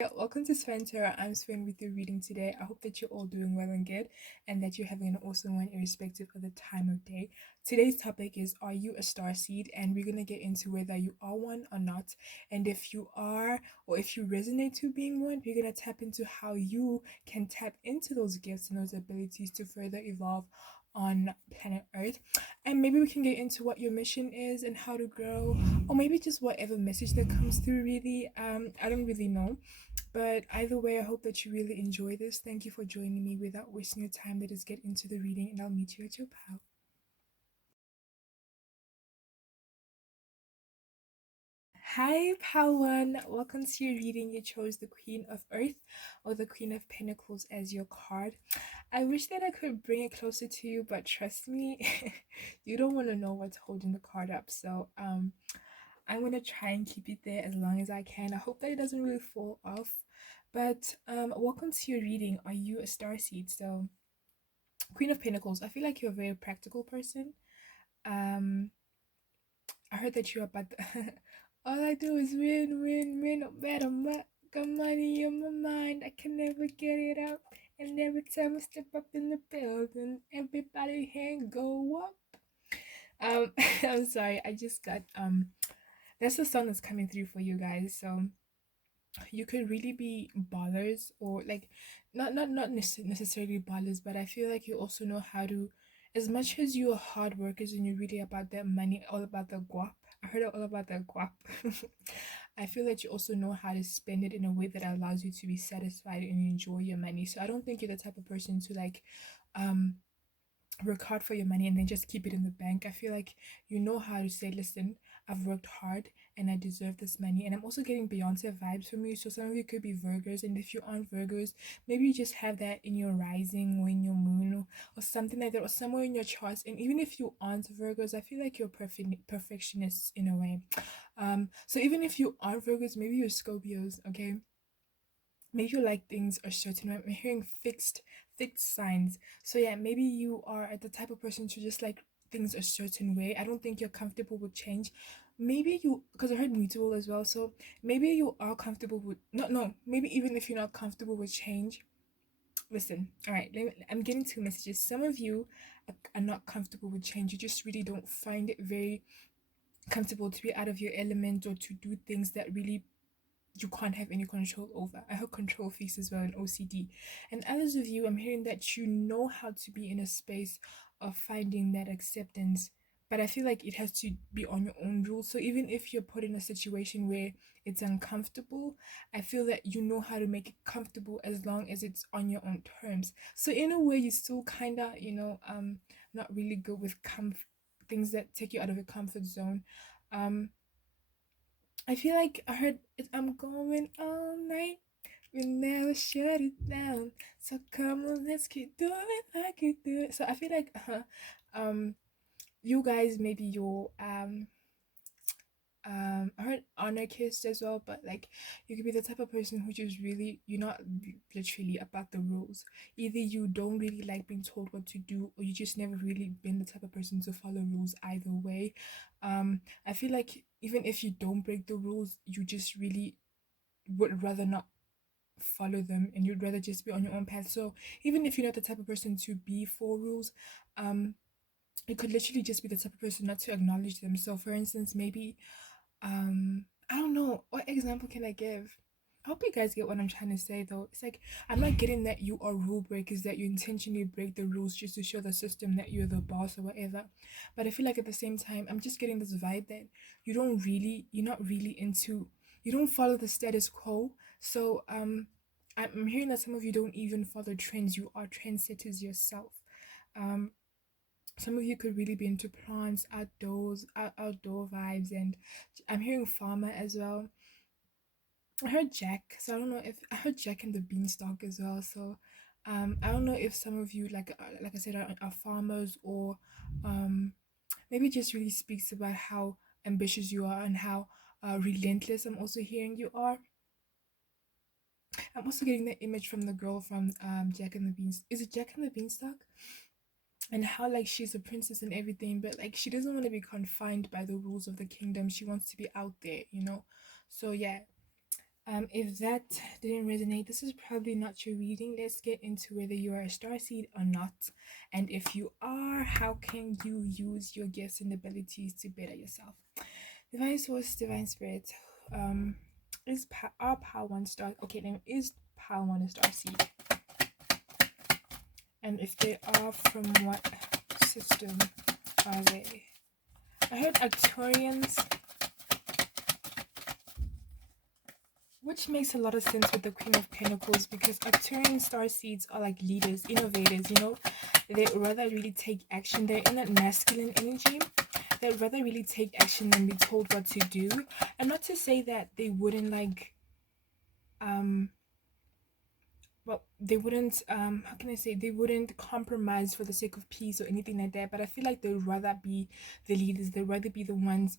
Yeah, welcome to Spencer. I'm Sven with your reading today. I hope that you're all doing well and good and that you're having an awesome one irrespective of the time of day. Today's topic is, are you a star seed? And we're going to get into whether you are one or not. And if you are, or if you resonate to being one, we're going to tap into how you can tap into those gifts and those abilities to further evolve on planet Earth. And maybe we can get into what your mission is and how to grow, or maybe just whatever message that comes through, really. I don't really know, but either way, I hope that you really enjoy this. Thank you for joining me. Without wasting your time, let us get into the reading, and I'll meet you at your pal. Hi, pal one. Welcome to your reading. You chose the Queen of Earth or the Queen of Pentacles as your card. I wish that I could bring it closer to you, but trust me, you don't want to know what's holding the card up. So, I'm gonna try and keep it there as long as I can. I hope that it doesn't really fall off. But welcome to your reading. Are you a starseed? So Queen of Pentacles, I feel like you're a very practical person. Um, I heard that you're about the all I do is win, win, win. No matter what, got money on my mind. I can never get it out. And every time I step up in the building, everybody hand go up. I'm sorry. I just got That's the song that's coming through for you guys. So you could really be ballers, or like not necessarily ballers, but I feel like you also know how to, as much as you are hard workers and you're really about that money, all about the guap. I heard all about the guap. I feel that you also know how to spend it in a way that allows you to be satisfied and enjoy your money. So I don't think you're the type of person to like um work hard for your money and then just keep it in the bank. I feel like you know how to say, listen, I've worked hard and I deserve this money. And I'm also getting Beyonce vibes from you. So some of you could be Virgos, and if you aren't Virgos, maybe you just have that in your rising or in your moon, or something like that, or somewhere in your charts. And even if you aren't Virgos, I feel like you're perfectionists in a way. So even if you aren't Virgos, maybe you're Scorpios, okay? Maybe you like things a certain way. I'm hearing fixed signs. So yeah, maybe you are the type of person to just like things a certain way. I don't think you're comfortable with change. Maybe you, because I heard mutual as well. So maybe you are comfortable with no. Maybe even if you're not comfortable with change, listen. All right, I'm getting two messages. Some of you are not comfortable with change. You just really don't find it very comfortable to be out of your element or to do things that really you can't have any control over. I heard control face as well in OCD. And others of you, I'm hearing that you know how to be in a space of finding that acceptance, but I feel like it has to be on your own rules. So even if you're put in a situation where it's uncomfortable, I feel that you know how to make it comfortable as long as it's on your own terms. So in a way, you still kind of, not really good with things that take you out of your comfort zone. Um, I feel like I heard it, I'm going all night. We never shut it down. So come on, let's keep doing like it do it. So I feel like um you guys, maybe your I heard anarchist as well, but like you could be the type of person who just really, you're not literally about the rules. Either you don't really like being told what to do, or you just never really been the type of person to follow rules. Either way, I feel like even if you don't break the rules, you just really would rather not follow them, and you'd rather just be on your own path. So even if you're not the type of person to be for rules, um it could literally just be the type of person not to acknowledge them. So for instance, maybe I don't know, what example can I give? I hope you guys get what I'm trying to say though. It's like, I'm not getting that you are rule breakers, that you intentionally break the rules just to show the system that you're the boss or whatever. But I feel like at the same time, I'm just getting this vibe that you're not really into, you don't follow the status quo. So I'm hearing that some of you don't even follow trends. You are trendsetters yourself. Um, some of you could really be into plants, outdoor vibes, and I'm hearing farmer as well. I heard Jack, so I don't know if I heard Jack and the Beanstalk as well. So, I don't know if some of you, like I said, are farmers, or maybe just really speaks about how ambitious you are and how relentless. I'm also hearing you are. I'm also getting the image from the girl from Jack and the Beanstalk. Is it Jack and the Beanstalk? And how like she's a princess and everything, but like she doesn't want to be confined by the rules of the kingdom. She wants to be out there. So yeah, If that didn't resonate, this is probably not your reading. Let's get into whether you are a starseed or not. And if you are, how can you use your gifts and abilities to better yourself? Divine Source, Divine Spirit, our Power One star? Okay, then is Power One a starseed? And if they are, from what system are they? I heard Arcturians, which makes a lot of sense with the Queen of Pentacles, because Arcturian starseeds are like leaders, innovators, you know. They'd rather really take action. They're in that masculine energy. They'd rather really take action than be told what to do. And not to say that they wouldn't like, well, they wouldn't, how can I say, they wouldn't compromise for the sake of peace or anything like that. But I feel like they'd rather be the leaders. They'd rather be the ones,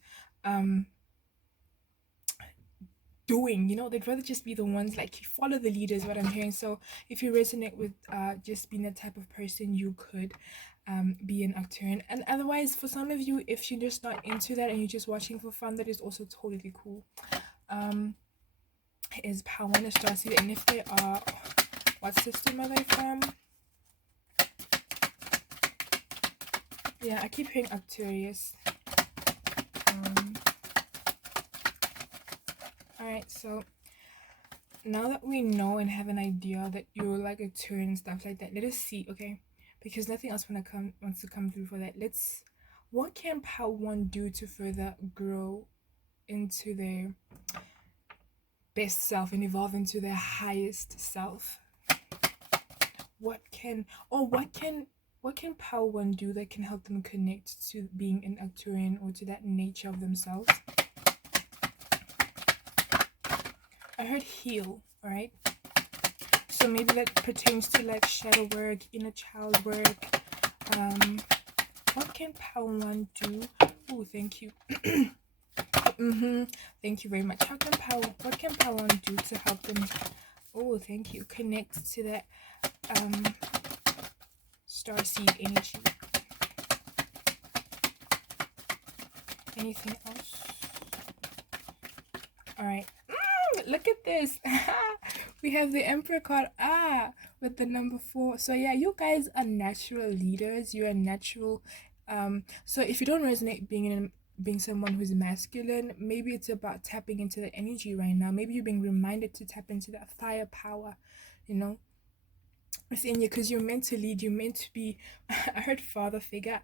doing, you know. They'd rather just be the ones, like, follow the leaders, what I'm hearing. So if you resonate with just being that type of person, you could be an Arcturian. And otherwise, for some of you, if you're just not into that and you're just watching for fun, that is also totally cool. Is Power One a starseed? And if they are, what system are they from? Yeah, I keep hearing Arcturus. Alright, so now that we know and have an idea that you're like a Arcturian and stuff like that, let us see, okay? Because nothing else wants to come through for that. What can Power One do to further grow into their best self and evolve into their highest self? What can Power One do that can help them connect to being an Arcturian or to that nature of themselves? I heard heal, alright? So maybe that pertains to like shadow work, inner child work. What can Power One do? Oh, thank you. Thank you very much. What can Power One do to help them? Oh, thank you. Connect to that starseed energy. Anything else? Alright. Look at this. We have the Emperor card with the number 4. So yeah, you guys are natural leaders. You're a natural so if you don't resonate being someone who's masculine, maybe it's about tapping into the energy right now. Maybe you're being reminded to tap into that firepower, you know, within you, because you're meant to lead. You're meant to be I heard father figure.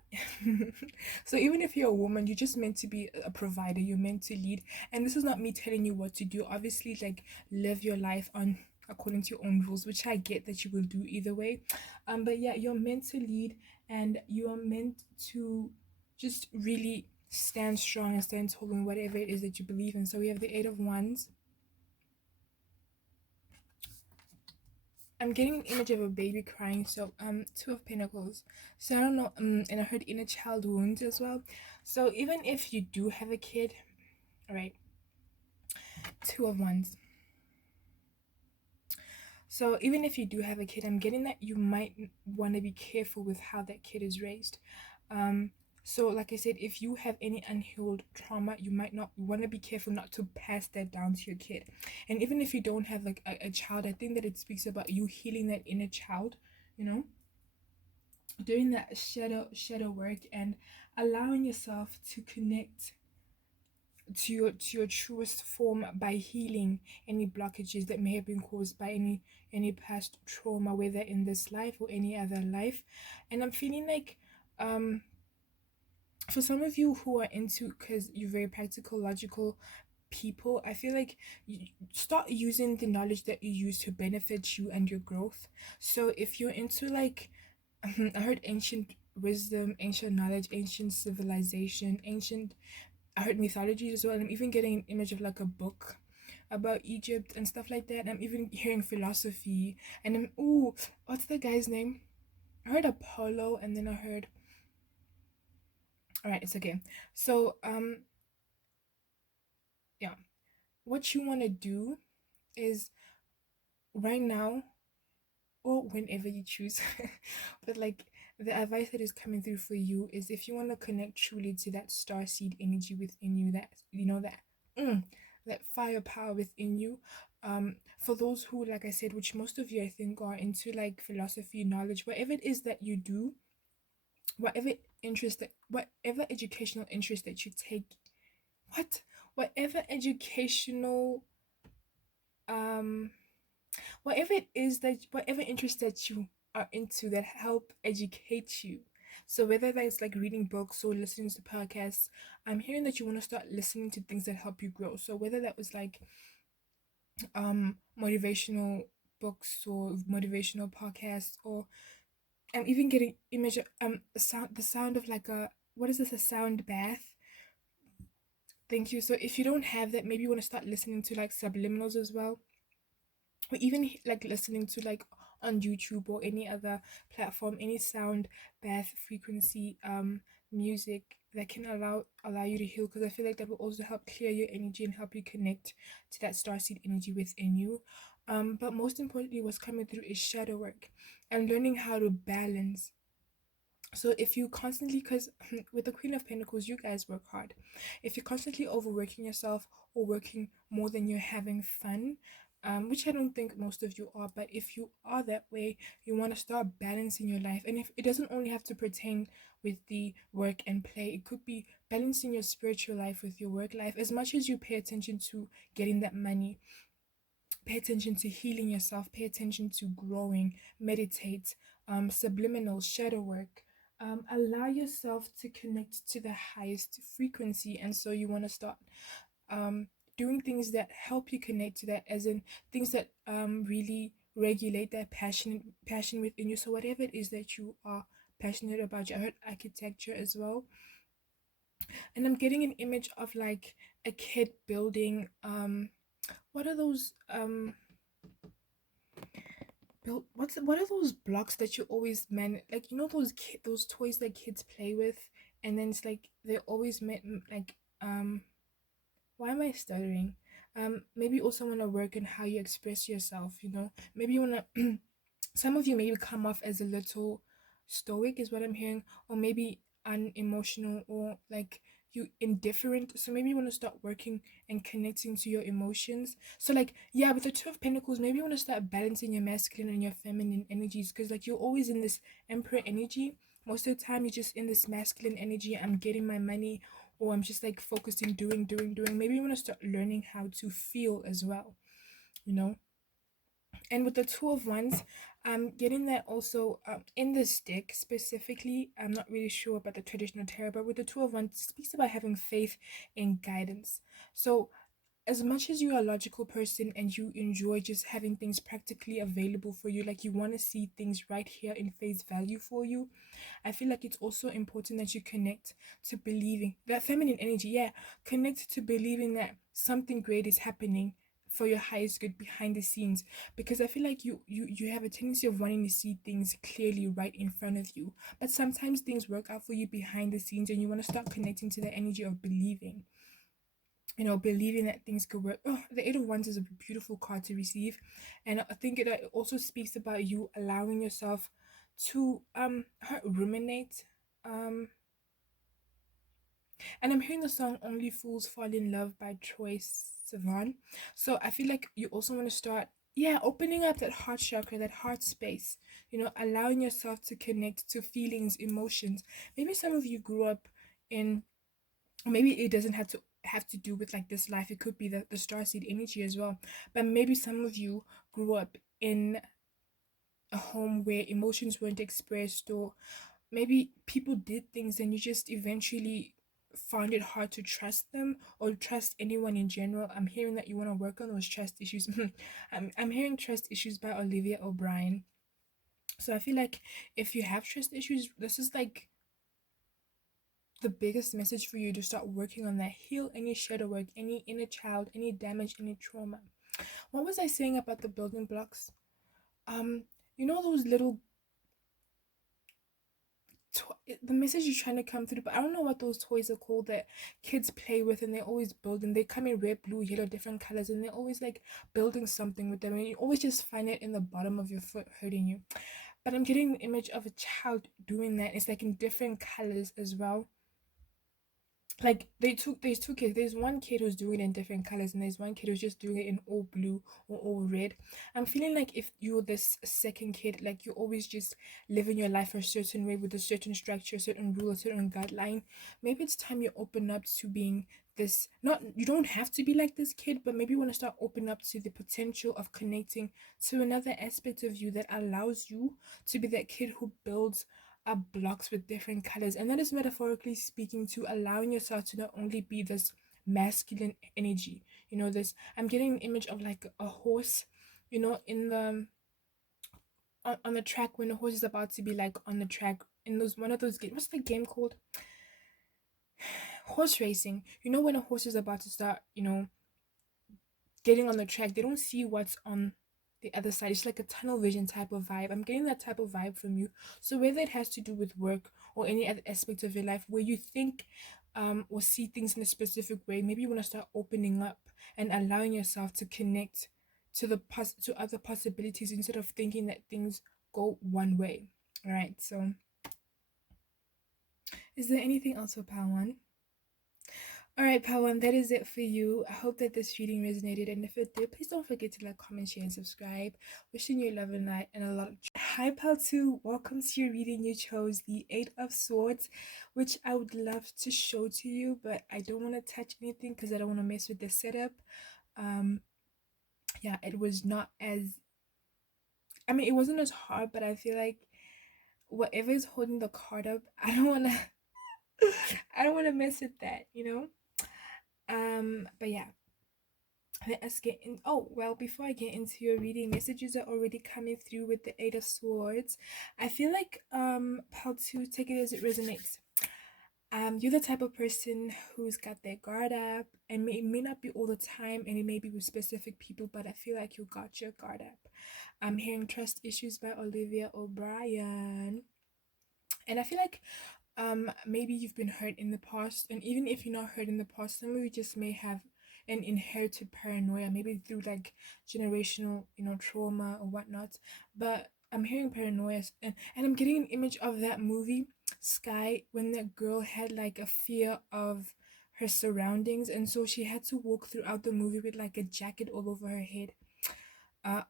So even if you're a woman, you're just meant to be a provider. You're meant to lead. And this is not me telling you what to do. Obviously, like, live your life on according to your own rules, which I get that you will do either way. But yeah, you're meant to lead, and you are meant to just really stand strong and stand tall in whatever it is that you believe in. So we have the 8 of Wands. I'm getting an image of a baby crying. So 2 of Pentacles. So I don't know. And I heard inner child wounds as well. So even if you do have a kid, all right. 2 of Wands. So even if you do have a kid, I'm getting that you might want to be careful with how that kid is raised. So like I said, if you have any unhealed trauma, you might not want to be careful not to pass that down to your kid. And even if you don't have like a child, I think that it speaks about you healing that inner child, you know, doing that shadow work and allowing yourself to connect to your truest form by healing any blockages that may have been caused by any past trauma, whether in this life or any other life. And I'm feeling like for some of you who are into, because you're very practical, logical people, I feel like you start using the knowledge that you use to benefit you and your growth. So if you're into like I heard ancient wisdom, ancient knowledge, ancient civilization, I heard mythology as well. I'm even getting an image of like a book about Egypt and stuff like that. I'm even hearing philosophy, and what's the guy's name? I heard Apollo, and then I heard, all right, it's okay. So yeah, what you want to do is right now or whenever you choose, but like the advice that is coming through for you is, if you want to connect truly to that starseed energy within you, that, you know, that that firepower within you, For those who, like I said, which most of you I think are into like philosophy, knowledge, whatever it is that you do, whatever whatever educational interest that you take, what whatever educational um whatever it is that whatever interest that you are into that help educate you. So whether that's like reading books or listening to podcasts, I'm hearing that you want to start listening to things that help you grow. So whether that was like motivational books or motivational podcasts, or I'm even getting image the sound of like a, what is this, a sound bath. Thank you. So if you don't have that, maybe you want to start listening to like subliminals as well, or even like listening to like on YouTube or any other platform, any sound bath frequency music that can allow you to heal, because I feel like that will also help clear your energy and help you connect to that starseed energy within you. But most importantly, what's coming through is shadow work and learning how to balance. So if you constantly, because with the Queen of Pentacles, you guys work hard. If you're constantly overworking yourself or working more than you're having fun, which I don't think most of you are, but if you are that way, you want to start balancing your life. And if it doesn't only have to pertain with the work and play, it could be balancing your spiritual life with your work life. As much as you pay attention to getting that money, pay attention to healing yourself, pay attention to growing, meditate, subliminal shadow work. Allow yourself to connect to the highest frequency. And so you want to start um, doing things that help you connect to that, as in things that really regulate that passion within you. So whatever it is that you are passionate about, I heard architecture as well, and I'm getting an image of like a kid building what are those what are those blocks that you always like, you know, those toys that kids play with, and then it's like they're always meant like why am I stuttering? Maybe also want to work on how you express yourself, you know. Maybe you want to some of you maybe come off as a little stoic is what I'm hearing, or maybe unemotional, or like you indifferent. So maybe you want to start working and connecting to your emotions. So like, yeah, with the Two of Pentacles, maybe you want to start balancing your masculine and your feminine energies, because like you're always in this Emperor energy. Most of the time you're just in this masculine energy, I'm getting my money, or I'm just like focusing, doing. Maybe you want to start learning how to feel as well, you know. And with the Two of Wands, I'm getting that also in this deck specifically. I'm not really sure about the traditional tarot, but with the Two of Wands, it speaks about having faith and guidance. So as much as you're a logical person and you enjoy just having things practically available for you, like you want to see things right here in face value for you, I feel like it's also important that you connect to believing that feminine energy. Yeah, connect to believing that something great is happening for your highest good behind the scenes, because I feel like you have a tendency of wanting to see things clearly right in front of you, but sometimes things work out for you behind the scenes, and you want to start connecting to the energy of believing, you know, believing that things could work. Oh, the Eight of Wands is a beautiful card to receive, and I think it also speaks about you allowing yourself to ruminate. um and I'm hearing the song Only Fools Fall in Love by Troye Sivan. So I feel like you also want to start, yeah, opening up that heart chakra, that heart space, you know, allowing yourself to connect to feelings, emotions. Maybe some of you grew up in, maybe it doesn't have to do with like this life, it could be the starseed energy as well, but maybe some of you grew up in a home where emotions weren't expressed, or maybe people did things and you just eventually found it hard to trust them or trust anyone in general. I'm hearing that you want to work on those trust issues. I'm hearing trust issues by Olivia O'Brien. So I feel like if you have trust issues, this is like the biggest message for you to start working on that. Heal any shadow work, any inner child, any damage, any trauma. What was I saying about the building blocks? um you know those little the message is trying to come through, but I don't know what those toys are called that kids play with, and they're always building. They come in red, blue, yellow, different colors, and they're always like building something with them, and you always just find it in the bottom of your foot hurting you. But I'm getting the image of a child doing that. It's like in different colors as well. like there's two kids. There's one kid who's doing it in different colors, and there's one kid who's just doing it in all blue or all red. I'm feeling like if you're this second kid, like you always just living your life a certain way with a certain structure, a certain rule, a certain guideline. Maybe it's time you open up to being this. Not, you don't have to be like this kid, but maybe you want to start opening up to the potential of connecting to another aspect of you that allows you to be that kid who builds blocks with different colors. And that is metaphorically speaking to allowing yourself to not only be this masculine energy, this, I'm getting an image of like a horse, in the on the track, when the horse is about to be like on the track in those one of those games. What's the game called? Horse racing. When a horse is about to start, getting on the track, they don't see what's on the other side. It's like a tunnel vision type of vibe. I'm getting that type of vibe from you. So whether it has to do with work or any other aspect of your life where you think or see things in a specific way, maybe you want to start opening up and allowing yourself to connect to to other possibilities instead of thinking that things go one way. All right. So is there anything else for Power One? All right, Pawan, that is it for you. I hope that this reading resonated, and if it did, please don't forget to like, comment, share, and subscribe. Wishing you love and light and a lot of joy. Hi, Pal 2. Welcome to your reading. You chose the Eight of Swords, which I would love to show to you, but I don't want to touch anything because I don't want to mess with the setup. Um, yeah, it was not as, I mean, it wasn't as hard, but I feel like whatever is holding the card up, I don't want to. I don't want to mess with that. But yeah, let us get in. Oh, well, before I get into your reading, messages are already coming through with the Eight of Swords. I feel like how to take it as it resonates. You're the type of person who's got their guard up, and it may not be all the time, and it may be with specific people, but I feel like you got your guard up. I'm hearing Trust Issues by Olivia O'Brien. And I feel like maybe you've been hurt in the past, and even if you're not hurt in the past, some of you just may have an inherited paranoia, maybe through like generational trauma or whatnot. But I'm hearing paranoia, and I'm getting an image of that movie Sky, when that girl had like a fear of her surroundings, and so she had to walk throughout the movie with like a jacket all over her head. uh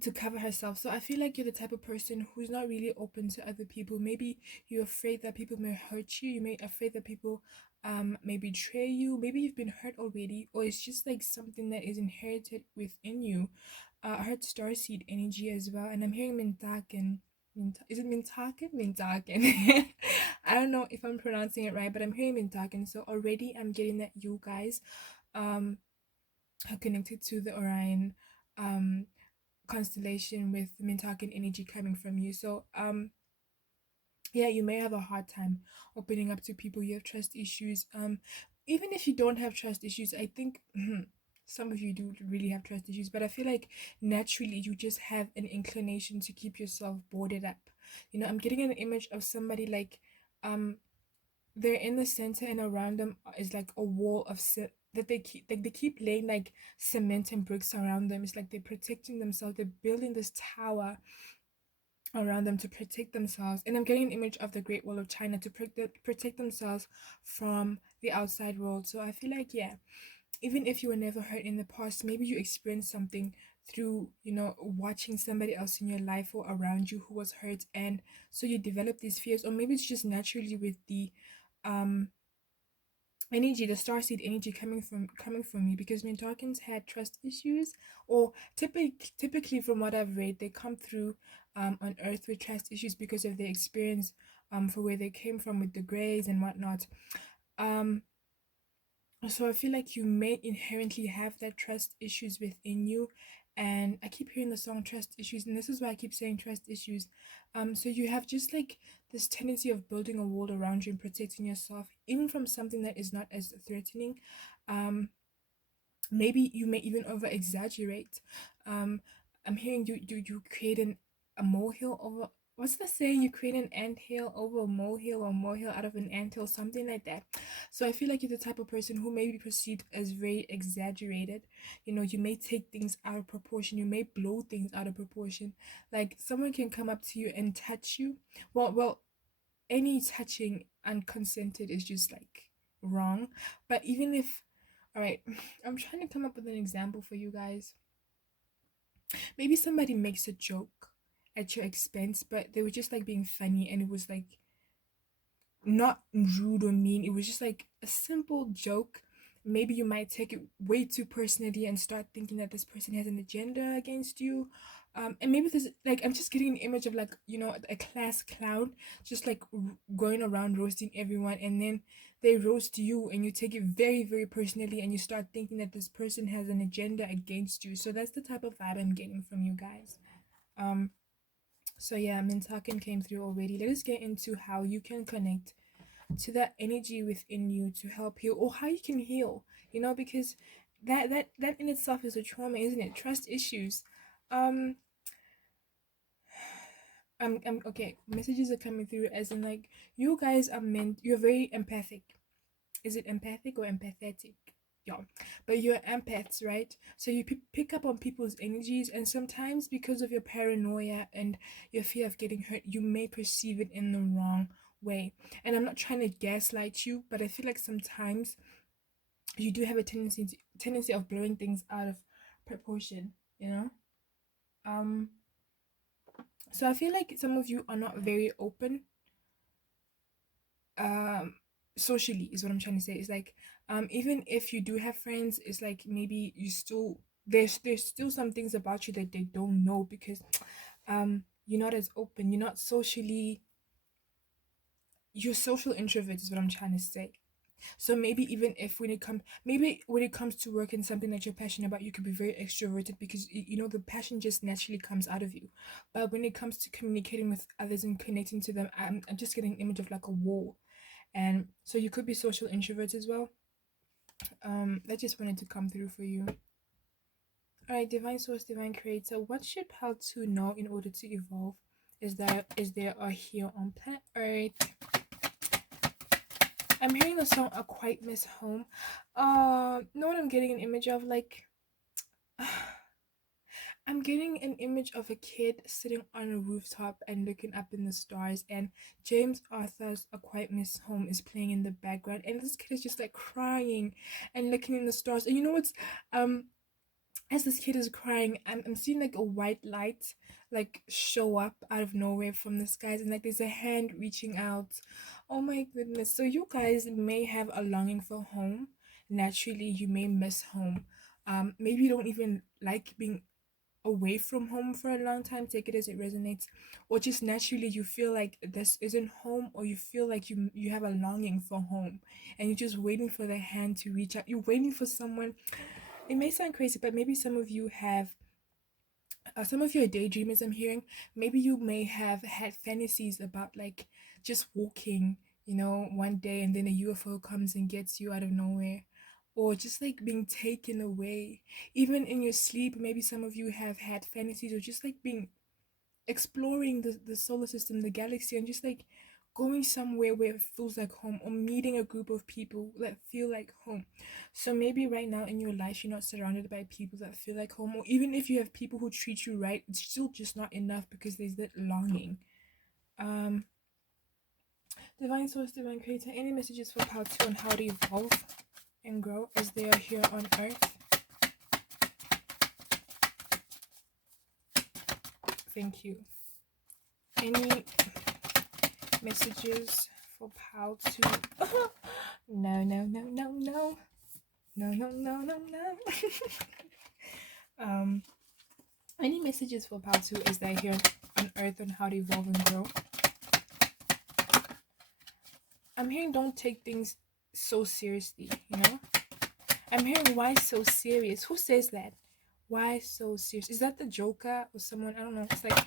to cover herself. So I feel like you're the type of person who's not really open to other people. Maybe you're afraid that people may hurt you. You may afraid that people may betray you. Maybe you've been hurt already, or it's just like something that is inherited within you. I heard starseed energy as well, and I'm hearing Mintaken. Is it Mintaken? Mintaken. I don't know if I'm pronouncing it right, but I'm hearing Mintaken. So already I'm getting that you guys um are connected to the Orion constellation with Mintakan energy coming from you. So yeah, you may have a hard time opening up to people. You have trust issues. Even if you don't have trust issues, I think some of you do really have trust issues, but I feel like naturally you just have an inclination to keep yourself boarded up. I'm getting an image of somebody like um they're in the center, and around them is like a wall of that they keep, like they keep laying like cement and bricks around them. It's like they're protecting themselves. They're building this tower around them to protect themselves. And I'm getting an image of the Great Wall of China to protect themselves from the outside world. So I feel like, yeah, even if you were never hurt in the past, maybe you experienced something through watching somebody else in your life or around you who was hurt, and so you develop these fears. Or maybe it's just naturally with the um energy, the starseed energy coming from you, because Mintarkins had trust issues, or typically from what I've read, they come through on Earth with trust issues because of their experience for where they came from with the Greys and whatnot. um so I feel like you may inherently have that trust issues within you. And I keep hearing the song Trust Issues, and this is why I keep saying trust issues. So you have just like this tendency of building a wall around you and protecting yourself, even from something that is not as threatening. Um, Maybe you may even over exaggerate. um I'm hearing you create a molehill over, what's the saying, you create an anthill over a molehill, or molehill out of an anthill, something like that. So I feel like you're the type of person who may be perceived as very exaggerated. You may take things out of proportion, you may blow things out of proportion. Like someone can come up to you and touch you. Well, any touching unconsented is just like wrong. But even if, all right, I'm trying to come up with an example for you guys. Maybe somebody makes a joke at your expense, but they were just like being funny, and it was like not rude or mean. It was just like a simple joke. Maybe you might take it way too personally and start thinking that this person has an agenda against you. And maybe there's like, I'm just getting an image of like, a class clown just like going around roasting everyone, and then they roast you and you take it very, very personally, and you start thinking that this person has an agenda against you. So that's the type of vibe I'm getting from you guys. Um, so yeah, Mintaken came through already. Let us get into how you can connect to that energy within you to help heal, or how you can heal, because that in itself is a trauma, isn't it? Trust issues. um I'm okay, messages are coming through as in like, you guys are meant, you're very empathic. Is it empathic or empathetic? Yeah, but you're empaths, right? So you pick up on people's energies, and sometimes because of your paranoia and your fear of getting hurt, you may perceive it in the wrong way. And I'm not trying to gaslight you, but I feel like sometimes you do have a tendency of blowing things out of proportion, you know. Um, so I feel like some of you are not very open, um socially, is what I'm trying to say. It's like, even if you do have friends, it's like maybe you still, there's still some things about you that they don't know, because you're not as open, you're social introvert, is what I'm trying to say. So maybe even if when it comes to work and something that you're passionate about, you could be very extroverted, because the passion just naturally comes out of you. But when it comes to communicating with others and connecting to them, I'm just getting an image of like a wall. And so you could be social introverts as well. That just wanted to come through for you. All right, divine source, divine creator, what should Pal 2 know in order to evolve? Is there a here on planet Earth? I'm hearing the song "I Quite Miss Home." Know what I'm getting an image of? Like, I'm getting an image of a kid sitting on a rooftop and looking up in the stars, and James Arthur's "A Quiet Miss Home" is playing in the background, and this kid is just like crying and looking in the stars. And you know what's as this kid is crying, I'm seeing like a white light like show up out of nowhere from the skies, and like there's a hand reaching out. Oh my goodness. So you guys may have a longing for home. Naturally, you may miss home. Maybe you don't even like being away from home for a long time. Take it as it resonates. Or just naturally you feel like this isn't home, or you feel like you have a longing for home, and you're just waiting for the hand to reach out. You're waiting for someone. It may sound crazy, but maybe some of you have, some of you are daydreamers, I'm hearing. Maybe you may have had fantasies about like just walking, one day, and then a UFO comes and gets you out of nowhere. Or just like being taken away. Even in your sleep, maybe some of you have had fantasies of just like being exploring the solar system, the galaxy, and just like going somewhere where it feels like home, or meeting a group of people that feel like home. So maybe right now in your life you're not surrounded by people that feel like home, or even if you have people who treat you right, it's still just not enough, because there's that longing. um Divine source, divine creator, any messages for part 2 on how to evolve and grow as they are here on earth? Thank you. Any messages for pal 2? No, no, no, no, no. No, no, no, no, no. um any messages for pal 2 is that here on earth on how to evolve and grow? I'm hearing don't take things so seriously, I'm hearing why so serious. Who says that? Why so serious? Is that the Joker or someone? I don't know. It's like,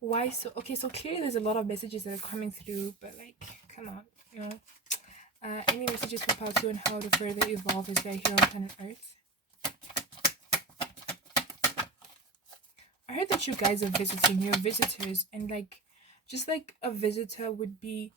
why so? Okay, so clearly there's a lot of messages that are coming through, but like, come on, any messages for part 2 on how to further evolve as they're here on planet Earth? I heard that you guys are visiting. You're visitors, and like, just like a visitor would be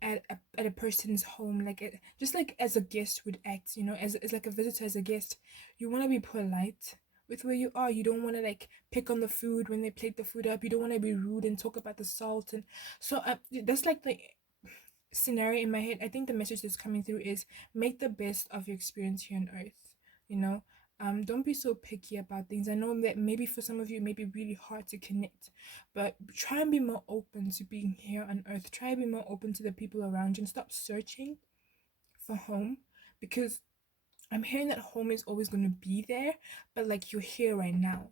at a person's home, like just like as a guest would act, as like a visitor, as a guest, you want to be polite with where you are. You don't want to like pick on the food when they plate the food up. You don't want to be rude and talk about the salt, and so that's like the scenario in my head, I think the message that's coming through is make the best of your experience here on earth. You know, don't be so picky about things. I know that maybe for some of you it may be really hard to connect, but try and be more open to being here on earth. Try and be more open to the people around you and stop searching for home, because I'm hearing that home is always going to be there, but like you're here right now.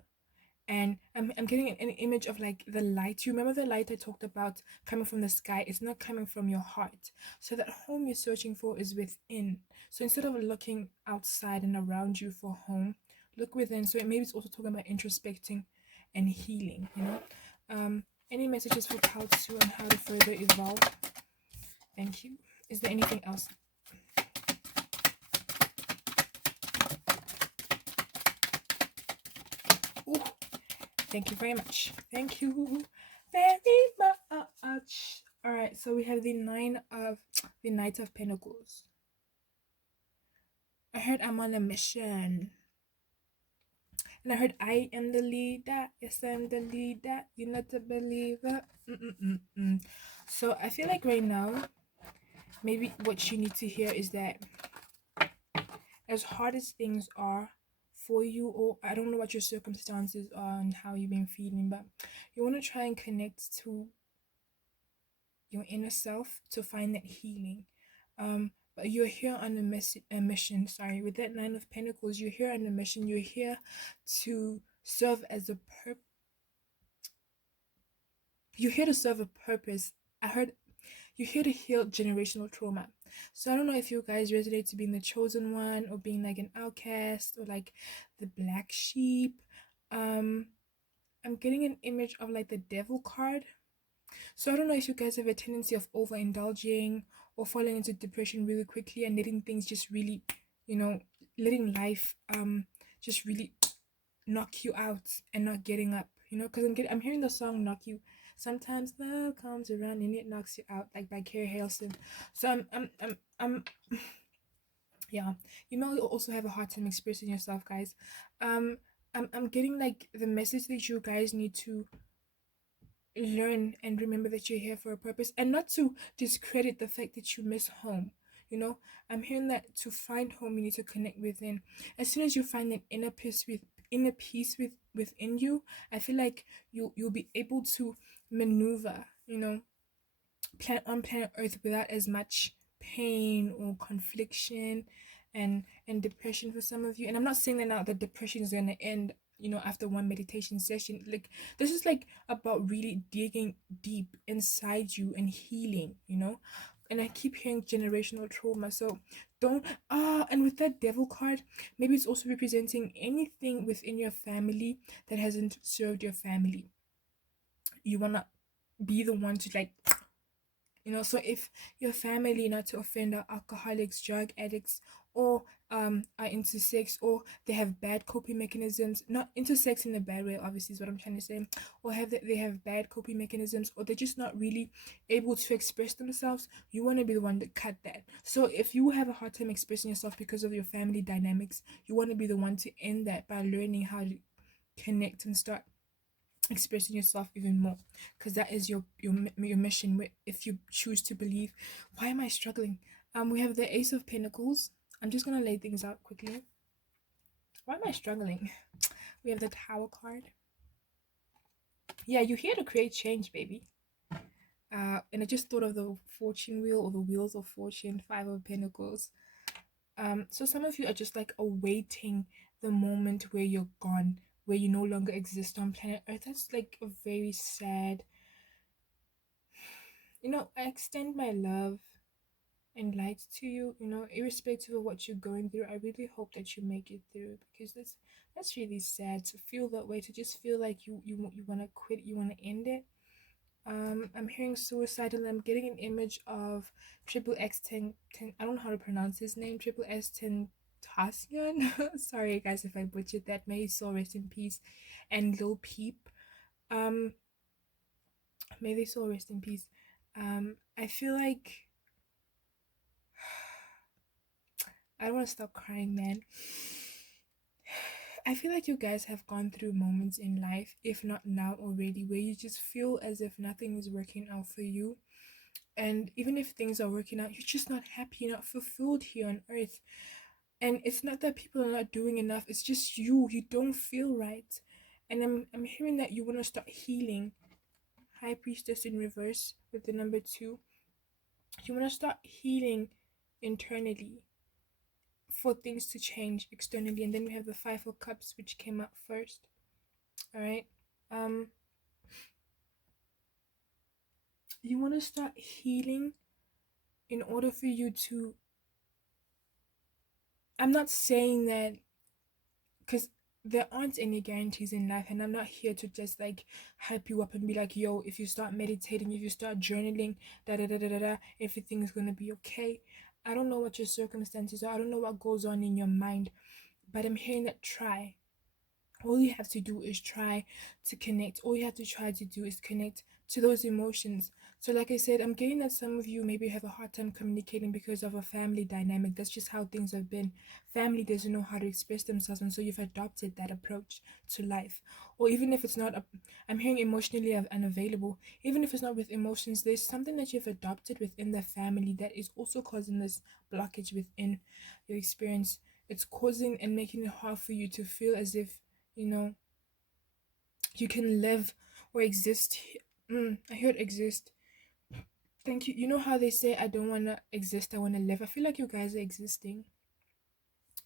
And I'm getting an image of like the light. You remember the light I talked about coming from the sky? It's not coming from your heart. So that home you're searching for is within. So instead of looking outside and around you for home, look within. So maybe it's also talking about introspecting and healing, you know? Any messages for Pal 2 on how to further evolve? Thank you. Is there anything else? Ooh, thank you very much. Thank you very much. All right, so we have the Knight of Pentacles. I heard I'm on a mission. And I heard I am the leader. Yes, I'm the leader. You're not a believer. So I feel like right now, maybe what you need to hear is that as hard as things are for you, or I don't know what your circumstances are and how you've been feeling, but you want to try and connect to your inner self to find that healing. But you're here on a mission. Sorry, with that Nine of Pentacles, you're here on a mission. You're here to serve as a You're here to serve a purpose. I heard you're here to heal generational trauma. So I don't know if you guys resonate to being the chosen one or being like an outcast or like the black sheep. I'm getting an image of like the devil card. So I don't know if you guys have a tendency of overindulging or falling into depression really quickly and letting things just really, you know, letting life just really knock you out and not getting up. You know, because I'm hearing the song "Knock You." Sometimes love comes around and it knocks you out, like by Carrie Hilson. So I'm yeah. You may also have a hard time expressing yourself, guys. I'm getting like the message that you guys need to learn and remember that you're here for a purpose, and not to discredit the fact that you miss home. You know, I'm hearing that to find home you need to connect within. As soon as you find an inner peace within you, I feel like you'll be able to maneuver, you know, planet Earth without as much pain or confliction and depression for some of you. And I'm not saying that now that depression is gonna end, you know, after one meditation session. Like this is like about really digging deep inside you and healing, you know. And I keep hearing generational trauma. So don't and with that devil card, maybe it's also representing anything within your family that hasn't served your family. You wanna be the one to like, you know, so if your family, not to offend, are alcoholics, drug addicts, or are into sex, or they have bad coping mechanisms, not into sex in a bad way obviously is what I'm trying to say, or they have bad coping mechanisms, or they're just not really able to express themselves, you want to be the one to cut that. So if you have a hard time expressing yourself because of your family dynamics, you want to be the one to end that by learning how to connect and start expressing yourself even more, because that is your mission. If you choose to believe. Why am I struggling? We have the Ace of Pentacles. I'm just gonna lay things out quickly. Why am I struggling? We have the Tower card. Yeah, you're here to create change, baby. And I just thought of the fortune wheel, or the wheels of fortune, Five of Pentacles. So some of you are just like awaiting the moment where you're gone, where you no longer exist on planet Earth. That's like a very sad. You know, I extend my love and light to you, you know, irrespective of what you're going through. I really hope that you make it through, because that's really sad to feel that way, to just feel like you want to quit, you want to end it. I'm hearing suicidal. I'm getting an image of triple X 10, I don't know how to pronounce his name, triple S 10 Tassian. Sorry guys if I butchered that. May his soul rest in peace. And Lil Peep. Um may they soul rest in peace. I feel like I don't want to stop crying, man. I feel like you guys have gone through moments in life, if not now already, where you just feel as if nothing is working out for you. And even if things are working out, you're just not happy, you're not fulfilled here on earth. And it's not that people are not doing enough, it's just you don't feel right. And I'm hearing that you want to start healing. High Priestess in reverse with the number 2. You want to start healing internally for things to change externally. And then we have the Five of Cups, which came up first. All right. Um, you want to start healing in order for you to. I'm not saying that because there aren't any guarantees in life, and I'm not here to just like hype you up and be like, yo, if you start meditating, if you start journaling, da da da da da da, everything's gonna be okay. I don't know what your circumstances are, I don't know what goes on in your mind, but I'm hearing that try. All you have to do is try to connect. All you have to try to do is connect to those emotions. So like I said, I'm getting that some of you maybe have a hard time communicating because of a family dynamic. That's just how things have been. Family doesn't know how to express themselves, and so you've adopted that approach to life. Or even if it's not I'm hearing emotionally unavailable. Even if it's not with emotions, there's something that you've adopted within the family that is also causing this blockage within your experience. It's causing and making it hard for you to feel as if, you know, you can live or exist. I heard exist. Thank you. You know how they say, I don't want to exist, I want to live? I feel like you guys are existing.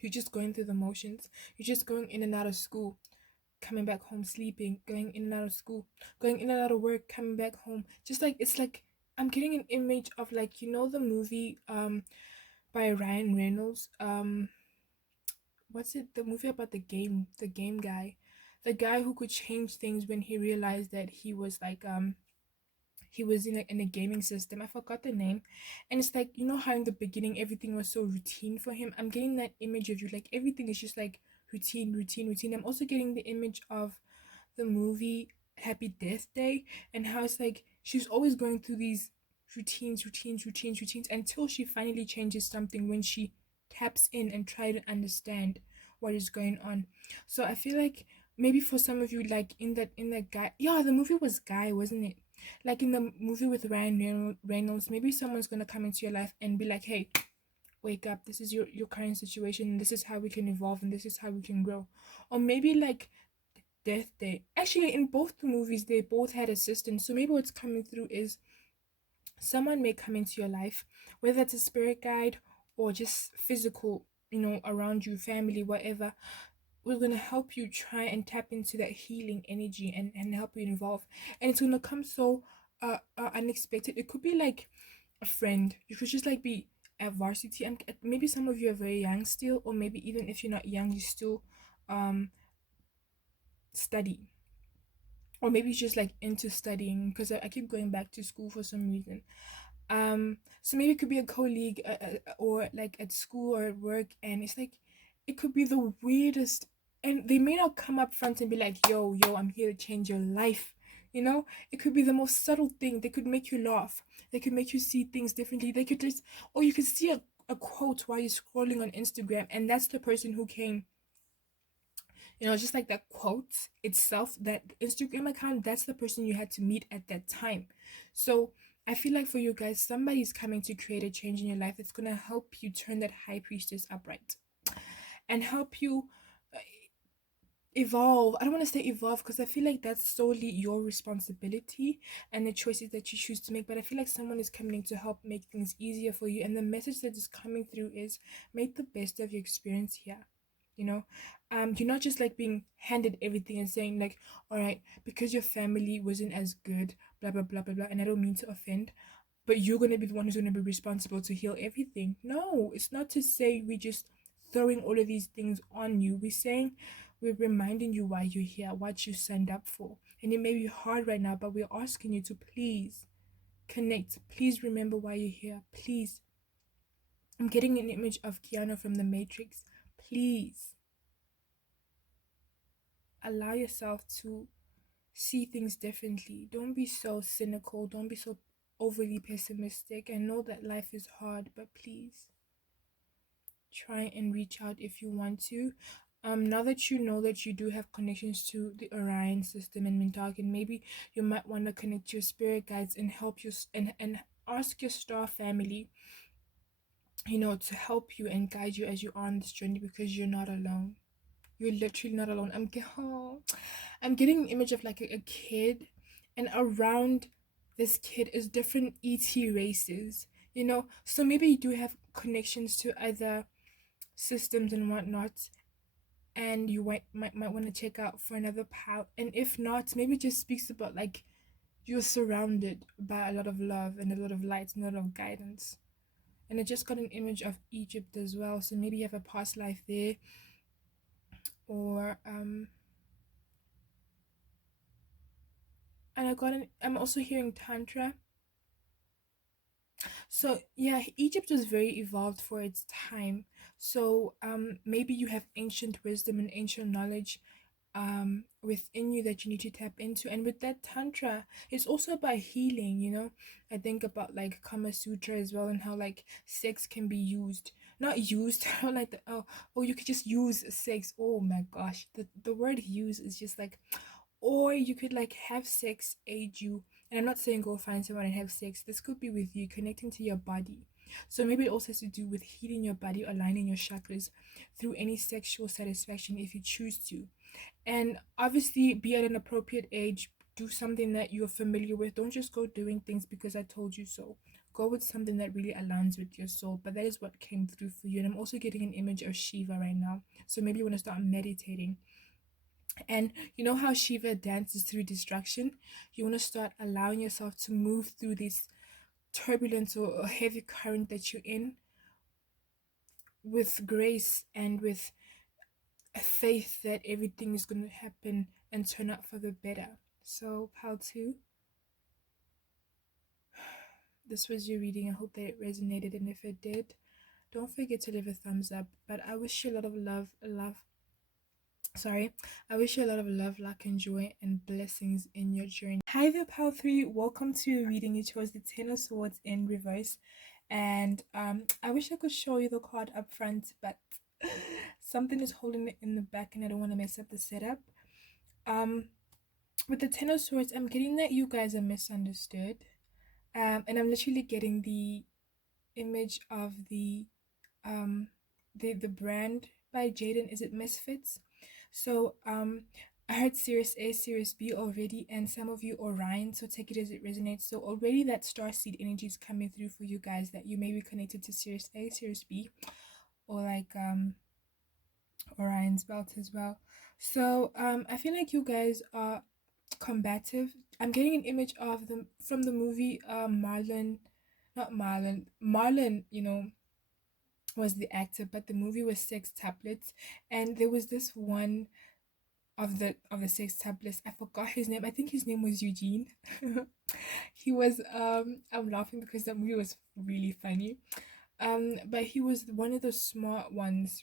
You're just going through the motions. You're just going in and out of school, coming back home, sleeping, going in and out of school, going in and out of work, coming back home. Just like, it's like, I'm getting an image of, like, you know, the movie by Ryan Reynolds, what's it, the movie about the game guy, the guy who could change things when he realized that he was like he was in a gaming system. I forgot the name. And it's like, you know how in the beginning everything was so routine for him. I'm getting that image of you, like everything is just like routine, routine, routine. I'm also getting the image of the movie Happy Death Day, and how it's like she's always going through these routines until she finally changes something when she taps in and try to understand what is going on. So I feel like maybe for some of you, like in that guy, yeah, the movie was Guy, wasn't it? Like in the movie with Ryan Reynolds, maybe someone's gonna come into your life and be like, hey, wake up, this is your current situation, and this is how we can evolve, and this is how we can grow. Or maybe like Death Day. Actually, in both the movies, they both had assistants. So maybe what's coming through is someone may come into your life, whether it's a spirit guide or just physical, you know, around you, family, whatever. We're going to help you try and tap into that healing energy and help you evolve. And it's going to come so unexpected. It could be like a friend. You could just like be at varsity, and maybe some of you are very young still, or maybe even if you're not young, you still study, or maybe it's just like into studying, because I keep going back to school for some reason. So maybe it could be a colleague, or like at school or at work, and it's like it could be the weirdest, and they may not come up front and be like, yo, I'm here to change your life, you know. It could be the most subtle thing. They could make you laugh, they could make you see things differently, they could just, or you could see a quote while you're scrolling on Instagram, and that's the person who came, you know, just like that quote itself, that Instagram account, that's the person you had to meet at that time. So I feel like for you guys, somebody's coming to create a change in your life that's going to help you turn that high priestess upright and help you uh, evolve. I don't want to say evolve because I feel like that's solely your responsibility and the choices that you choose to make, but I feel like someone is coming to help make things easier for you, and the message that is coming through is make the best of your experience here, you know. You're not just like being handed everything and saying like, all right, because your family wasn't as good, blah blah blah blah blah, and I don't mean to offend, but you're going to be the one who's going to be responsible to heal everything. No, it's not to say we just throwing all of these things on you. We're saying, we're reminding you why you're here, what you signed up for. And it may be hard right now, but we're asking you to please connect. Please remember why you're here. Please. I'm getting an image of Keanu from The Matrix. Please allow yourself to see things differently. Don't be so cynical. Don't be so overly pessimistic. I know that life is hard, but please try and reach out if you want to. Now that you know that you do have connections to the Orion system and Mintark, and maybe you might want to connect your spirit guides and help you and ask your star family, to help you and guide you as you are on this journey, because you're not alone. You're literally not alone. I'm getting an image of like a kid, and around this kid is different ET races. So maybe you do have connections to other systems and whatnot, and you might want to check out for another pal. And if not, maybe it just speaks about like you're surrounded by a lot of love and a lot of light and a lot of guidance. And I just got an image of Egypt as well, so maybe you have a past life there, or and I'm also hearing tantra. So yeah, Egypt was very evolved for its time. So maybe you have ancient wisdom and ancient knowledge within you that you need to tap into. And with that tantra, it's also about healing. I think about like Kama Sutra as well, and how like sex can be used, not used. I don't like the oh, you could just use sex. Oh my gosh, the word use is just like, or you could like have sex aid you. And I'm not saying go find someone and have sex. This could be with you connecting to your body. So maybe it also has to do with healing your body, aligning your chakras through any sexual satisfaction if you choose to. And obviously, be at an appropriate age. Do something that you're familiar with. Don't just go doing things because I told you so. Go with something that really aligns with your soul. But that is what came through for you. And I'm also getting an image of Shiva right now. So maybe you want to start meditating. And you know how Shiva dances through distraction? You want to start allowing yourself to move through this turbulence or heavy current that you're in with grace and with a faith that everything is going to happen and turn out for the better. So, Pal 2, this was your reading. I hope that it resonated, and if it did, don't forget to leave a thumbs up. But I wish you a lot of I wish you a lot of love, luck, and joy, and blessings in your journey. Hi there, Pal 3. Welcome to your reading. You chose the Ten of Swords in reverse. And I wish I could show you the card up front, but something is holding it in the back and I don't want to mess up the setup. With the Ten of Swords, I'm getting that you guys are misunderstood. And I'm literally getting the image of the brand by Jaden. Is it Misfits? So I heard Series A, Series B already, and some of you Orion, so take it as it resonates. So already that starseed energy is coming through for you guys, that you may be connected to Series A, Series B, or like Orion's belt as well. So I feel like you guys are combative. I'm getting an image of them from the movie Marlon, not Marlon. Marlon, was the actor, but the movie was Six Tablets, and there was this one of the Six Tablets. I forgot his name. I think his name was Eugene. He was I'm laughing because that movie was really funny. But he was one of the smart ones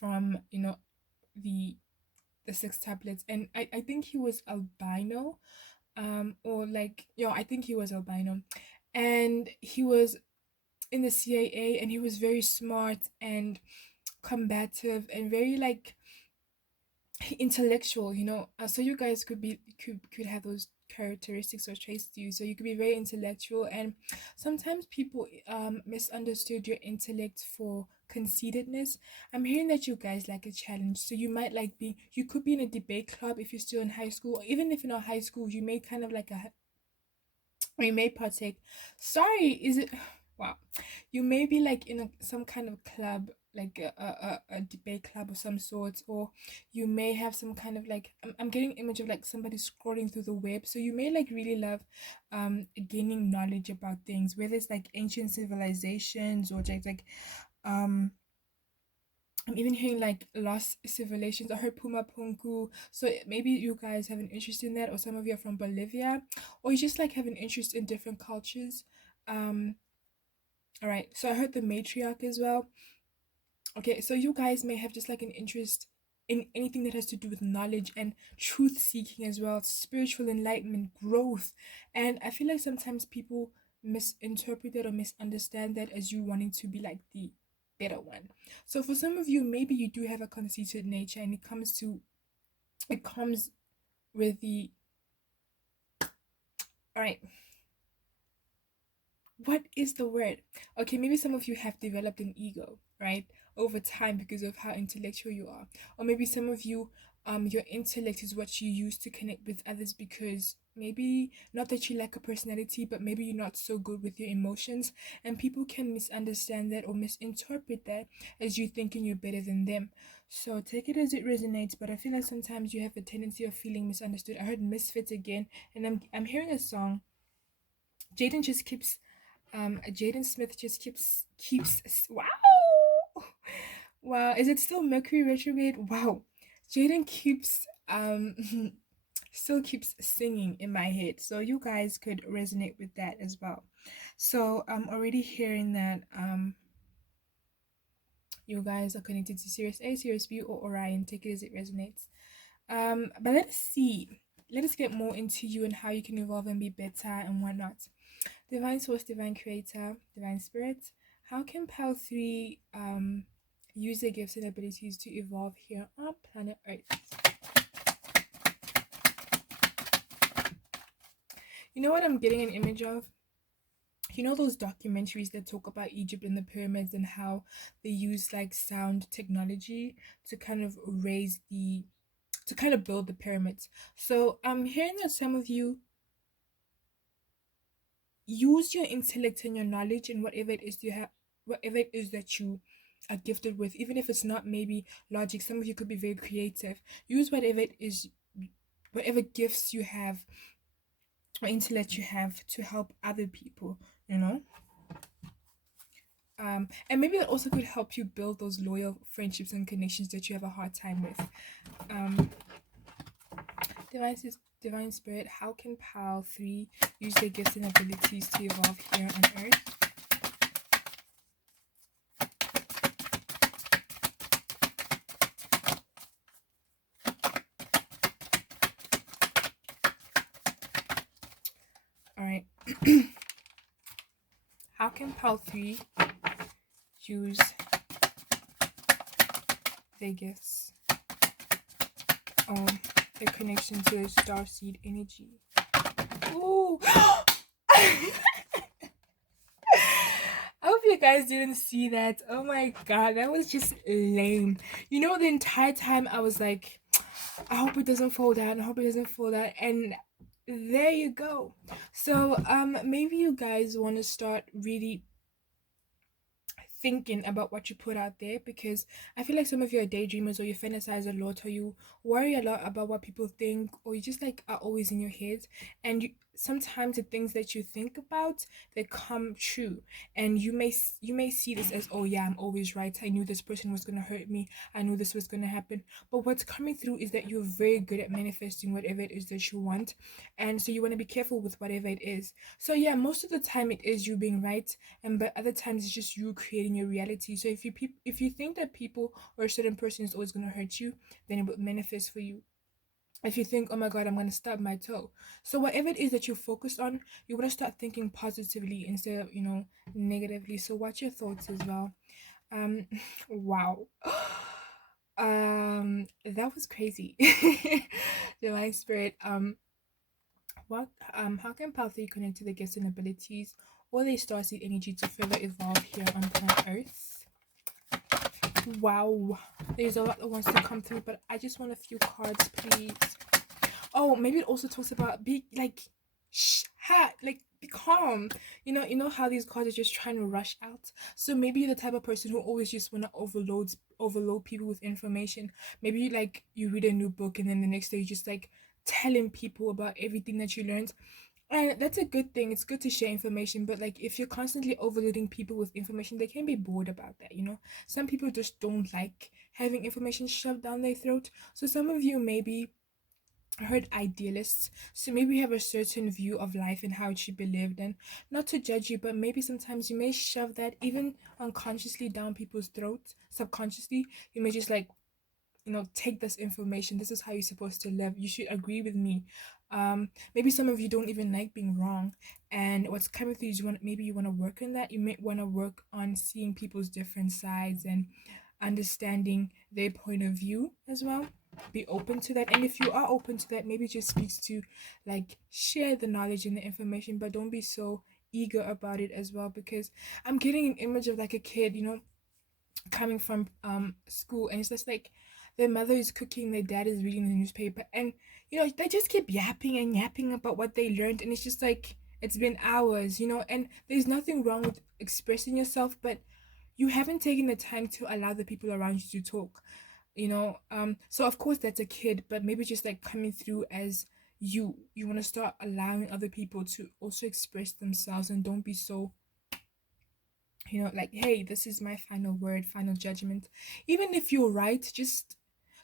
from the Six Tablets, and I think he was albino, or like, yeah, I think he was albino, and he was in the CIA, and he was very smart and combative and very like intellectual, so you guys could have those characteristics or traits to you. So you could be very intellectual, and sometimes people misunderstood your intellect for conceitedness. I'm hearing that you guys like a challenge, so you could be in a debate club if you're still in high school, or even if you're not high school, you may kind of like or you may partake. Sorry, is it? Wow, you may be like in some kind of club, like a debate club of some sort, or you may have some kind of like I'm getting an image of like somebody scrolling through the web. So you may like really love gaining knowledge about things, whether it's like ancient civilizations or just like um I'm even hearing like lost civilizations. I heard Puma Punku. So maybe you guys have an interest in that, or some of you are from Bolivia, or you just like have an interest in different cultures. Um, all right. So I heard the matriarch as well. Okay, so you guys may have just like an interest in anything that has to do with knowledge and truth seeking as well, spiritual enlightenment, growth. And I feel like sometimes people misinterpret that or misunderstand that as you wanting to be like the better one. So for some of you, maybe you do have a conceited nature, and it comes with the all right. what is the word? Okay, maybe some of you have developed an ego, right? Over time because of how intellectual you are. Or maybe some of you, your intellect is what you use to connect with others because maybe not that you lack a personality, but maybe you're not so good with your emotions, and people can misunderstand that or misinterpret that as you thinking you're better than them. So take it as it resonates, but I feel like sometimes you have a tendency of feeling misunderstood. I heard Misfits again, and I'm hearing a song. Jaden just keeps Jaden Smith just keeps wow. Wow, is it still Mercury retrograde? Wow. Jaden keeps still keeps singing in my head. So you guys could resonate with that as well. So I'm already hearing that you guys are connected to Sirius A, Sirius B, or Orion. Take it as it resonates. But let's see. Let us get more into you and how you can evolve and be better and whatnot. Divine Source, Divine Creator, Divine Spirit. How can PAL 3 use their gifts and abilities to evolve here on planet Earth? You know what I'm getting an image of? You know those documentaries that talk about Egypt and the pyramids and how they use like sound technology to kind of build the pyramids. So I'm hearing that some of you use your intellect and your knowledge and whatever it is you have, whatever it is that you are gifted with, even if it's not maybe logic. Some of you could be very creative. Use whatever it is, whatever gifts you have or intellect you have to help other people, you know. And maybe that also could help you build those loyal friendships and connections that you have a hard time with. um Divine Spirit, how can PAL 3 use their gifts and abilities to evolve here on Earth? All right. How can PAL 3 use their gifts or their connection to the starseed energy? Ooh. I hope you guys didn't see that. Oh my god, that was just lame. You know, the entire time I was like, I hope it doesn't fall down. I hope it doesn't fall down. And there you go. So maybe you guys want to start really thinking about what you put out there, because I feel like some of you are daydreamers, or you fantasize a lot, or you worry a lot about what people think, or you just like are always in your head, and sometimes the things that you think about, they come true, and you may see this as, oh yeah, I'm always right, I knew this person was going to hurt me, I knew this was going to happen. But what's coming through is that you're very good at manifesting whatever it is that you want, and so you want to be careful with whatever it is. So yeah, most of the time it is you being right, and but other times it's just you creating your reality. So if you think that people or a certain person is always going to hurt you, then it will manifest for you. If you think, oh my god, I'm going to stub my toe, so whatever it is that you're focused on, you want to start thinking positively instead of, negatively. So watch your thoughts as well. Wow. That was crazy. Divine Spirit, what how can Palthy connect to the gifts and abilities or the starseed energy to further evolve here on planet Earth? Wow, there's a lot that wants to come through, but I just want a few cards, please. Oh, maybe it also talks about be like like be calm. You know how these cards are just trying to rush out. So maybe you're the type of person who always just wanna overload people with information. Maybe you read a new book and then the next day you just like telling people about everything that you learned. And that's a good thing. It's good to share information, but like if you're constantly overloading people with information, they can be bored about that. Some people just don't like having information shoved down their throat. So some of you maybe heard idealists, so maybe you have a certain view of life and how it should be lived, and not to judge you, but maybe sometimes you may shove that even unconsciously down people's throats. Subconsciously you may just like, take this information, this is how you're supposed to live, you should agree with me. Maybe some of you don't even like being wrong, and what's coming through is you want to work on that. You may want to work on seeing people's different sides and understanding their point of view as well. Be open to that, and if you are open to that, maybe it just speaks to like share the knowledge and the information, but don't be so eager about it as well, because I'm getting an image of like a kid, coming from school, and it's just like their mother is cooking, their dad is reading the newspaper, and they just keep yapping and yapping about what they learned, and it's just like it's been hours, and there's nothing wrong with expressing yourself, but you haven't taken the time to allow the people around you to talk. So of course that's a kid, but maybe just like coming through as you want to start allowing other people to also express themselves, and don't be so, like, hey, this is my final word, final judgment. Even if you're right, just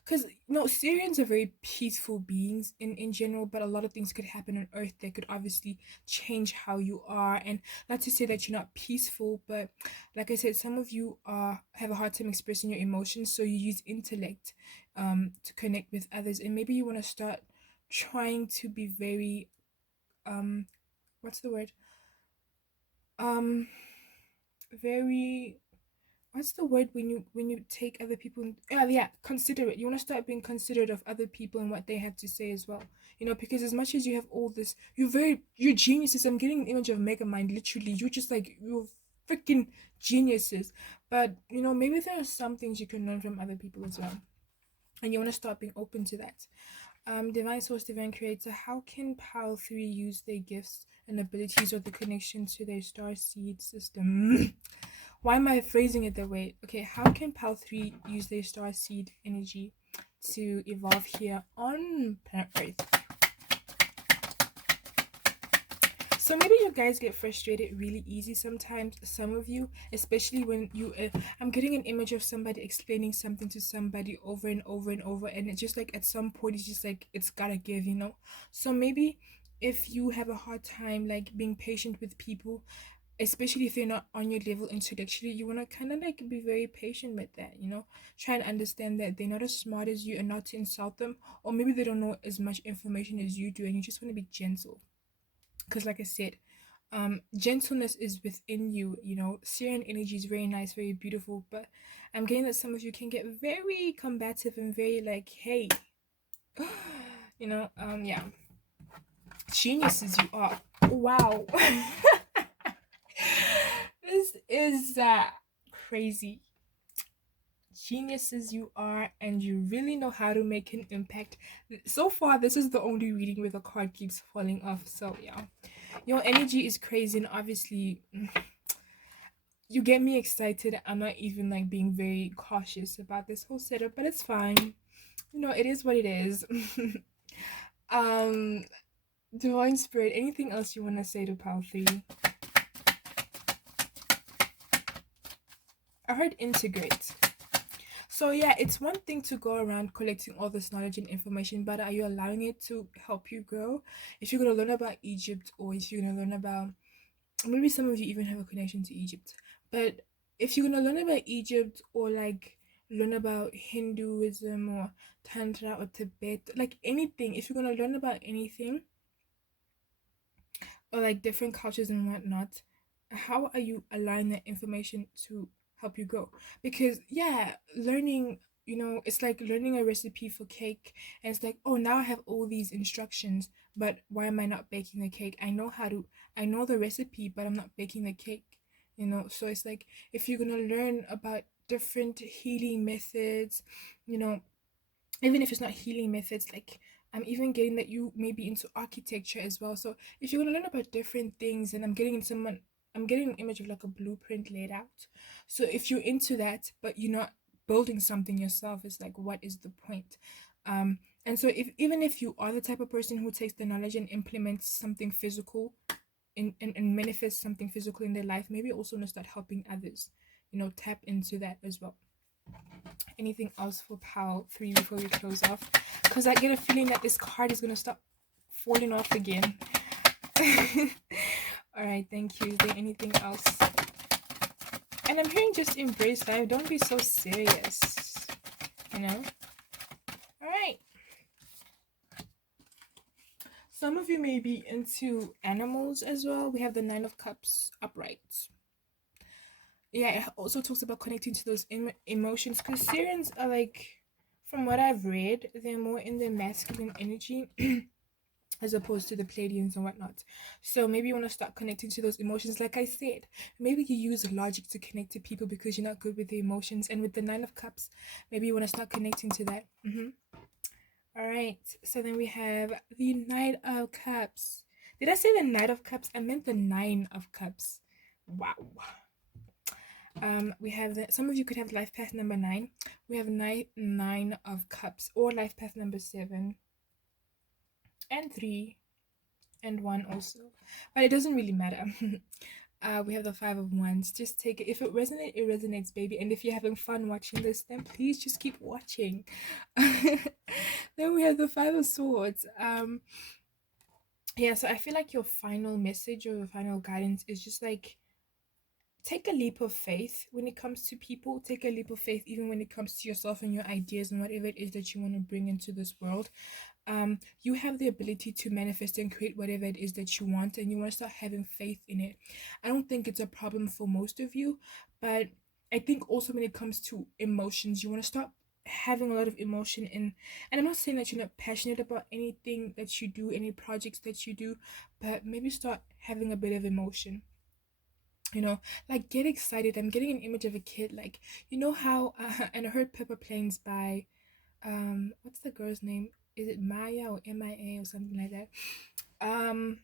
because Syrians are very peaceful beings in general, but a lot of things could happen on Earth that could obviously change how you are. And not to say that you're not peaceful, but like I said, some of you have a hard time expressing your emotions, so you use intellect to connect with others, and maybe you want to start trying to be very what's the word um very what's the word when you take other people yeah, considerate. You want to start being considerate of other people and what they have to say as well, because as much as you have all this, you're geniuses. I'm getting an image of mega mind, literally. You're just like, you're freaking geniuses, but maybe there are some things you can learn from other people as well, and you want to start being open to that. Divine source, divine creator, how can Pal 3 use their gifts and abilities or the connection to their star seed system? Why am I phrasing it that way? Okay, how can Pal 3 use their star seed energy to evolve here on planet Earth? So maybe you guys get frustrated really easy sometimes, some of you, especially when I'm getting an image of somebody explaining something to somebody over and over and over, and it's just like at some point it's just like it's gotta give, So maybe if you have a hard time like being patient with people, especially if they're not on your level intellectually, you want to kind of like be very patient with that, try and understand that they're not as smart as you and not to insult them, or maybe they don't know as much information as you do, and you just want to be gentle. Because like I said, gentleness is within you. Syrian energy is very nice, very beautiful, but I'm getting that some of you can get very combative and very like, hey, yeah, geniuses you are. Wow. This is crazy. Geniuses you are, and you really know how to make an impact. So far, this is the only reading where the card keeps falling off. So yeah, your energy is crazy, and obviously you get me excited. I'm not even like being very cautious about this whole setup, but it's fine. It is what it is. um Divine Spirit, anything else you want to say to Palthi? I heard integrate. So yeah, it's one thing to go around collecting all this knowledge and information, but are you allowing it to help you grow? If you're gonna learn about Egypt, or if you're gonna learn about, maybe some of you even have a connection to Egypt, but if you're gonna learn about Egypt, or like learn about Hinduism or Tantra or Tibet, like anything, if you're gonna learn about anything, or like different cultures and whatnot, how are you allowing that information to help you grow? Because yeah, learning, it's like learning a recipe for cake, and it's like, oh, now I have all these instructions, but why am I not baking the cake? I know the recipe, but I'm not baking the cake. So it's like, if you're gonna learn about different healing methods, you know even if it's not healing methods, like I'm even getting that you may be into architecture as well. So if you're gonna learn about different things, and I'm getting an image of like a blueprint laid out. So if you're into that, but you're not building something yourself, it's like, what is the point? And so if even if you are the type of person who takes the knowledge and implements something physical and manifests something physical in their life, maybe also want to start helping others, tap into that as well. Anything else for Pal 3 before we close off? Because I get a feeling that this card is going to stop falling off again. Alright, thank you. Is there anything else? And I'm hearing just embrace life. Don't be so serious. Alright. Some of you may be into animals as well. We have the 9 of Cups upright. Yeah, it also talks about connecting to those emotions, because Syrians are like, from what I've read, they're more in their masculine energy. as opposed to the Pleiadians and whatnot. So maybe you want to start connecting to those emotions. Like I said, maybe you use logic to connect to people because you're not good with the emotions. And with the Nine of Cups, maybe you want to start connecting to that. All right. So then we have the Knight of Cups. Did I say the Knight of Cups? I meant the Nine of Cups. Wow. We have some of you could have life path number 9. We have nine of cups, or life path number 7 and 3 and 1 also, but it doesn't really matter. We have the 5 of wands. Just take it. If it resonates, it resonates, baby. And if you're having fun watching this, then please just keep watching. Then we have the 5 of swords. Yeah, so I feel like your final message or your final guidance is just like, take a leap of faith when it comes to people. Take a leap of faith even when it comes to yourself and your ideas and whatever it is that you want to bring into this world. You have the ability to manifest and create whatever it is that you want, and you want to start having faith in it. I don't think it's a problem for most of you, but I think also when it comes to emotions, you want to start having a lot of emotion in. And I'm not saying that you're not passionate about anything that you do, any projects that you do, but maybe start having a bit of emotion, like get excited. I'm getting an image of a kid, like, how and I heard Pepper Planes by what's the girl's name? Is it Maya or MIA or something like that?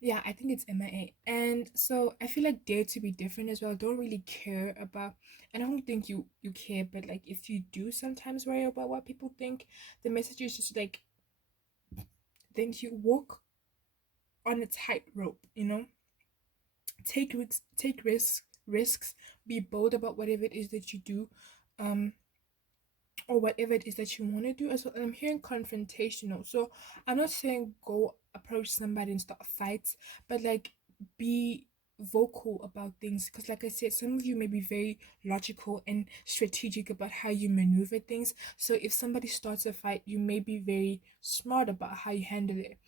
Yeah, I think it's MIA. And so I feel like Dare to Be Different as well. Don't really care about, and I don't think you care, but like if you do sometimes worry about what people think, the message is just like, then you walk on a tightrope, take risks, be bold about whatever it is that you do, um or whatever it is that you want to do as well. And I'm hearing confrontational, so I'm not saying go approach somebody and start fights, but like be vocal about things, because like I said, some of you may be very logical and strategic about how you maneuver things. So if somebody starts a fight, you may be very smart about how you handle it,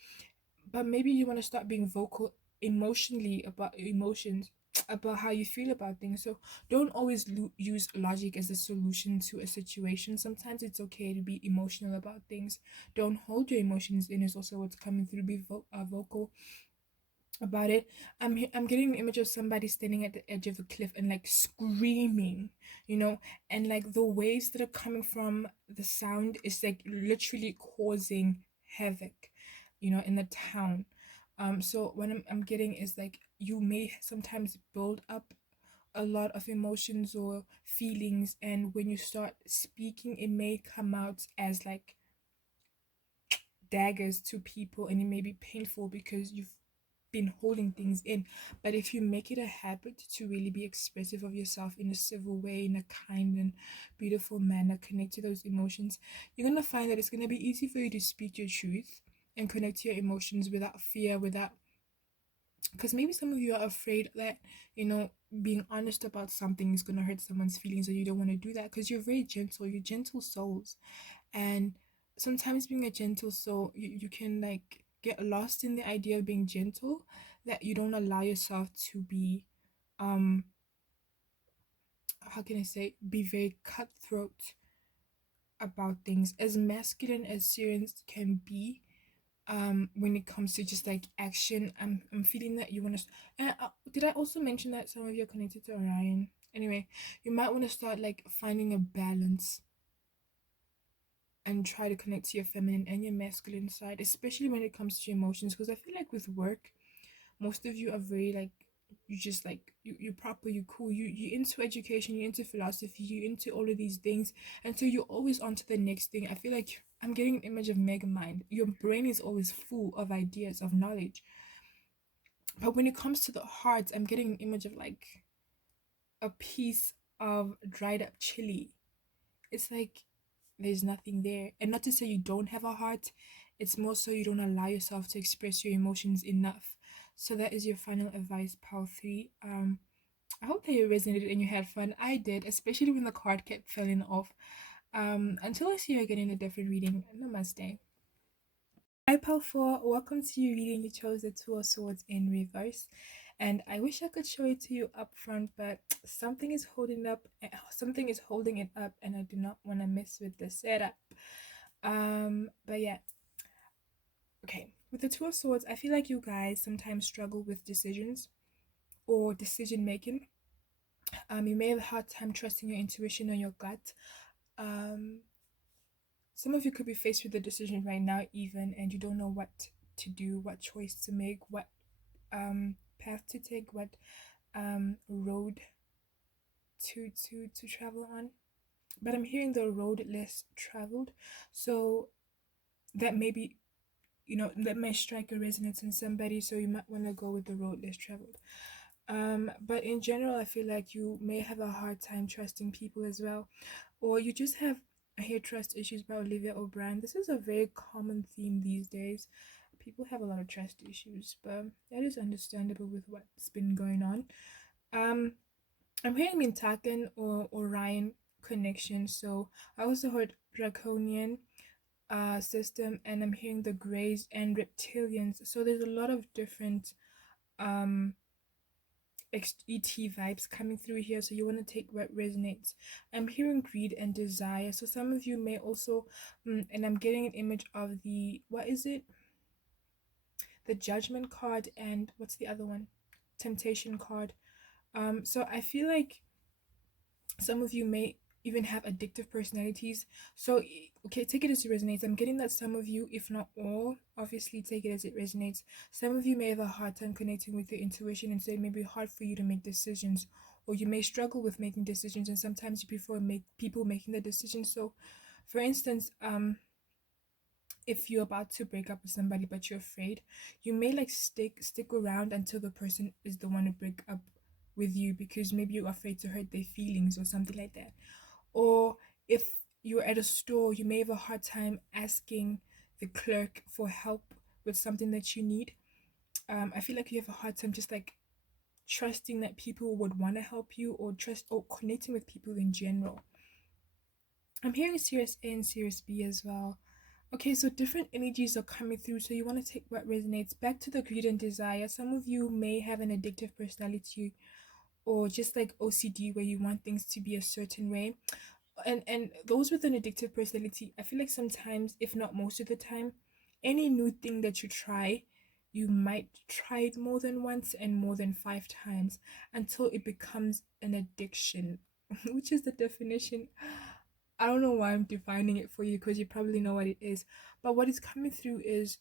but maybe you want to start being vocal emotionally about your emotions, about how you feel about things. So don't always use logic as a solution to a situation. Sometimes it's okay to be emotional about things. Don't hold your emotions in is also what's coming through. Be vocal about it. I'm getting an image of somebody standing at the edge of a cliff and like screaming, and like the waves that are coming from the sound is like literally causing havoc, in the town. So what I'm getting is like you may sometimes build up a lot of emotions or feelings, and when you start speaking, it may come out as like daggers to people, and it may be painful because you've been holding things in. But if you make it a habit to really be expressive of yourself in a civil way, in a kind and beautiful manner, connect to those emotions, you're going to find that it's going to be easy for you to speak your truth and connect to your emotions without fear, without, because maybe some of you are afraid that, being honest about something is going to hurt someone's feelings, or you don't want to do that because you're very gentle, you're gentle souls. And sometimes being a gentle soul, you can like get lost in the idea of being gentle, that you don't allow yourself to be, um how can I say, be very cutthroat about things, as masculine as Syrians can be. When it comes to just like action, I'm feeling that you want to, and did I also mention that some of you are connected to Orion? Anyway, you might want to start like finding a balance and try to connect to your feminine and your masculine side, especially when it comes to your emotions. Because I feel like with work, most of you are very like, you just like, you're proper, you cool, you into education, you into philosophy, you into all of these things, and so you're always on to the next thing. I feel like I'm getting an image of mega mind. Your brain is always full of ideas, of knowledge, but when it comes to the heart, I'm getting an image of like a piece of dried up chili. It's like there's nothing there. And not to say you don't have a heart, it's more so you don't allow yourself to express your emotions enough. So that is your final advice, pal 3. I hope that you resonated and you had fun. I did, especially when the card kept falling off. Until I see you again in a different reading, namaste. Hi, pal 4. Welcome to your reading. You chose the Two of Swords in reverse, and I wish I could show it to you up front, but something is something is holding it up, and I do not want to mess with the setup. But yeah, okay. With the Two of Swords, I feel like you guys sometimes struggle with decisions or decision making. You may have a hard time trusting your intuition or your gut. Um, some of you could be faced with a decision right now, even, and you don't know what to do, what choice to make, what path to take, what road to travel on. But I'm hearing the road less traveled, so that maybe that may strike a resonance in somebody. So you might want to go with the road less traveled. But in general, I feel like you may have a hard time trusting people as well, or you just have I hear trust issues by Olivia O'Brien. This is a very common theme these days. People have a lot of trust issues, but that is understandable with what's been going on. Um, I'm hearing Mintakan or Orion connection. So I also heard Draconian system, and I'm hearing the Greys and Reptilians. So there's a lot of different um ET vibes coming through here, so you want to take what resonates. I'm hearing greed and desire, so some of you may also and I'm getting an image of the what is it, the judgment card, and what's the other one, temptation card. So I feel like some of you may even have addictive personalities. So, okay, take it as it resonates. I'm getting that some of you, if not all, obviously take it as it resonates. Some of you may have a hard time connecting with your intuition, and so it may be hard for you to make decisions, or you may struggle with making decisions, and sometimes you prefer people making the decisions. So, for instance, if you're about to break up with somebody but you're afraid, you may like stick around until the person is the one to break up with you because maybe you're afraid to hurt their feelings or something like that. Or if you're at a store, you may have a hard time asking the clerk for help with something that you need. I feel like you have a hard time just like trusting that people would want to help you, or trust or connecting with people in general. I'm hearing Sirius A and Sirius B as well. Okay, so different energies are coming through, so you want to take what resonates. Back to the greed and desire. Some of you may have an addictive personality, or just like OCD, where you want things to be a certain way. And those with an addictive personality, I feel like sometimes, if not most of the time, any new thing that you try, you might try it more than once and more than 5 times until it becomes an addiction, which is the definition. I don't know why I'm defining it for you because you probably know what it is. But what is coming through is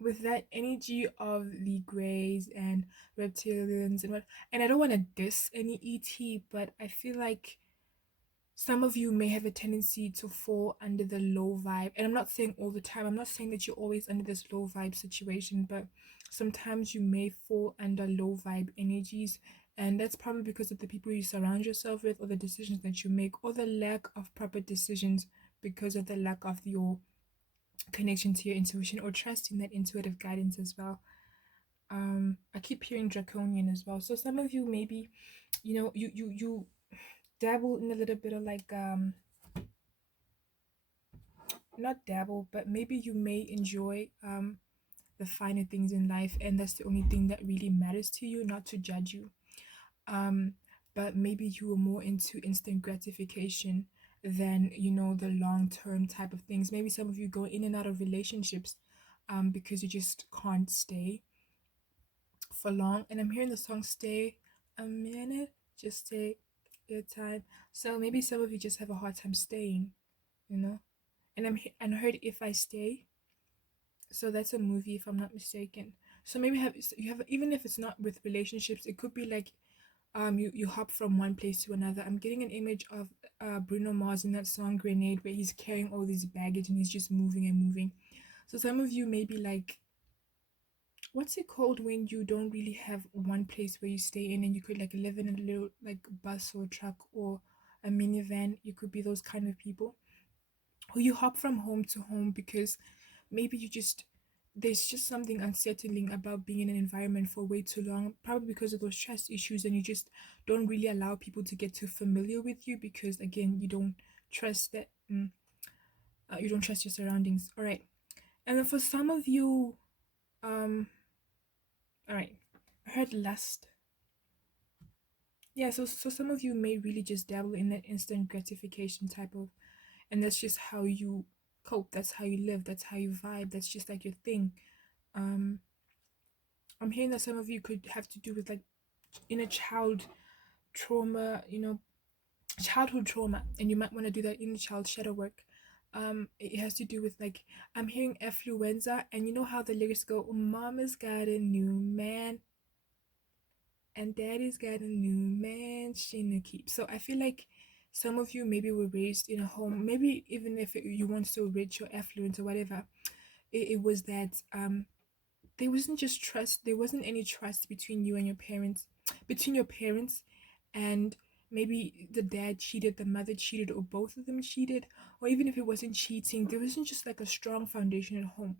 with that energy of the greys and reptilians and what, and I don't want to diss any ET, but I feel like some of you may have a tendency to fall under the low vibe. And I'm not saying all the time, I'm not saying that you're always under this low vibe situation, but sometimes you may fall under low vibe energies. And that's probably because of the people you surround yourself with, or the decisions that you make, or the lack of proper decisions because of the lack of your connection to your intuition or trusting that intuitive guidance as well. I keep hearing draconian as well. So some of you maybe, you dabble in a little bit of like not dabble, but maybe you may enjoy the finer things in life, and that's the only thing that really matters to you, not to judge you. Um, but maybe you are more into instant gratification than the long term type of things. Maybe some of you go in and out of relationships because you just can't stay for long. And I'm hearing the song "Stay a Minute," just take your time. So maybe some of you just have a hard time staying, you know. And I heard "If I Stay," so that's a movie if I'm not mistaken. So maybe you have, even if it's not with relationships, it could be like you hop from one place to another. I'm getting an image of Bruno Mars in that song "Grenade," where he's carrying all this baggage and he's just moving and moving. So some of you may be like, what's it called when you don't really have one place where you stay in, and you could like live in a little like bus or truck or a minivan. You could be those kind of people, or you hop from home to home because maybe there's just something unsettling about being in an environment for way too long, probably because of those trust issues, and you just don't really allow people to get too familiar with you because again you don't trust that you don't trust your surroundings. All right. And then for some of you, all right, I heard lust. Yeah, so some of you may really just dabble in that instant gratification type of, and that's just how you cope, that's how you live, that's how you vibe, that's just like your thing. um I'm hearing that some of you could have to do with like inner child trauma, childhood trauma, and you might want to do that inner child shadow work. It has to do with like, I'm hearing affluenza, and you know how the lyrics go, mama's got a new man and daddy's got a new mansion to keep. So I feel like some of you maybe were raised in a home, maybe even if you weren't so rich or affluent or whatever, it was that there wasn't just trust, there wasn't any trust between you and your parents, between your parents, and maybe the dad cheated, the mother cheated, or both of them cheated, or even if it wasn't cheating, there wasn't just like a strong foundation at home.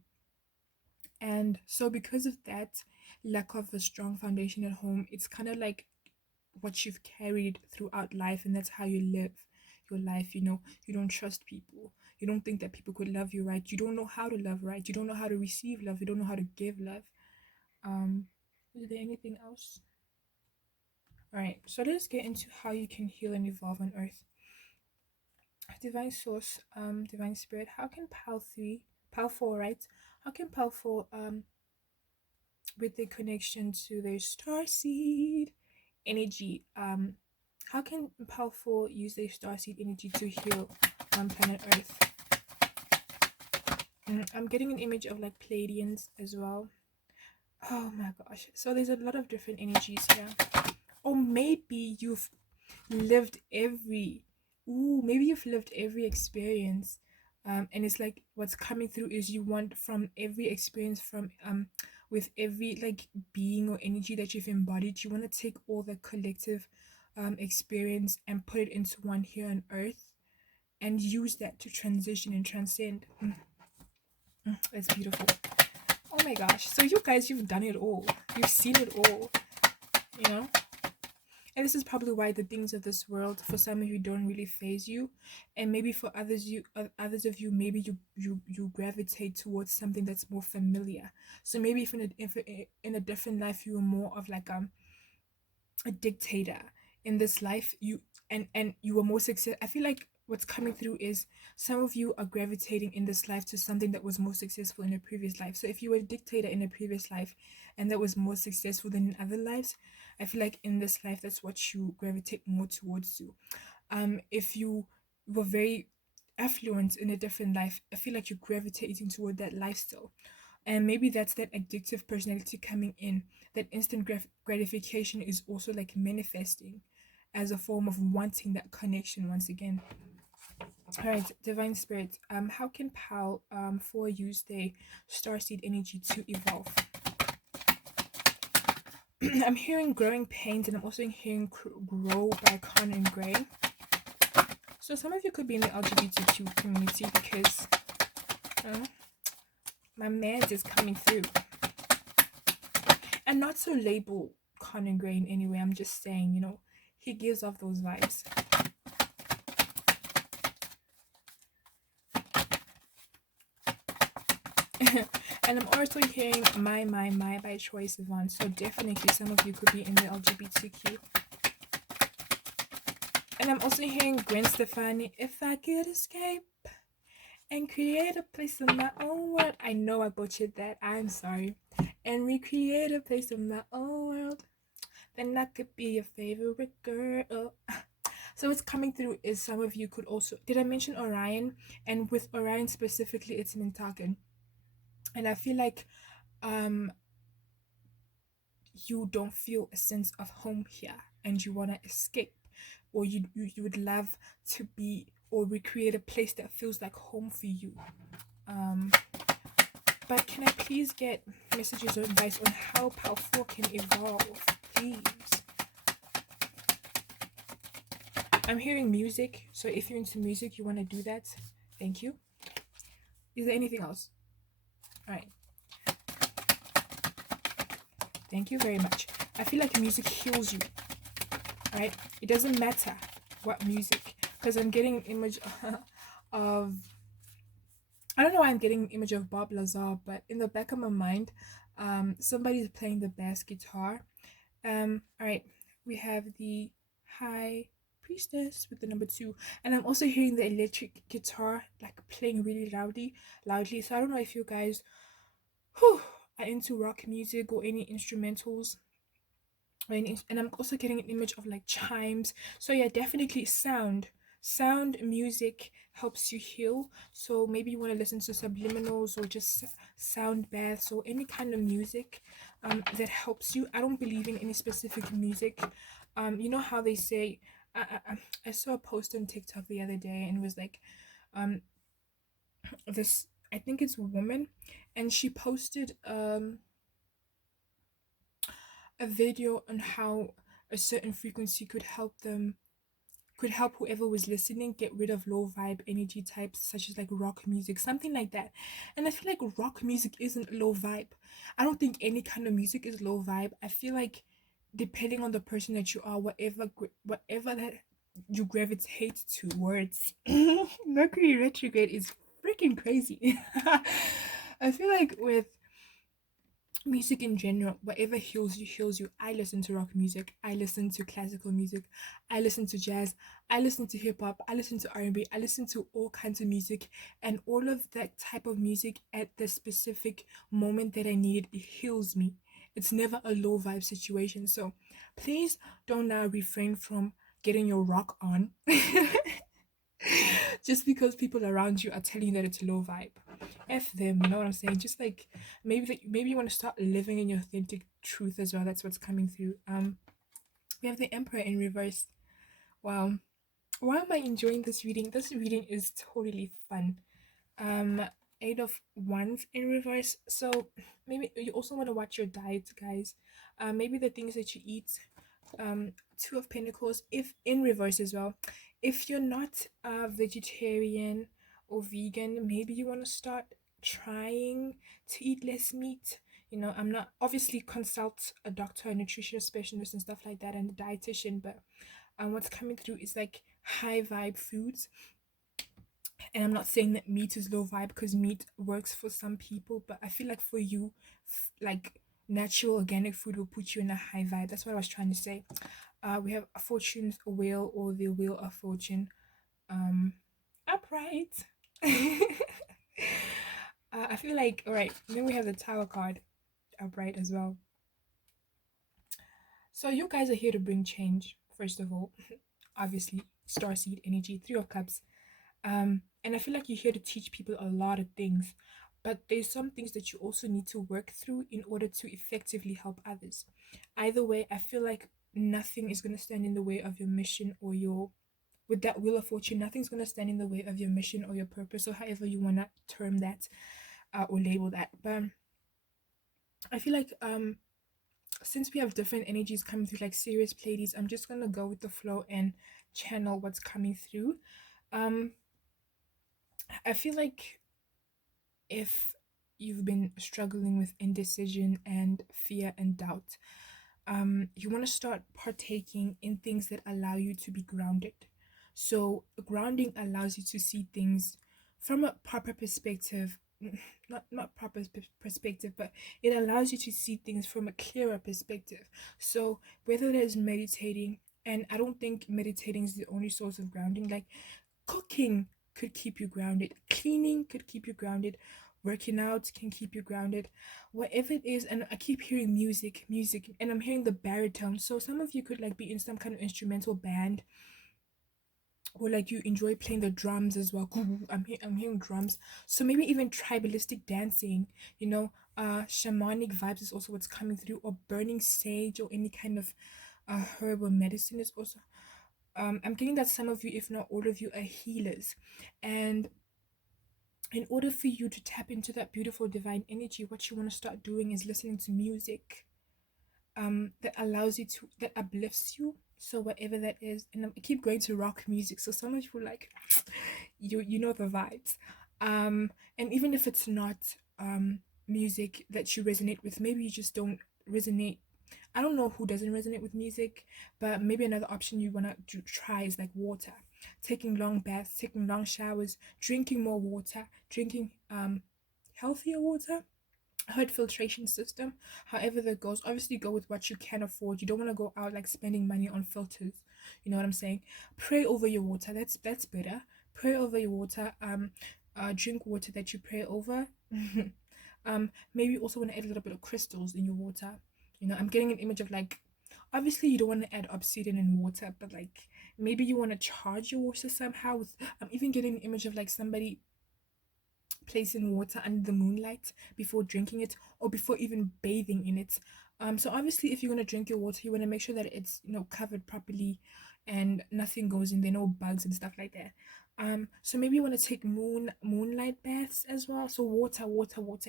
And so because of that lack of a strong foundation at home, it's kind of like what you've carried throughout life, and that's how you live your life. You don't trust people, you don't think that people could love you right, you don't know how to love right, you don't know how to receive love, you don't know how to give love. um is there anything else? All right, so let's get into how you can heal and evolve on earth. Divine source, divine spirit, how can pal 4, right? How can pal 4, with the connection to their star seed energy, how can pal 4 use their star seed energy to heal on planet earth? I'm getting an image of like Pleiadians as well. Oh my gosh, so there's a lot of different energies here. Or maybe you've lived every maybe you've lived every experience, and it's like what's coming through is you want from every experience, from with every like being or energy that you've embodied, you want to take all the collective experience and put it into one here on earth, and use that to transition and transcend. That's beautiful. Oh my gosh, so you guys, you've done it all, you've seen it all, you know. And this is probably why the things of this world, for some of you, don't really phase you, and maybe for others of you, maybe you gravitate towards something that's more familiar. So maybe if in a different life you were more of like a dictator, in this life and you were more success. I feel like what's coming through is some of you are gravitating in this life to something that was more successful in a previous life. So if you were a dictator in a previous life and that was more successful than in other lives, I feel like in this life that's what you gravitate more towards to. If you were very affluent in a different life, I feel like you're gravitating toward that lifestyle. And maybe that's that addictive personality coming in. That instant gratification is also like manifesting as a form of wanting that connection once again. All right, divine spirit, how can pal 4 use their starseed energy to evolve? I'm hearing growing pains, and I'm also hearing grow by Conan Gray. So some of you could be in the LGBTQ community, because my man is coming through. And not to label Conan Gray in any way, I'm just saying, he gives off those vibes. And I'm also hearing my by Choice Yvonne. So definitely some of you could be in the LGBTQ. And I'm also hearing Gwen Stefani, if I could escape and create a place of my own world. I know I butchered that, I'm sorry. And recreate a place of my own world, then I could be your favorite girl. So what's coming through is some of you could also, did I mention Orion? And with Orion specifically, it's Mintaken. And I feel like you don't feel a sense of home here, and you want to escape, or you would love to be or recreate a place that feels like home for you. But can I please get messages or advice on how Pal 4 can evolve, please? I'm hearing music, so if you're into music, you want to do that. Thank you. Is there anything else? All right. Thank you very much. I feel like music heals you. All right. It doesn't matter what music, because I'm getting an image of, I don't know why I'm getting an image of Bob Lazar, but in the back of my mind, somebody's playing the bass guitar. All right. We have the high Priestess with the number two. And I'm also hearing the electric guitar like playing really loudly. So I don't know if you guys whew, are into rock music or any instrumentals and I'm also getting an image of like chimes. So yeah, definitely sound music helps you heal. So maybe you want to listen to subliminals or just sound baths or any kind of music that helps you. I don't believe in any specific music. You know how they say, I saw a post on TikTok the other day and it was like um this, I think it's a woman, and she posted a video on how a certain frequency could help whoever was listening get rid of low vibe energy types such as like rock music, something like that. And I feel like rock music isn't low vibe. I don't think any kind of music is low vibe. I feel like depending on the person that you are, whatever that you gravitate towards. Mercury retrograde is freaking crazy. I feel like with music in general, whatever heals you. I listen to rock music, I listen to classical music, I listen to jazz, I listen to hip-hop, I listen to R&B, I listen to all kinds of music, and all of that type of music at the specific moment that I need it heals me. It's never a low vibe situation. So please don't now refrain from getting your rock on just because people around you are telling you that it's low vibe. F them, you know what I'm saying? Just like maybe you want to start living in your authentic truth as well. That's what's coming through. We have the Emperor in reverse. Wow. Why am I enjoying this reading? This reading is totally fun. Um, Eight of Wands in reverse. So maybe you also want to watch your diet, guys. Maybe the things that you eat. Two of Pentacles, if in reverse as well. If you're not a vegetarian or vegan, maybe you want to start trying to eat less meat. You know, I'm not obviously consult a doctor, a nutrition specialist, and stuff like that, and a dietitian. But what's coming through is like high vibe foods. And I'm not saying that meat is low vibe because meat works for some people, but I feel like for you, like natural organic food will put you in a high vibe. That's what I was trying to say. We have a fortune's wheel or the wheel of fortune. Upright. I feel like all right. Then we have the tower card, upright as well. So you guys are here to bring change. First of all, obviously, starseed energy, three of cups. And I feel like you're here to teach people a lot of things, but there's some things that you also need to work through in order to effectively help others. Either way, I feel like nothing is going to stand in the way of your mission or your with that wheel of fortune. Nothing's going to stand in the way of your mission or your purpose, or however you want to term that or label that. But I feel like since we have different energies coming through, like serious Pleiades, I'm just gonna go with the flow and channel what's coming through. um I feel like if you've been struggling with indecision and fear and doubt, you want to start partaking in things that allow you to be grounded. So, grounding allows you to see things from a proper perspective, not proper perspective, but it allows you to see things from a clearer perspective. So, whether that is meditating, and I don't think meditating is the only source of grounding, like cooking could keep you grounded, cleaning could keep you grounded, working out can keep you grounded, whatever it is. And I keep hearing music, and I'm hearing the baritone. So some of you could like be in some kind of instrumental band, or like you enjoy playing the drums as well. I'm hearing drums. So maybe even tribalistic dancing, you know, shamanic vibes is also what's coming through, or burning sage or any kind of herbal medicine is also. I'm getting that some of you, if not all of you, are healers. And in order for you to tap into that beautiful divine energy, what you want to start doing is listening to music that allows you to, that uplifts you. So whatever that is, and I keep going to rock music. So some of you like you know the vibes. And even if it's not music that you resonate with, maybe you just don't resonate. I don't know who doesn't resonate with music, but maybe another option you want to try is like water. Taking long baths, taking long showers, drinking more water, drinking healthier water, heard filtration system, however that goes. Obviously go with what you can afford. You don't want to go out like spending money on filters You know what I'm saying? Pray over your water. That's better. Pray over your water. Drink water that you pray over. Maybe you also want to add a little bit of crystals in your water. You know, I'm getting an image of like, obviously you don't want to add obsidian in water, but like maybe you want to charge your water somehow with. I'm even getting an image of like somebody placing water under the moonlight before drinking it or before even bathing in it. So obviously if you're going to drink your water, you want to make sure that it's, you know, covered properly and nothing goes in there, no bugs and stuff like that. So maybe you want to take moonlight baths as well. So water,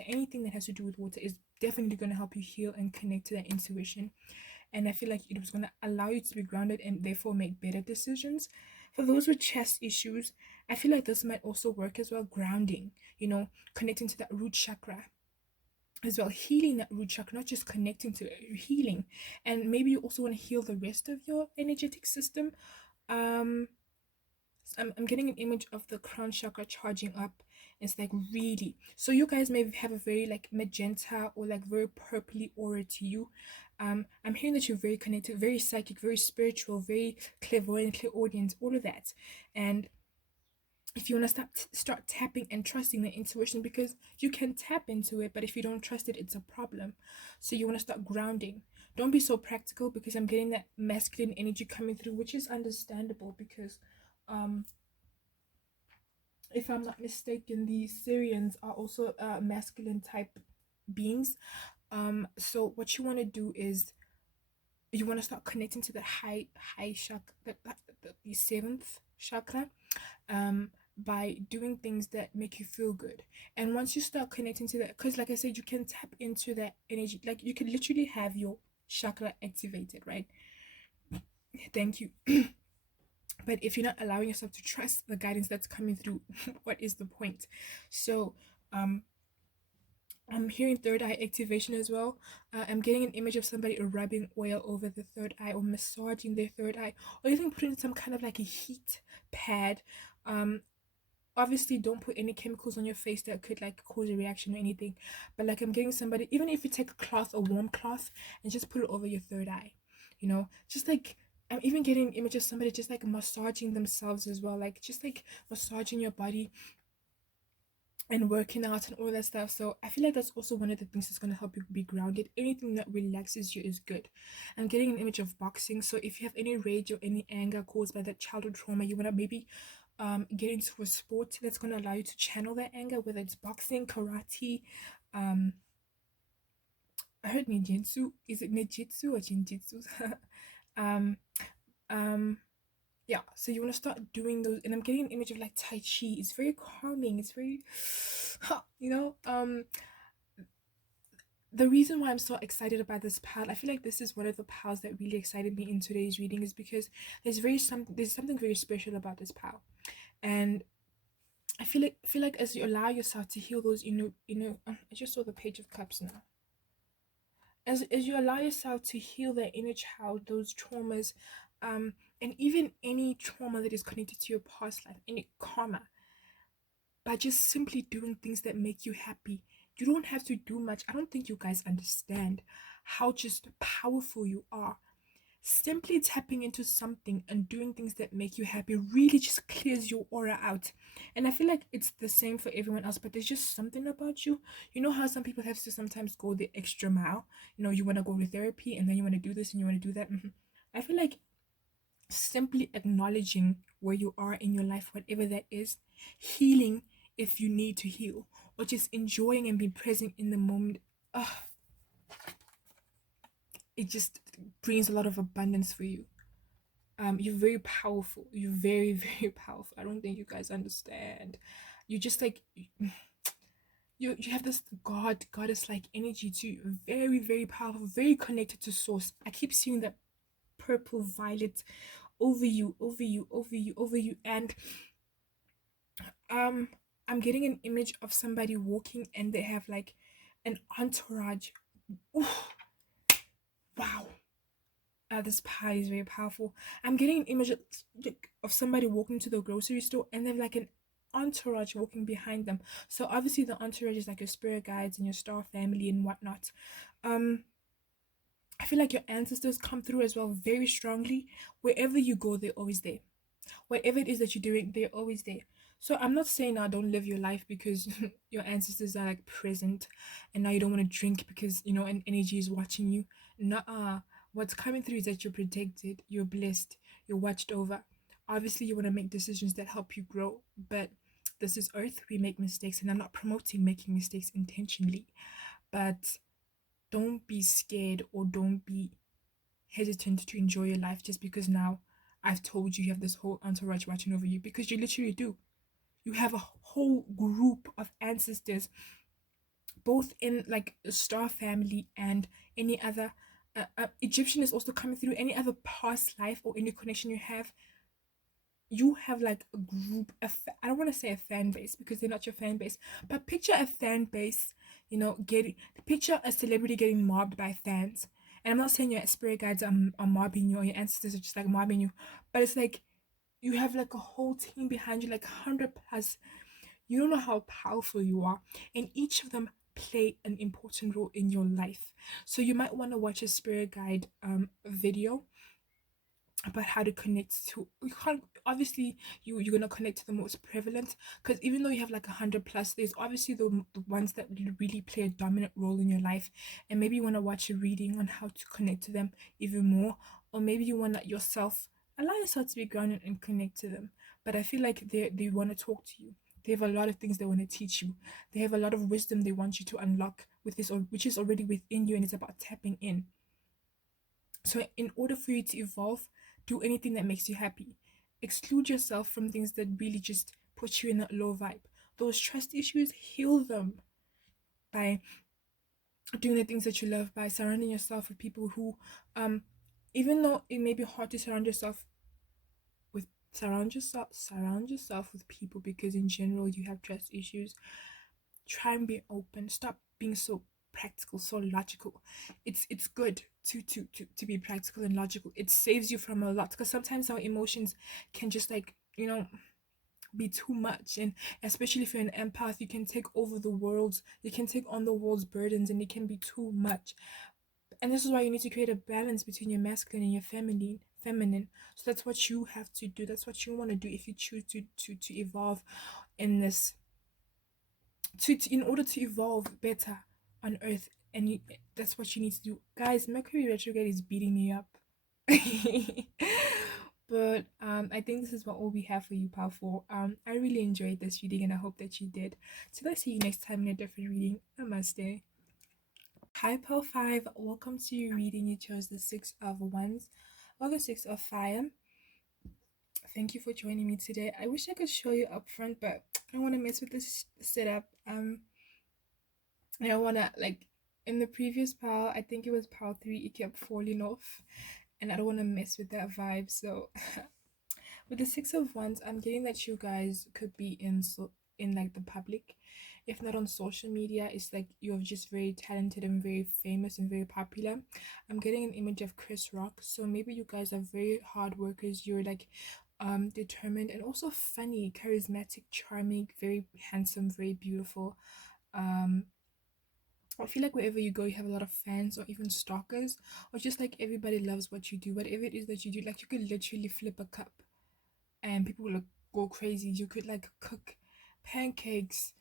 anything that has to do with water is definitely going to help you heal and connect to that intuition. And I feel like it was going to allow you to be grounded and therefore make better decisions. For those with chest issues, I feel like this might also work as well. Grounding, you know, connecting to that root chakra as well, healing that root chakra, not just connecting to it, healing. And maybe you also want to heal the rest of your energetic system. um I'm getting an image of the crown chakra charging up. It's like really, so you guys may have a very like magenta or like very purpley aura to you. I'm hearing that you're very connected, very psychic, very spiritual, very clairvoyant, clairaudient, all of that. And if you want to start tapping and trusting the intuition, because you can tap into it, but if you don't trust it, it's a problem. So you want to start grounding. Don't be so practical, because I'm getting that masculine energy coming through, which is understandable because um if I'm not mistaken, the Syrians are also masculine type beings. So what you want to do is you want to start connecting to the high chakra, the seventh chakra, by doing things that make you feel good. And once you start connecting to that, because like I said, you can tap into that energy. Like you can literally have your chakra activated, right? Thank you. But if you're not allowing yourself to trust the guidance that's coming through, what is the point? So um I'm hearing third eye activation as well. I'm getting an image of somebody rubbing oil over the third eye or massaging their third eye, or even putting some kind of like a heat pad. um Obviously don't put any chemicals on your face that could like cause a reaction or anything, but like I'm getting somebody, even if you take a cloth, a warm cloth, and just put it over your third eye, you know, just like I'm even getting an image of somebody just like massaging themselves as well, like just like massaging your body and working out and all that stuff. So I feel like that's also one of the things that's going to help you be grounded. Anything that relaxes you is good. I'm getting an image of boxing. So if you have any rage or any anger caused by that childhood trauma, you want to maybe get into a sport that's going to allow you to channel that anger, whether it's boxing, karate. um I heard ninjutsu. Is it ninjutsu or jinjutsu? um um yeah, so you want to start doing those. And I'm getting an image of like tai chi. It's very calming, it's very you know. The reason why I'm so excited about this pal, I feel like this is one of the pals that really excited me in today's reading, is because there's something very special about this pal. And I feel like as you allow yourself to heal those, I just saw the page of cups now. As you allow yourself to heal that inner child, those traumas, and even any trauma that is connected to your past life, any karma, by just simply doing things that make you happy. You don't have to do much. I don't think you guys understand how just powerful you are. Simply tapping into something and doing things that make you happy really just clears your aura out. And I feel like it's the same for everyone else, but there's just something about you. You know how some people have to sometimes go the extra mile? You know, you want to go to therapy and then you want to do this and you want to do that. I feel like simply acknowledging where you are in your life, whatever that is, healing if you need to heal, or just enjoying and being present in the moment. uh, it just brings a lot of abundance for you. You're very powerful. You're very, very powerful. I don't think you guys understand. You just like you have this goddess like energy too. Very, very powerful, very connected to source. I keep seeing that purple violet over you, over you, over you, over you. And um I'm getting an image of somebody walking and they have like an entourage. Ooh, wow. This pie is very powerful. I'm getting an image of somebody walking to the grocery store and they have like an entourage walking behind them. So obviously the entourage is like your spirit guides and your star family and whatnot. um I feel like your ancestors come through as well very strongly. Wherever you go, they're always there. Whatever it is that you're doing, they're always there. So I'm not saying now don't live your life because your ancestors are like present and now you don't want to drink because an energy is watching you. Nuh-uh. What's coming through is that you're protected, you're blessed, you're watched over. Obviously you want to make decisions that help you grow, but this is earth, we make mistakes, and I'm not promoting making mistakes intentionally. But don't be scared or don't be hesitant to enjoy your life just because now I've told you you have this whole entourage watching over you, because you literally do. You have a whole group of ancestors, both in like a star family and any other. Egyptian is also coming through. Any other past life or any connection you have like a group. I don't want to say a fan base because they're not your fan base, but picture a fan base. Getting picture a celebrity getting mobbed by fans. And I'm not saying your spirit guides are mobbing you or your ancestors are just like mobbing you, but it's like you have like a whole team behind you, like 100 plus. You don't know how powerful you are, and each of them play an important role in your life. So you might want to watch a spirit guide video about how to connect to. You can't obviously you're gonna connect to the most prevalent, because even though you have like 100 plus, there's obviously the ones that really play a dominant role in your life, and maybe you want to watch a reading on how to connect to them even more, or maybe you want to yourself allow yourself to be grounded and connect to them. But I feel like they want to talk to you. They have a lot of things they want to teach you. They have a lot of wisdom they want you to unlock with this, or which is already within you, and it's about tapping in. So, in order for you to evolve, do anything that makes you happy. Exclude yourself from things that really just put you in a low vibe. Those trust issues, heal them by doing the things that you love, by surrounding yourself with people who, even though it may be hard to surround yourself with people because in general you have trust issues. Try and be open. Stop being so practical, so logical. It's good to be practical and logical. It saves you from a lot, because sometimes our emotions can just like be too much, and especially if you're an empath, you can take over the world, you can take on the world's burdens, and it can be too much. And this is why you need to create a balance between your masculine and your feminine. So that's what you have to do, that's what you want to do if you choose to evolve in this, in order to evolve better on earth. And that's what you need to do, guys. Mercury retrograde is beating me up. But I think this is what all we have for you, powerful. I really enjoyed this reading and I hope that you did. So let's see you next time in a different reading. Namaste. Hi Pearl 5, welcome to your reading. You chose the Six of Wands or the Six of Fire. Thank you for joining me today. I wish I could show you up front, but I don't want to mess with this setup. I don't want to, like, in the previous pile, I think it was pile 3, it kept falling off, and I don't want to mess with that vibe. So with the Six of Wands, I'm getting that you guys could be in like the public, if not on social media. It's like you're just very talented and very famous and very popular. I'm getting an image of Chris Rock, so maybe you guys are very hard workers. You're like determined and also funny, charismatic, charming, very handsome, very beautiful. um I feel like wherever you go, you have a lot of fans or even stalkers, or just like everybody loves what you do. Whatever it is that you do, like you could literally flip a cup and people will like, go crazy. You could like cook pancakes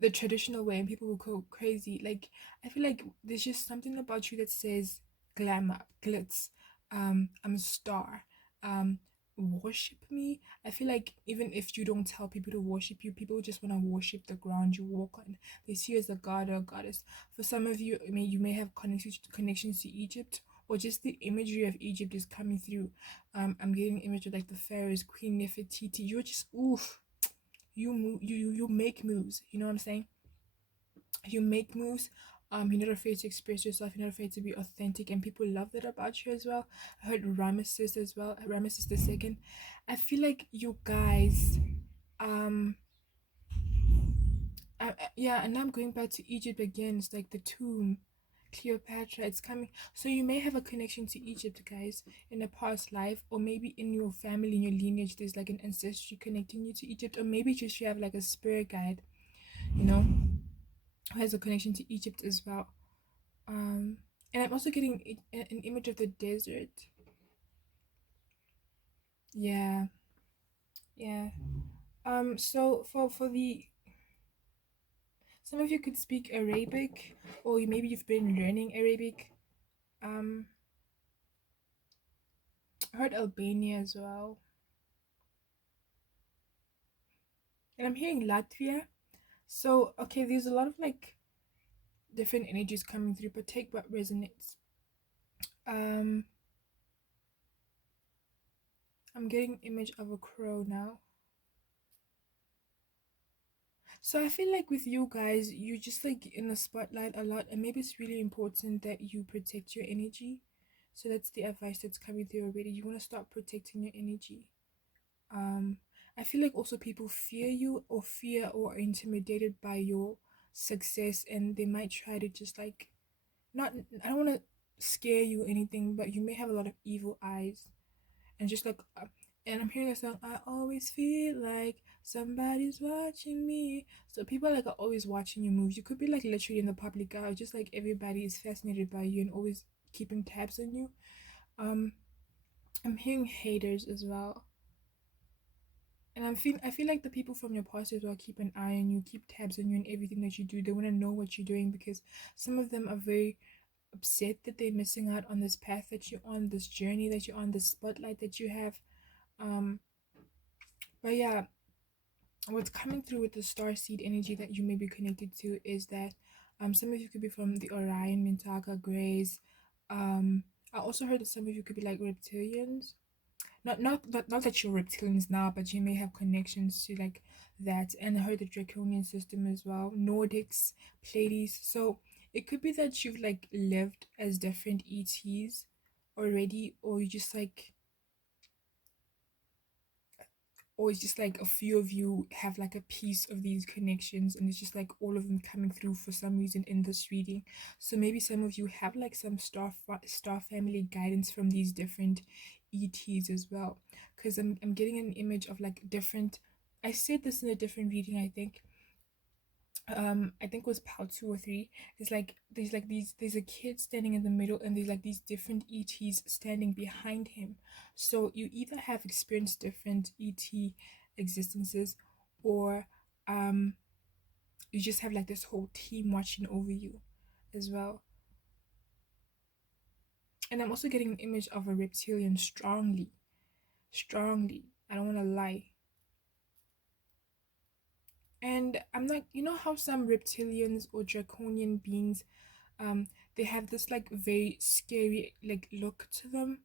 the traditional way and people will go crazy. Like, I feel like there's just something about you that says glamour, glitz, I'm a star, um, worship me. I feel like even if you don't tell people to worship you, people just want to worship the ground you walk on. They see you as a god or a goddess. For some of you, you may have connections to Egypt, or just the imagery of Egypt is coming through. I'm getting an image of like the pharaohs, Queen Nefertiti. You're just oof. You make moves. You know what I'm saying? You make moves. You're not afraid to express yourself. You're not afraid to be authentic, and people love that about you as well. I heard Ramesses as well. Ramesses the second. I feel like you guys, um, yeah, and I'm going back to Egypt again. It's like the tomb, Cleopatra. It's coming. So you may have a connection to Egypt, guys, in a past life, or maybe in your family, in your lineage, there's like an ancestry connecting you to Egypt, or maybe just you have like a spirit guide, you know, who has a connection to Egypt as well. Um, And I'm also getting an image of the desert. Yeah, yeah. So for the some of you could speak Arabic, or maybe you've been learning Arabic. Um, I heard Albania as well, and I'm hearing Latvia. So okay, there's a lot of like different energies coming through, but take what resonates. Um, I'm getting image of a crow now. So I feel like with you guys, you're just like in the spotlight a lot, and maybe it's really important that you protect your energy. So that's the advice that's coming through already. You want to start protecting your energy. Um, I feel like also people fear you or fear or are intimidated by your success, and they might try to just like not. I don't want to scare you or anything, but you may have a lot of evil eyes and just like and I'm hearing a song, I always feel like somebody's watching me. So people like are always watching your moves. You could be like literally in the public eye, just like everybody is fascinated by you and always keeping tabs on you. um I'm hearing haters as well, and I feel like the people from your past as well keep an eye on you, keep tabs on you and everything that you do. They want to know what you're doing because some of them are very upset that they're missing out on this path that you're on, this journey that you're on, this spotlight that you have. um but yeah, what's coming through with the star seed energy that you may be connected to is that some of you could be from the Orion Mintaka Greys. I also heard that some of you could be like reptilians. Not that you're reptilians now, but you may have connections to like that. And I heard the draconian system as well, Nordics, Pleiades. So it could be that you've like lived as different ETs already, or you just like, or it's just like a few of you have like a piece of these connections, and it's just like all of them coming through for some reason in this reading. So maybe some of you have like some star family guidance from these different ETs as well, because I'm getting an image of like different. I said this in a different reading, I think it was part 2 or 3. There's like there's a kid standing in the middle, and there's like these different ETs standing behind him. So you either have experienced different ET existences, or um you just have like this whole team watching over you as well. And I'm also getting an image of a reptilian strongly. I don't want to lie. And I'm not, you know how some reptilians or draconian beings, they have this like very scary like look to them.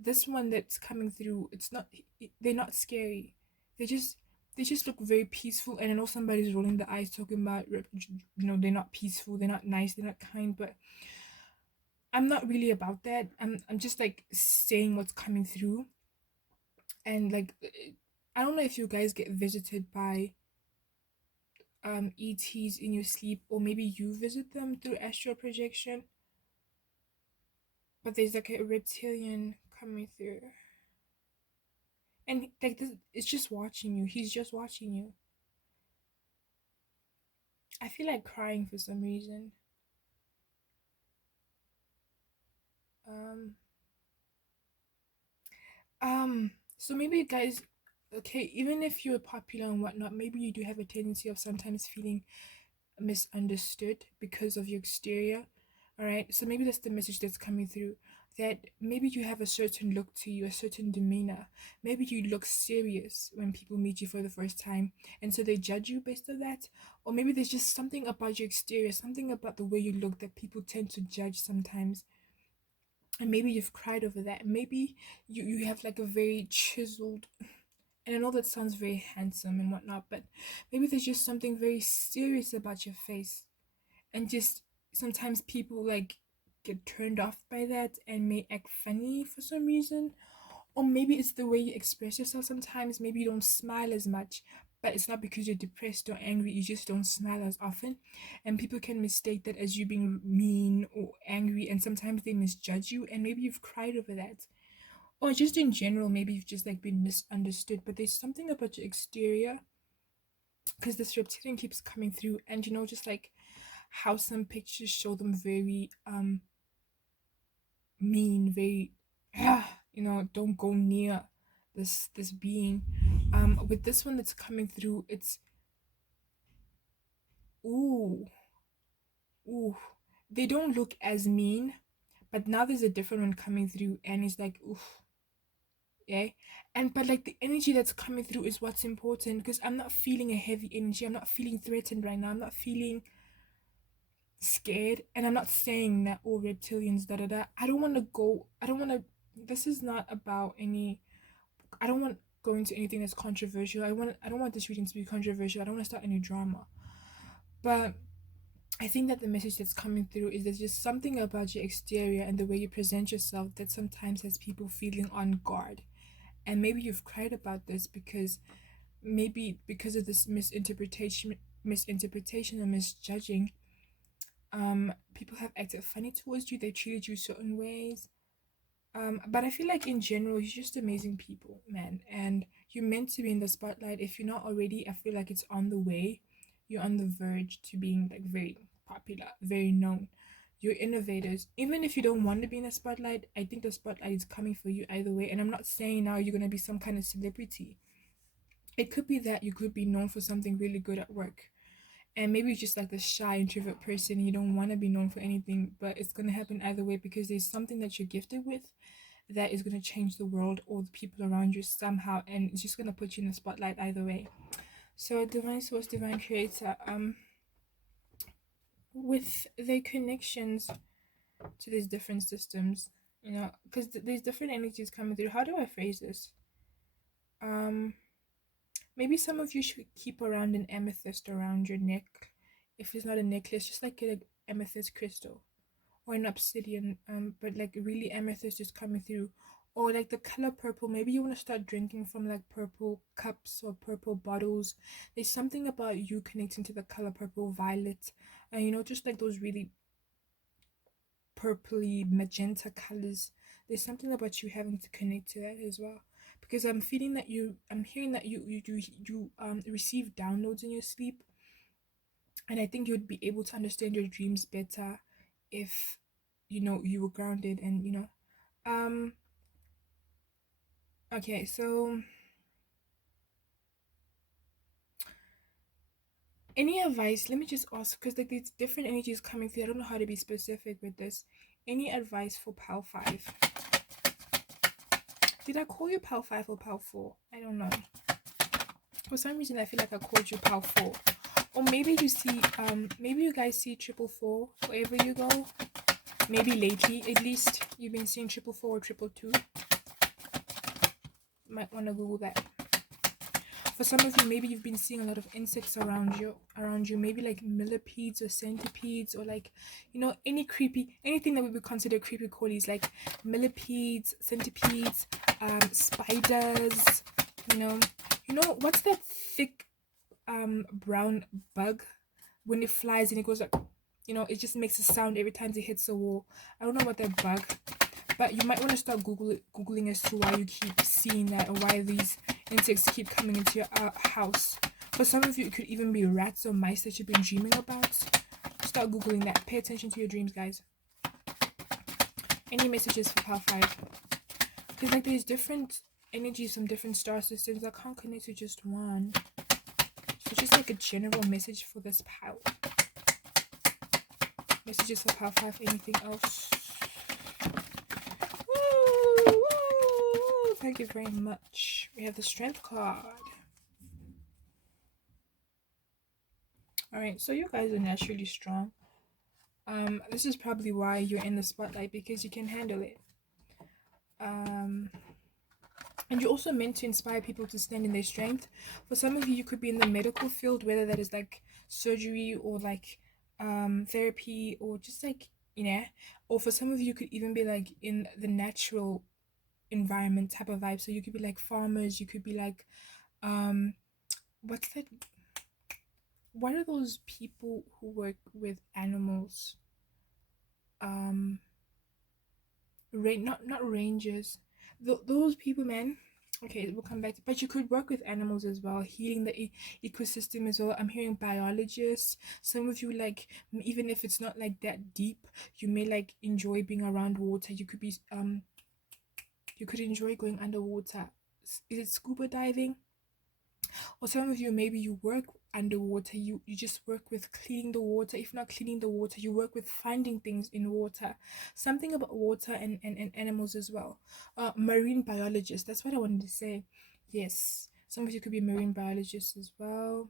This one that's coming through, it's not, they're not scary. They just they just look very peaceful. And I know somebody's rolling the eyes talking about they're not peaceful, they're not nice, they're not kind, but I'm not really about that. I'm just like saying what's coming through. And like I don't know if you guys get visited by ETs in your sleep, or maybe you visit them through astral projection, but there's like a reptilian coming through, and like this, it's just watching you. He's just watching you. I feel like crying for some reason. um so maybe you guys, okay, even if you're popular and whatnot, maybe you do have a tendency of sometimes feeling misunderstood because of your exterior. All right, so maybe that's the message that's coming through, that maybe you have a certain look to you, a certain demeanor. Maybe you look serious when people meet you for the first time, and so they judge you based on that. Or maybe there's just something about your exterior, something about the way you look that people tend to judge sometimes. And maybe you've cried over that. Maybe you have like a very chiseled, and I know that sounds very handsome and whatnot, but maybe there's just something very serious about your face. And just sometimes people like get turned off by that and may act funny for some reason. Or maybe it's the way you express yourself sometimes. Maybe you don't smile as much, but it's not because you're depressed or angry, you just don't smile as often. And people can mistake that as you being mean or angry, and sometimes they misjudge you, and maybe you've cried over that. Or just in general, maybe you've just like been misunderstood. But there's something about your exterior, because this reptilian keeps coming through, and just like how some pictures show them very mean, very don't go near this being. With this one that's coming through, it's ooh, ooh. They don't look as mean, but now there's a different one coming through, and it's like, oof, yeah. And but like the energy that's coming through is what's important, because I'm not feeling a heavy energy. I'm not feeling threatened right now. I'm not feeling scared, and I'm not saying that all reptilians da da da. I don't want to go. I don't want to. This is not about any. I don't want go into anything that's controversial. I don't want this reading to be controversial. I don't want to start any drama. But I think that the message that's coming through is there's just something about your exterior and the way you present yourself that sometimes has people feeling on guard. And maybe you've cried about this because maybe because of this misinterpretation or misjudging, people have acted funny towards you. They treated you certain ways. But I feel like in general, you're just amazing people, man. And you're meant to be in the spotlight. If you're not already, I feel like it's on the way. You're on the verge to being like very popular, very known. You're innovators. Even if you don't want to be in the spotlight, I think the spotlight is coming for you either way. And I'm not saying now you're gonna be some kind of celebrity. It could be that you could be known for something really good at work. And maybe you're just like a shy introvert person, you don't want to be known for anything, but it's gonna happen either way because there's something that you're gifted with that is going to change the world or the people around you somehow, and it's just going to put you in the spotlight either way. So divine source, divine creator, with their connections to these different systems, because there's different energies coming through. How do I phrase this? um Maybe some of you should keep around an amethyst around your neck. If it's not a necklace, just like get an amethyst crystal or an obsidian, but like really amethyst is coming through, or like the color purple. Maybe you want to start drinking from like purple cups or purple bottles. There's something about you connecting to the color purple, violet, and just like those really purpley magenta colors. There's something about you having to connect to that as well, because I'm hearing that you receive downloads in your sleep, and I think you'd be able to understand your dreams better if you were grounded, and um okay. So any advice, let me just ask, because like these different energies coming through, I don't know how to be specific with this. Any advice for pal 5? Did I call you pal 5 or pal 4? I don't know. For some reason I feel like I called you pal 4. Or maybe you see maybe you guys see 444 wherever you go. Maybe lately at least you've been seeing 444 or 222. Might want to Google that. For some of you, maybe you've been seeing a lot of insects around you, maybe like millipedes or centipedes, or like anything that we would consider creepy crawlies, like millipedes, centipedes, spiders. What's that thick brown bug when it flies and it goes like, it just makes a sound every time it hits a wall. I don't know about that bug, but you might want to start googling as to why you keep seeing that, or why these insects keep coming into your house. For some of you, it could even be rats or mice that you've been dreaming about. Start googling that. Pay attention to your dreams, guys. Any messages for Pal 5? Because like there's different energies from different star systems. I can't connect to just one. So just like a general message for this Pal. Messages for Pal 5. Anything else? Thank you very much. We have the Strength card. Alright, so you guys are naturally strong. This is probably why you're in the spotlight, because you can handle it. And you're also meant to inspire people to stand in their strength. For some of you, you could be in the medical field, whether that is like surgery or like therapy, or just like or for some of you, could even be like in the natural environment type of vibe. So you could be like farmers, you could be like what's that, what are those people who work with animals? Not rangers. Those people, man. Okay, we'll come back to, but you could work with animals as well, healing the ecosystem as well. I'm hearing biologists. Some of you like, even if it's not like that deep, you may like enjoy being around water. You could be you could enjoy going underwater. Is it scuba diving? Or some of you, maybe you work underwater, you just work with cleaning the water. If not cleaning the water, you work with finding things in water. Something about water and animals as well. Marine biologist, that's what I wanted to say. Yes, some of you could be marine biologists as well.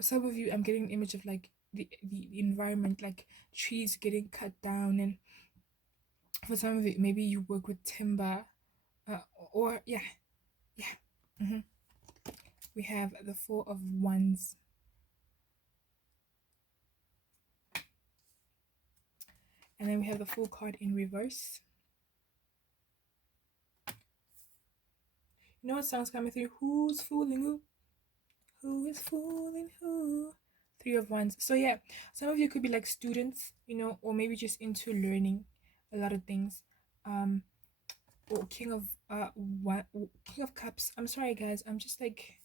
Some of you, I'm getting an image of like the environment, like trees getting cut down. And for some of it, maybe you work with timber. uh, or yeah, yeah. hmm we have the Four of Wands. And then we have the Fool card in reverse. You know what sounds coming through? Who's fooling who? Who is fooling who? Three of Wands. So yeah, some of you could be like students, or maybe just into learning a lot of things. Or King of Cups. I'm sorry guys. I'm just like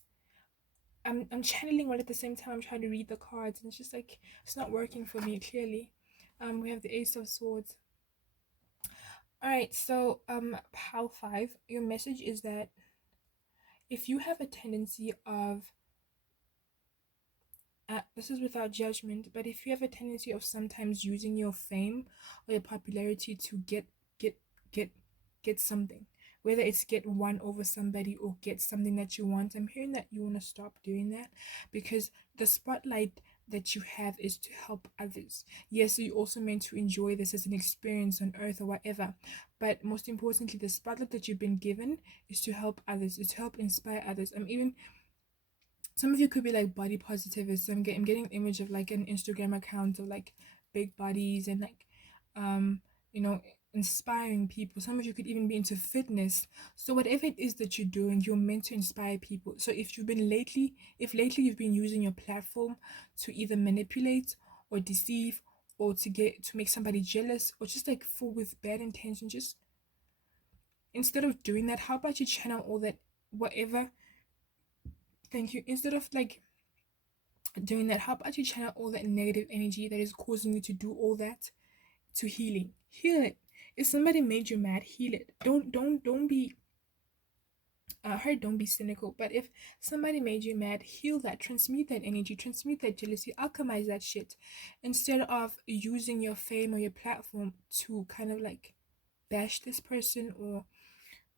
I'm channeling one at the same time I'm trying to read the cards, and it's just like it's not working for me clearly. We have the Ace of Swords. All right, so PAL 5, your message is that if you have a tendency of this is without judgment, but if you have a tendency of sometimes using your fame or your popularity to get get get something, whether it's get one over somebody or get something that you want, I'm hearing that you want to stop doing that, because the spotlight that you have is to help others. Yes, you also meant to enjoy this as an experience on earth or whatever, but most importantly, the spotlight that you've been given is to help others, is to help inspire others. I'm even Some of you could be like body positivists. I'm getting an image of like an Instagram account of like big bodies and like um you know inspiring people. Some of you could even be into fitness. So whatever it is that you're doing, you're meant to inspire people. So if lately you've been using your platform to either manipulate or deceive, or to make somebody jealous, or just like full with bad intention, just instead of doing that, how about you channel all that, whatever, thank you, instead of like doing that, how about you channel all that negative energy that is causing you to do all that to healing? Heal it. If somebody made you mad, heal it. Don't be hurt. Don't be cynical. But if somebody made you mad, heal that. Transmute that energy. Transmute that jealousy. Alchemize that shit, instead of using your fame or your platform to kind of like bash this person, or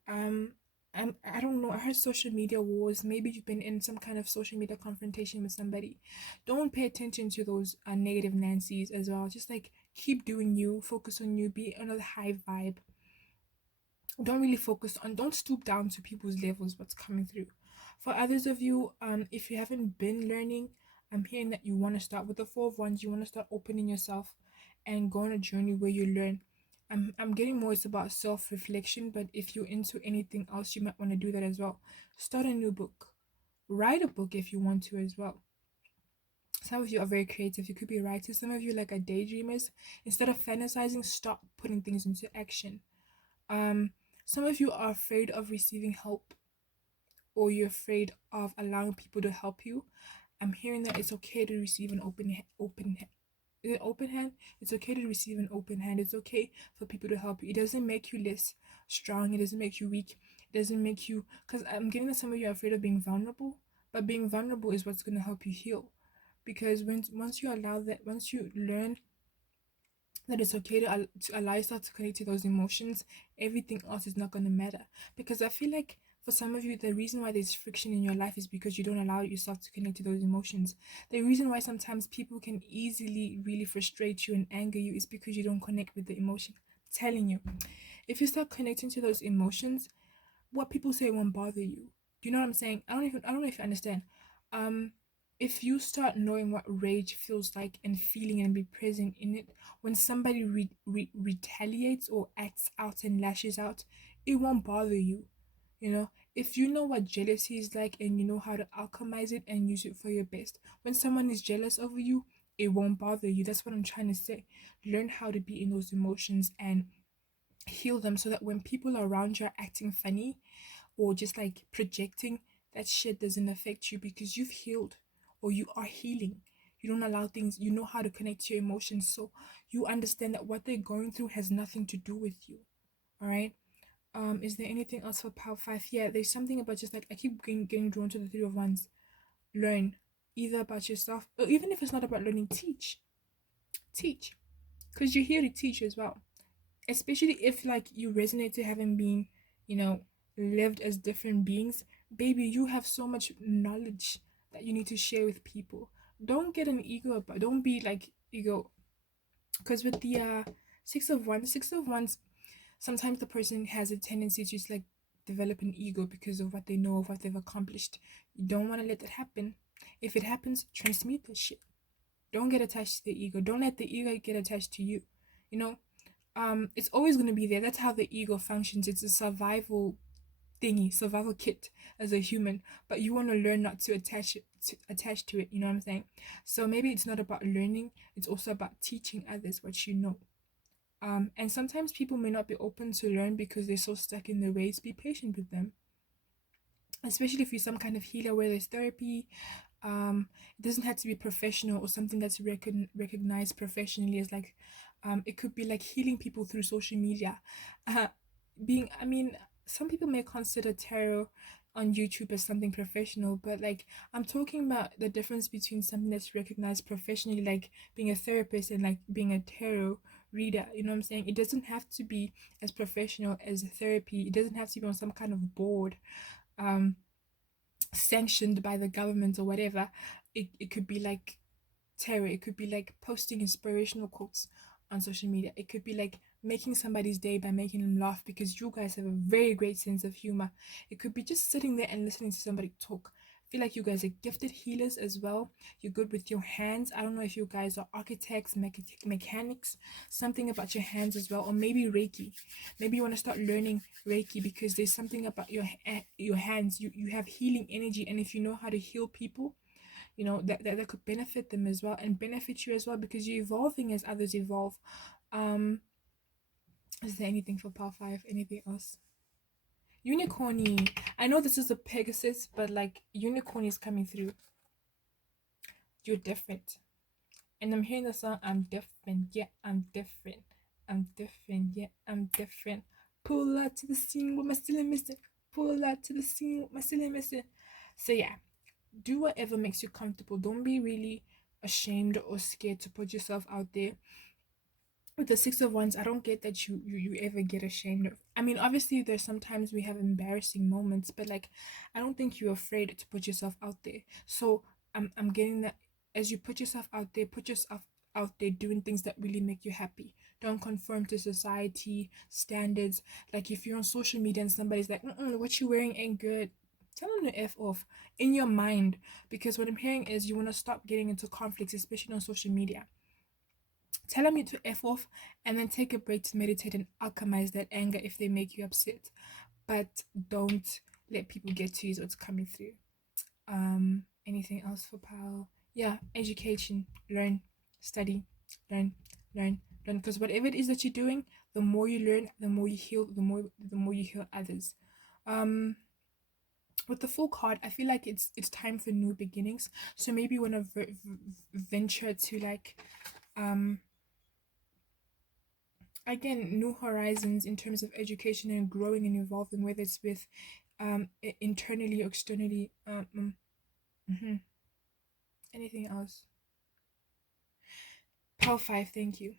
um I don't know. I heard social media wars. Maybe you've been in some kind of social media confrontation with somebody. Don't pay attention to those negative Nancy's as well. Just like keep doing you. Focus on you. Be another high vibe. Don't stoop down to people's levels. What's coming through. For others of you, if you haven't been learning, I'm hearing that you want to start with the Four of Wands. You want to start opening yourself and go on a journey where you learn. I'm getting more it's about self-reflection, but if you're into anything else, you might want to do that as well. Start a new book. Write a book if you want to as well. Some of you are very creative. You could be writers. Some of you like are daydreamers. Instead of fantasizing, start putting things into action. Um, some of you are afraid of receiving help, or you're afraid of allowing people to help you. I'm hearing that it's okay to receive an open is it open hand? It's okay to receive an open hand. It's okay for people to help you. It doesn't make you less strong. It doesn't make you weak. It doesn't make you, because I'm getting that some of you are afraid of being vulnerable, but being vulnerable is what's going to help you heal. Because once you allow that, once you learn that it's okay to allow yourself to connect to those emotions, everything else is not going to matter. Because I feel like for some of you, the reason why there's friction in your life is because you don't allow yourself to connect to those emotions. The reason why sometimes people can easily really frustrate you and anger you is because you don't connect with the emotion. I'm telling you, if you start connecting to those emotions, what people say won't bother you. Do you know what I'm saying? I don't know if you understand. Um, if you start knowing what rage feels like and feeling and be present in it, when somebody retaliates or acts out and lashes out, it won't bother you. If you know what jealousy is like and you know how to alchemize it and use it for your best, when someone is jealous over you, it won't bother you. That's what I'm trying to say. Learn how to be in those emotions and heal them, so that when people around you are acting funny, or just like projecting, that shit doesn't affect you because you've healed or you are healing. You don't allow things, you know how to connect to your emotions. So you understand that what they're going through has nothing to do with you. All right. Is there anything else for Power 5? Yeah, there's something about just like I keep getting drawn to the Three of Wands. Learn either about yourself or even if it's not about learning, teach. Teach. Because you're here to teach as well. Especially if like you resonate to having been, you know, lived as different beings. Baby, you have so much knowledge that you need to share with people. Don't get an ego about, don't be like ego. Because with the Six of Wands, sometimes the person has a tendency to just like develop an ego because of what they know, of what they've accomplished. You don't want to let that happen. If it happens, transmute that shit. Don't get attached to the ego. Don't let the ego get attached to you. You know, it's always going to be there. That's how the ego functions. It's a survival thingy, survival kit as a human, but you want to learn not to attach to it, you know what I'm saying? So maybe it's not about learning, it's also about teaching others what you know. And sometimes people may not be open to learn because they're so stuck in their ways. Be patient with them, especially if you're some kind of healer where there's therapy. It doesn't have to be professional or something that's recognized professionally as like, it could be like healing people through social media. uh, being I mean, some people may consider tarot on YouTube as something professional, but like I'm talking about the difference between something that's recognized professionally, like being a therapist, and like being a tarot reader. You know what I'm saying? It doesn't have to be as professional as therapy. It doesn't have to be on some kind of board, um sanctioned by the government or whatever. It could be like tarot. It could be like posting inspirational quotes on social media. It could be like making somebody's day by making them laugh because you guys have a very great sense of humor. It could be just sitting there and listening to somebody talk. I feel like you guys are gifted healers as well. You're good with your hands. I don't know if you guys are architects, mechanics, something about your hands as well, or maybe Reiki. Maybe you want to start learning Reiki because there's something about your hands. You have healing energy, and if you know how to heal people, you know that could benefit them as well and benefit you as well because you're evolving as others evolve. um is there anything for Power 5? Anything else? Unicorny. I know this is a Pegasus, but like unicorn is coming through. You're different, and I'm hearing the song I'm different, yeah, I'm different, I'm different, yeah, I'm different. Pull out to the scene with my still missing. Pull out to the scene with my still missing. So yeah, do whatever makes you comfortable. Don't be really ashamed or scared to put yourself out there. With the Six of Wands, I don't get that you ever get ashamed of. I mean, obviously there's sometimes we have embarrassing moments, but like I don't think you're afraid to put yourself out there. So I'm getting that as you put yourself out there, put yourself out there doing things that really make you happy. Don't conform to society standards. Like if you're on social media and somebody's like, what you wearing ain't good, tell them to F off in your mind. Because what I'm hearing is you want to stop getting into conflicts, especially on social media. Tell them to F off and then take a break to meditate and alchemize that anger if they make you upset. But don't let people get to you, what's coming through. Anything else for Pal? Yeah, education. Learn, study, learn, learn, learn. Because whatever it is that you're doing, the more you learn, the more you heal, the more you heal others. Um with the full card, I feel like it's time for new beginnings. So maybe you want to venture to like um again new horizons in terms of education and growing and evolving, whether it's with internally or externally. Mhm. Anything else? Power 5, thank you.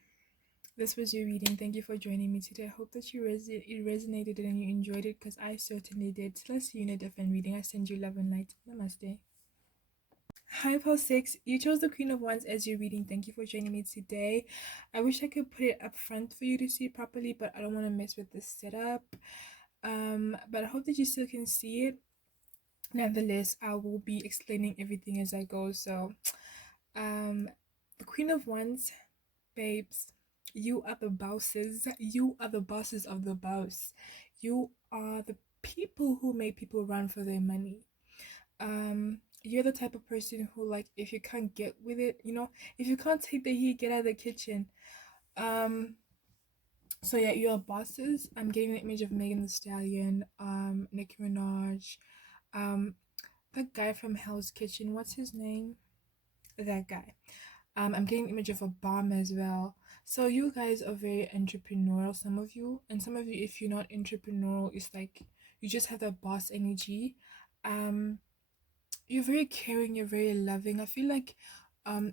This was your reading. Thank you for joining me today. I hope that it resonated and you enjoyed it because I certainly did. So let's see you in a different reading. I send you love and light. Namaste. Hi, Pal 6. You chose the Queen of Wands as your reading. Thank you for joining me today. I wish I could put it up front for you to see properly, but I don't want to mess with the setup. But I hope that you still can see it. Nevertheless, I will be explaining everything as I go. So, the Queen of Wands, babes, you are the bosses. You are the bosses of the boss. You are the people who make people run for their money. You're the type of person who, like, if you can't get with it, if you can't take the heat, get out of the kitchen. Um So yeah, your bosses. I'm getting the image of Megan Thee Stallion, Nicki Minaj, um, the guy from Hell's Kitchen. What's his name? That guy. I'm getting the image of Obama as well. So you guys are very entrepreneurial, some of you, and some of you, if you're not entrepreneurial, it's like you just have that boss energy. Um, you're very caring, you're very loving. I feel like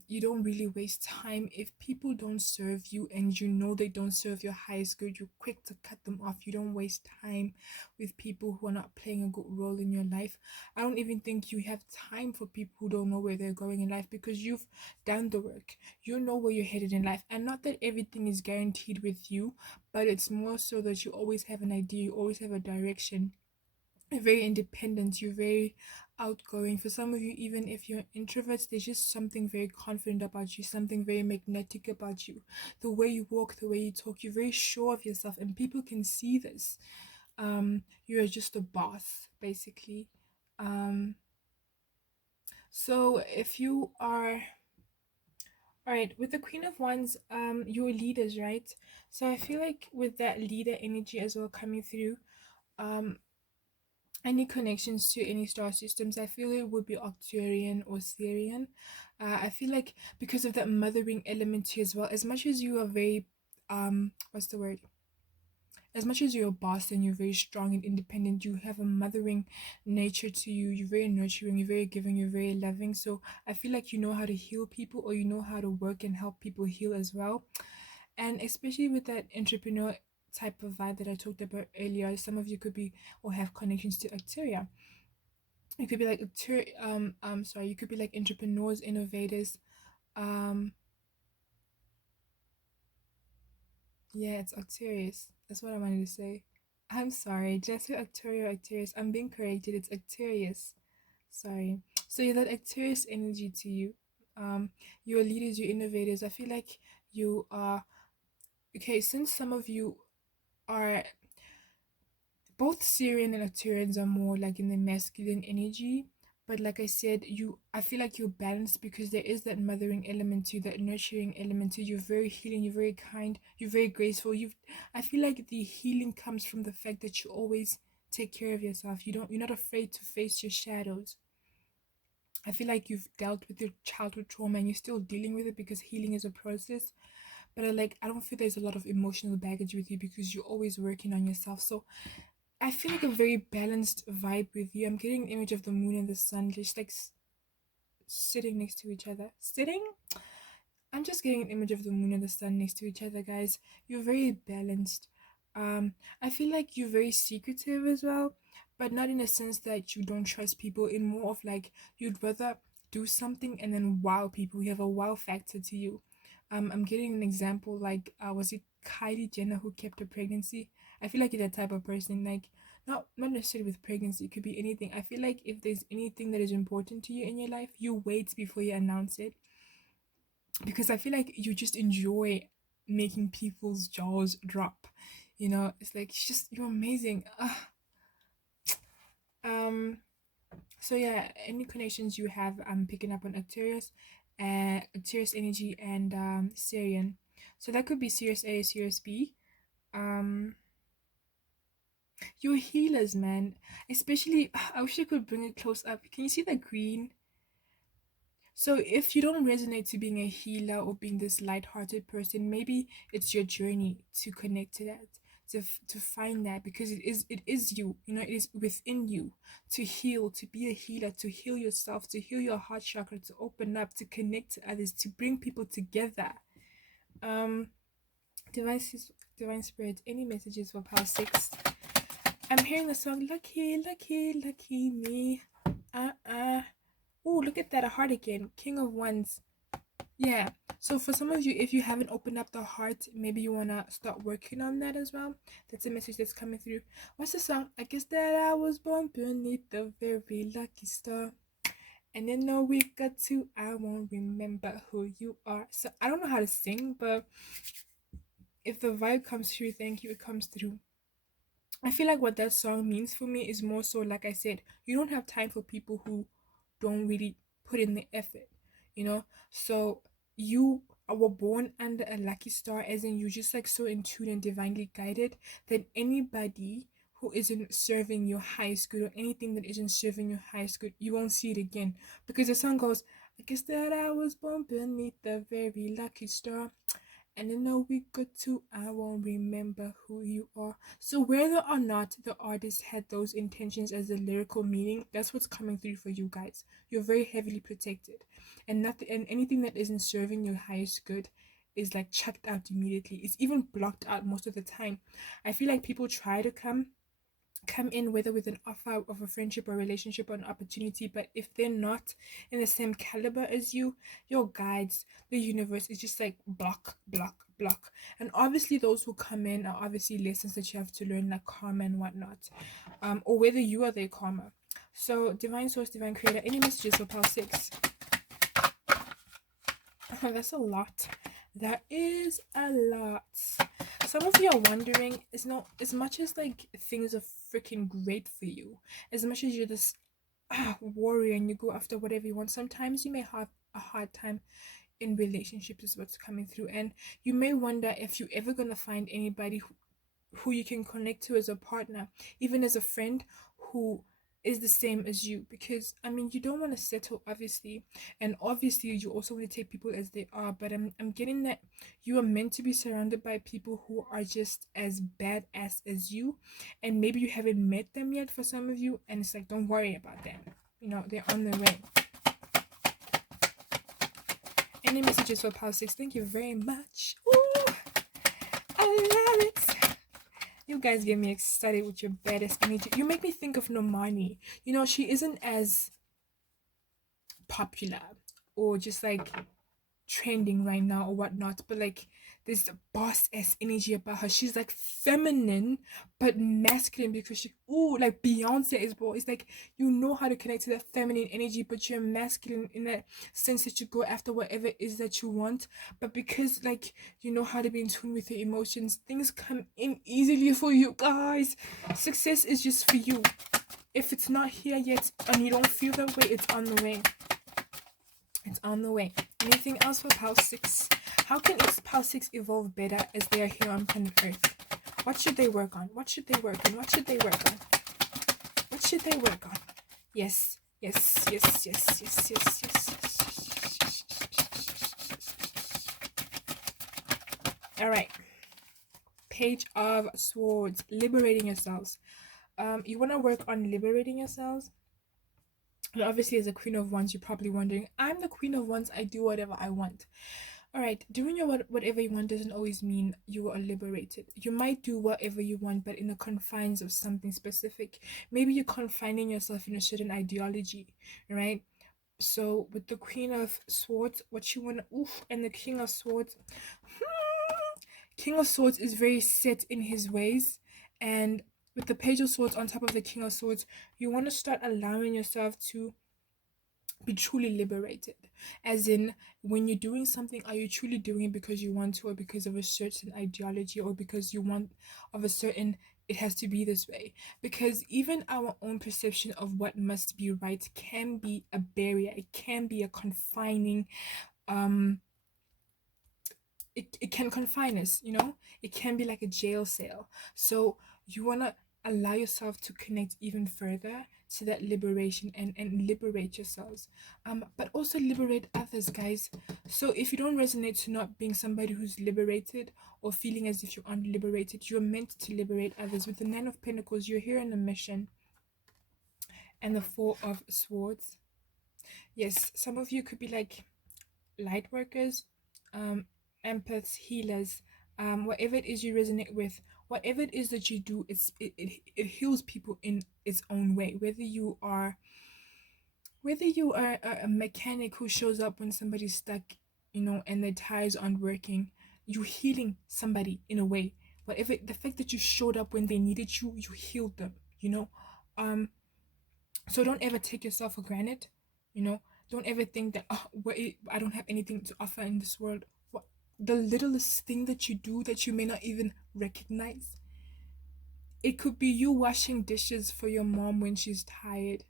you don't really waste time. If people don't serve you and you know they don't serve your highest good, you're quick to cut them off. You don't waste time with people who are not playing a good role in your life. I don't even think you have time for people who don't know where they're going in life, because you've done the work. You know where you're headed in life, and not that everything is guaranteed with you, but it's more so that you always have an idea, you always have a direction. You're very independent, you're very outgoing. For some of you, even if you're introverts, there's just something very confident about you, something very magnetic about you. The way you walk, the way you talk, you're very sure of yourself, and people can see this. You're just a boss, basically. um so if you are, all right, with the Queen of Wands, you're leaders, right? So I feel like with that leader energy as well coming through, um any connections to any star systems, I feel it would be Arcturian or Syrian. I feel like because of that mothering element to you as well, as much as you are very, what's the word? As much as you're a boss and you're very strong and independent, you have a mothering nature to you. You're very nurturing, you're very giving, you're very loving. So I feel like you know how to heal people, or you know how to work and help people heal as well. And especially with that entrepreneur type of vibe that I talked about earlier, some of you could be or have connections to Arcturia. You could be like sorry, you could be like entrepreneurs, innovators. um yeah, it's Arcturus, that's what I wanted to say. I'm sorry, just Arcturia, Arcturus, I'm being corrected, it's Arcturus. Sorry. So yeah, that Arcturus energy to you. You're leaders, you're innovators. I feel like you are, okay, since some of you are, both Syrian and Arcturians are more like in the masculine energy. But like I said, I feel like you're balanced, because there is that mothering element to you, that nurturing element to you. You're very healing, you're very kind, you're very graceful. I feel like the healing comes from the fact that you always take care of yourself. You're not afraid to face your shadows. I feel like you've dealt with your childhood trauma and you're still dealing with it, because healing is a process. But I don't feel there's a lot of emotional baggage with you, because you're always working on yourself. So I feel like a very balanced vibe with you. I'm getting an image of the moon and the sun just like sitting next to each other. Sitting? I'm just getting an image of the moon and the sun next to each other, guys. You're very balanced. I feel like you're very secretive as well, but not in a sense that you don't trust people. In more of like you'd rather do something and then wow people. You have a wow factor to you. I'm getting an example like was it Kylie Jenner who kept her pregnancy? I feel like you're that type of person. Like not necessarily with pregnancy. It could be anything. I feel like if there's anything that is important to you in your life, you wait before you announce it, because I feel like you just enjoy making people's jaws drop. It's like you're amazing. Um. So yeah, any connections you have, I'm picking up on Arcturus energy, and Syrian. So that could be Sirius A, Sirius B. Um. You're healers, man. Especially, I wish I could bring it close up. Can you see the green? So if you don't resonate to being a healer or being this light-hearted person, maybe it's your journey to connect to that, to find that, because it is you, it is within you to heal, to be a healer, to heal yourself, to heal your heart chakra, to open up, to connect to others, to bring people together. Um, divine divine spirit, any messages for Power 6? I'm hearing the song Lucky, Lucky, Lucky Me. Oh, look at that, a heart again. King of Wands. Yeah. So for some of you, if you haven't opened up the heart, maybe you wanna start working on that as well. That's a message that's coming through. What's the song? I guess that I was born beneath the very lucky star. And in a week or two, I won't remember who you are. So I don't know how to sing, but if the vibe comes through, thank you, it comes through. I feel like what that song means for me is more so, like I said, you don't have time for people who don't really put in the effort, you know? So you were born under a lucky star, as in you're just like so in tune and divinely guided, then anybody who isn't serving your highest good or anything that isn't serving your highest good, you won't see it again. Because the song goes, I guess that I was born beneath the very lucky star. And in a week or two, I won't remember who you are. So whether or not the artist had those intentions as a lyrical meaning, that's what's coming through for you guys. You're very heavily protected, and nothing and anything that isn't serving your highest good is like chucked out immediately. It's even blocked out most of the time. I feel like people try to come in whether with an offer of a friendship or relationship or an opportunity, but if they're not in the same caliber as you, your guides, the universe is just like block, block, block. And obviously those who come in are obviously lessons that you have to learn, like karma and whatnot, or whether you are their karma. So divine source, divine creator, any messages for pal 6? That's a lot. That is a lot. Some of you are wondering, it's not as much as like things are freaking great for you, as much as you're this warrior and you go after whatever you want, sometimes you may have a hard time in relationships is what's coming through, and you may wonder if you're ever gonna find anybody who you can connect to as a partner, even as a friend who is the same as you. Because I mean, you don't want to settle, obviously, and obviously you also want to take people as they are. But I'm getting that you are meant to be surrounded by people who are just as badass as you, and maybe you haven't met them yet for some of you, and it's like, don't worry about them. You know, they're on their way. Any messages for Pal 6? Thank you very much. Ooh, I love it. You guys get me excited with your baddest energy. You make me think of Normani. You know, she isn't as popular or just like trending right now or whatnot, but like there's a boss ass energy about her. She's like feminine but masculine because she, ooh, like Beyonce is, bro. It's like you know how to connect to that feminine energy, but you're masculine in that sense that you go after whatever it is that you want. But because like you know how to be in tune with your emotions, things come in easily for you guys. Success is just for you. If it's not here yet and you don't feel that way, it's on the way. It's on the way. Anything else for Pal 6? How can Pal 6 evolve better as they are here on planet Earth? What should they work on? What should they work on? What should they work on? What should they work on? Yes, yes, yes, yes, yes, yes, yes. Alright. Page of Swords. Liberating yourselves. You want to work on liberating yourselves? And obviously, as a Queen of Wands, you're probably wondering, I'm the Queen of Wands, I do whatever I want. Alright, doing your whatever you want doesn't always mean you are liberated. You might do whatever you want, but in the confines of something specific. Maybe you're confining yourself in a certain ideology, right? So with the Queen of Swords, what you want to, oof, and the King of Swords, King of Swords is very set in his ways, and with the Page of Swords on top of the King of Swords, you want to start allowing yourself to be truly liberated. As in, when you're doing something, are you truly doing it because you want to, or because of a certain ideology, or because you want of a certain, it has to be this way? Because even our own perception of what must be right can be a barrier, it can be a confining, it can confine us, you know, it can be like a jail cell. So you want to allow yourself to connect even further to that liberation, and liberate yourselves, but also liberate others, guys. So if you don't resonate to not being somebody who's liberated, or feeling as if you aren't liberated, you're meant to liberate others. With the Nine of Pentacles, you're here on a mission, and the Four of Swords. Yes, some of you could be like light workers, empaths, healers, whatever it is you resonate with, whatever it is that you do, it heals people in its own way. Whether you are a mechanic who shows up when somebody's stuck, you know, and their tires aren't working, you're healing somebody in a way. Whatever, the fact that you showed up when they needed you, you healed them, you know. So don't ever take yourself for granted, you know. Don't ever think that, oh, I don't have anything to offer in this world. What, the littlest thing that you do that you may not even recognize. It could be you washing dishes for your mom when she's tired.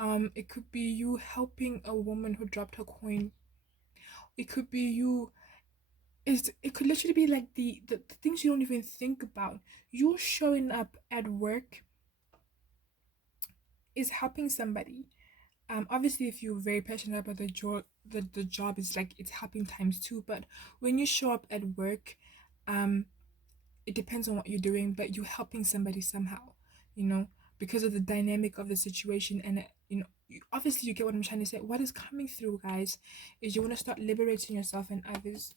It could be you helping a woman who dropped her coin. It could be you is it could literally be like the things you don't even think about. You showing up at work is helping somebody. Obviously if you're very passionate about the job is like it's helping times two. But when you show up at work, it depends on what you're doing, but you're helping somebody somehow, you know, because of the dynamic of the situation. And obviously you get what I'm trying to say. What is coming through, guys, is you want to start liberating yourself and others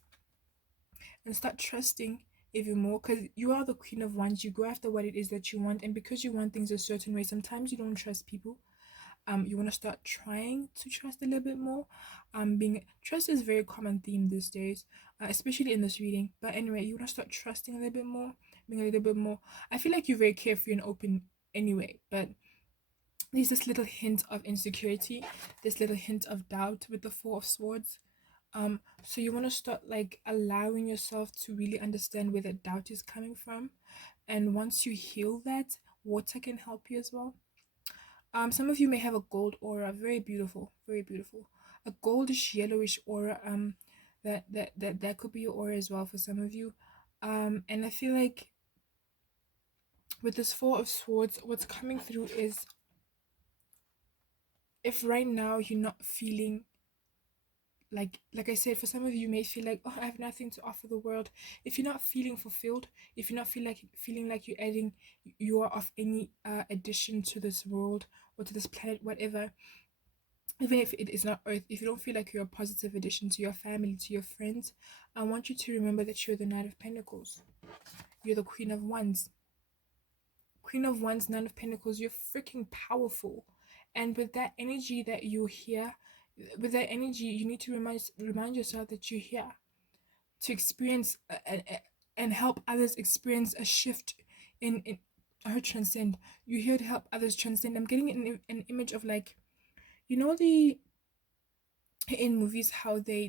and start trusting even more, because you are the queen of wands. You go after what it is that you want, and because you want things a certain way, sometimes you don't trust people. You want to start trying to trust a little bit more. Being trust is a very common theme these days, especially in this reading. But anyway, you want to start trusting a little bit more, being a little bit more. I feel like you're very carefree and open anyway, but there's this little hint of insecurity, this little hint of doubt with the Four of Swords. So you want to start like allowing yourself to really understand where the doubt is coming from, and once you heal that, water can help you as well. Some of you may have a gold aura, very beautiful, very beautiful. A goldish yellowish aura. That could be your aura as well for some of you. And I feel like with this Four of Swords, what's coming through is, if right now you're not feeling like I said, for some of you may feel like, oh, I have nothing to offer the world. If you're not feeling fulfilled, if you're not feeling like you are of any addition to this world or to this planet, whatever, even if it is not earth, if you don't feel like you're a positive addition to your family, to your friends, I want you to remember that you're the Knight of Pentacles. You're the Queen of Wands. Queen of Wands, Nine of Pentacles, you're freaking powerful. And with that energy that you're here, with that energy, you need to remind yourself that you're here to experience and help others experience a shift in or transcend. You're here to help others transcend. I'm getting an image of, like, you know, in movies how they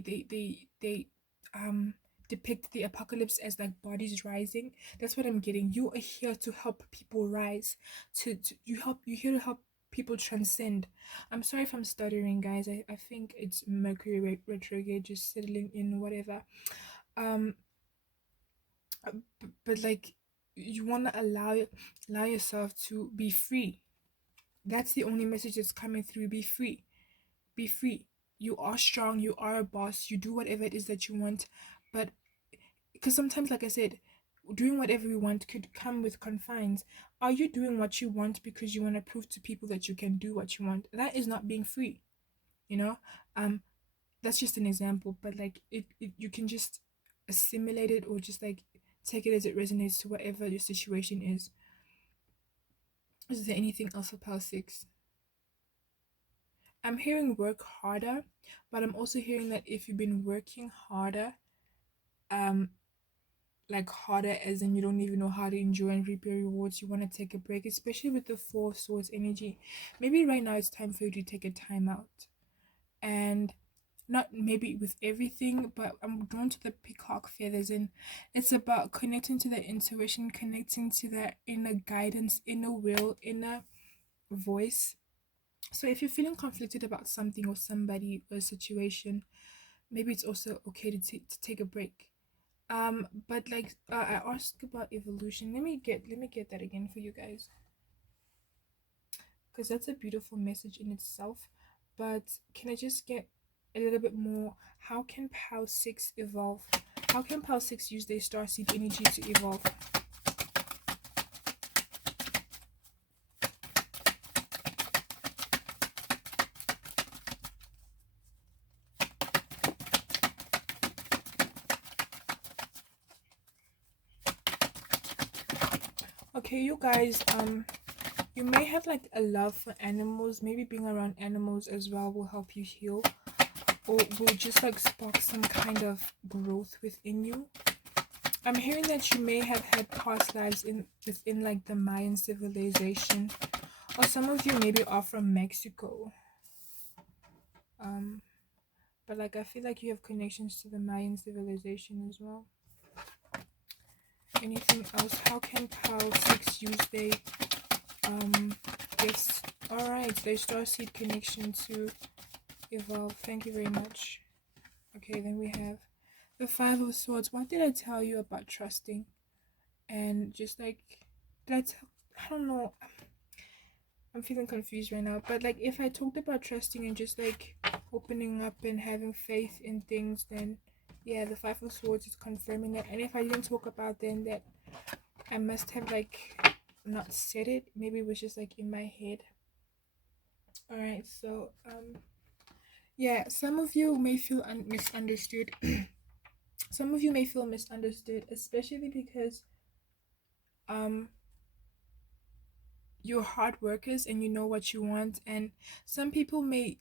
depict the apocalypse as like bodies rising. That's what I'm getting. You are here to help people rise, you're here to help people transcend. I'm sorry if I'm stuttering, guys. I think it's Mercury retrograde just settling in, whatever. um but like, you want to allow yourself to be free. That's the only message that's coming through. Be free. Be free. You are strong, you are a boss, you do whatever it is that you want. But because sometimes, like I said, doing whatever you want could come with confines. Are you doing what you want because you want to prove to people that you can do what you want? That is not being free, you know. That's just an example, but like it you can just assimilate it, or just like take it as it resonates to whatever your situation is. Is there anything else for Power 6? I'm hearing work harder, but I'm also hearing that if you've been working harder, um, like harder as in you don't even know how to enjoy and reap your rewards, you want to take a break, especially with the Four of Swords energy. Maybe right now it's time for you to take a time out. And not maybe with everything, but I'm drawn to the peacock feathers, and it's about connecting to that intuition, connecting to that inner guidance, inner will, inner voice. So if you're feeling conflicted about something or somebody or a situation, maybe it's also okay to take a break. But like, I asked about evolution. Let me get that again for you guys, because that's a beautiful message in itself. But can I just get a little bit more? How can Power 6 evolve? How can Power 6 use their starseed energy to evolve? Okay, you guys, you may have like a love for animals. Maybe being around animals as well will help you heal, or will just like spark some kind of growth within you. I'm hearing that you may have had past lives within like the Mayan civilization, or some of you maybe are from Mexico. But like, I feel like you have connections to the Mayan civilization as well. Anything else? How can Power 6 use their gifts? Alright, their starseed connection to evolve. Thank you very much. Okay, then we have The Five of Swords. What did I tell you about trusting? And just like, I don't know. I'm feeling confused right now. But like, if I talked about trusting and just like opening up and having faith in things, then yeah, the Five of Swords is confirming it. And if I didn't talk about then that, I must have like not said it. Maybe it was just like in my head. All right. So yeah, some of you may feel misunderstood. Some of you may feel misunderstood, especially because um you're hard workers and you know what you want, and some people may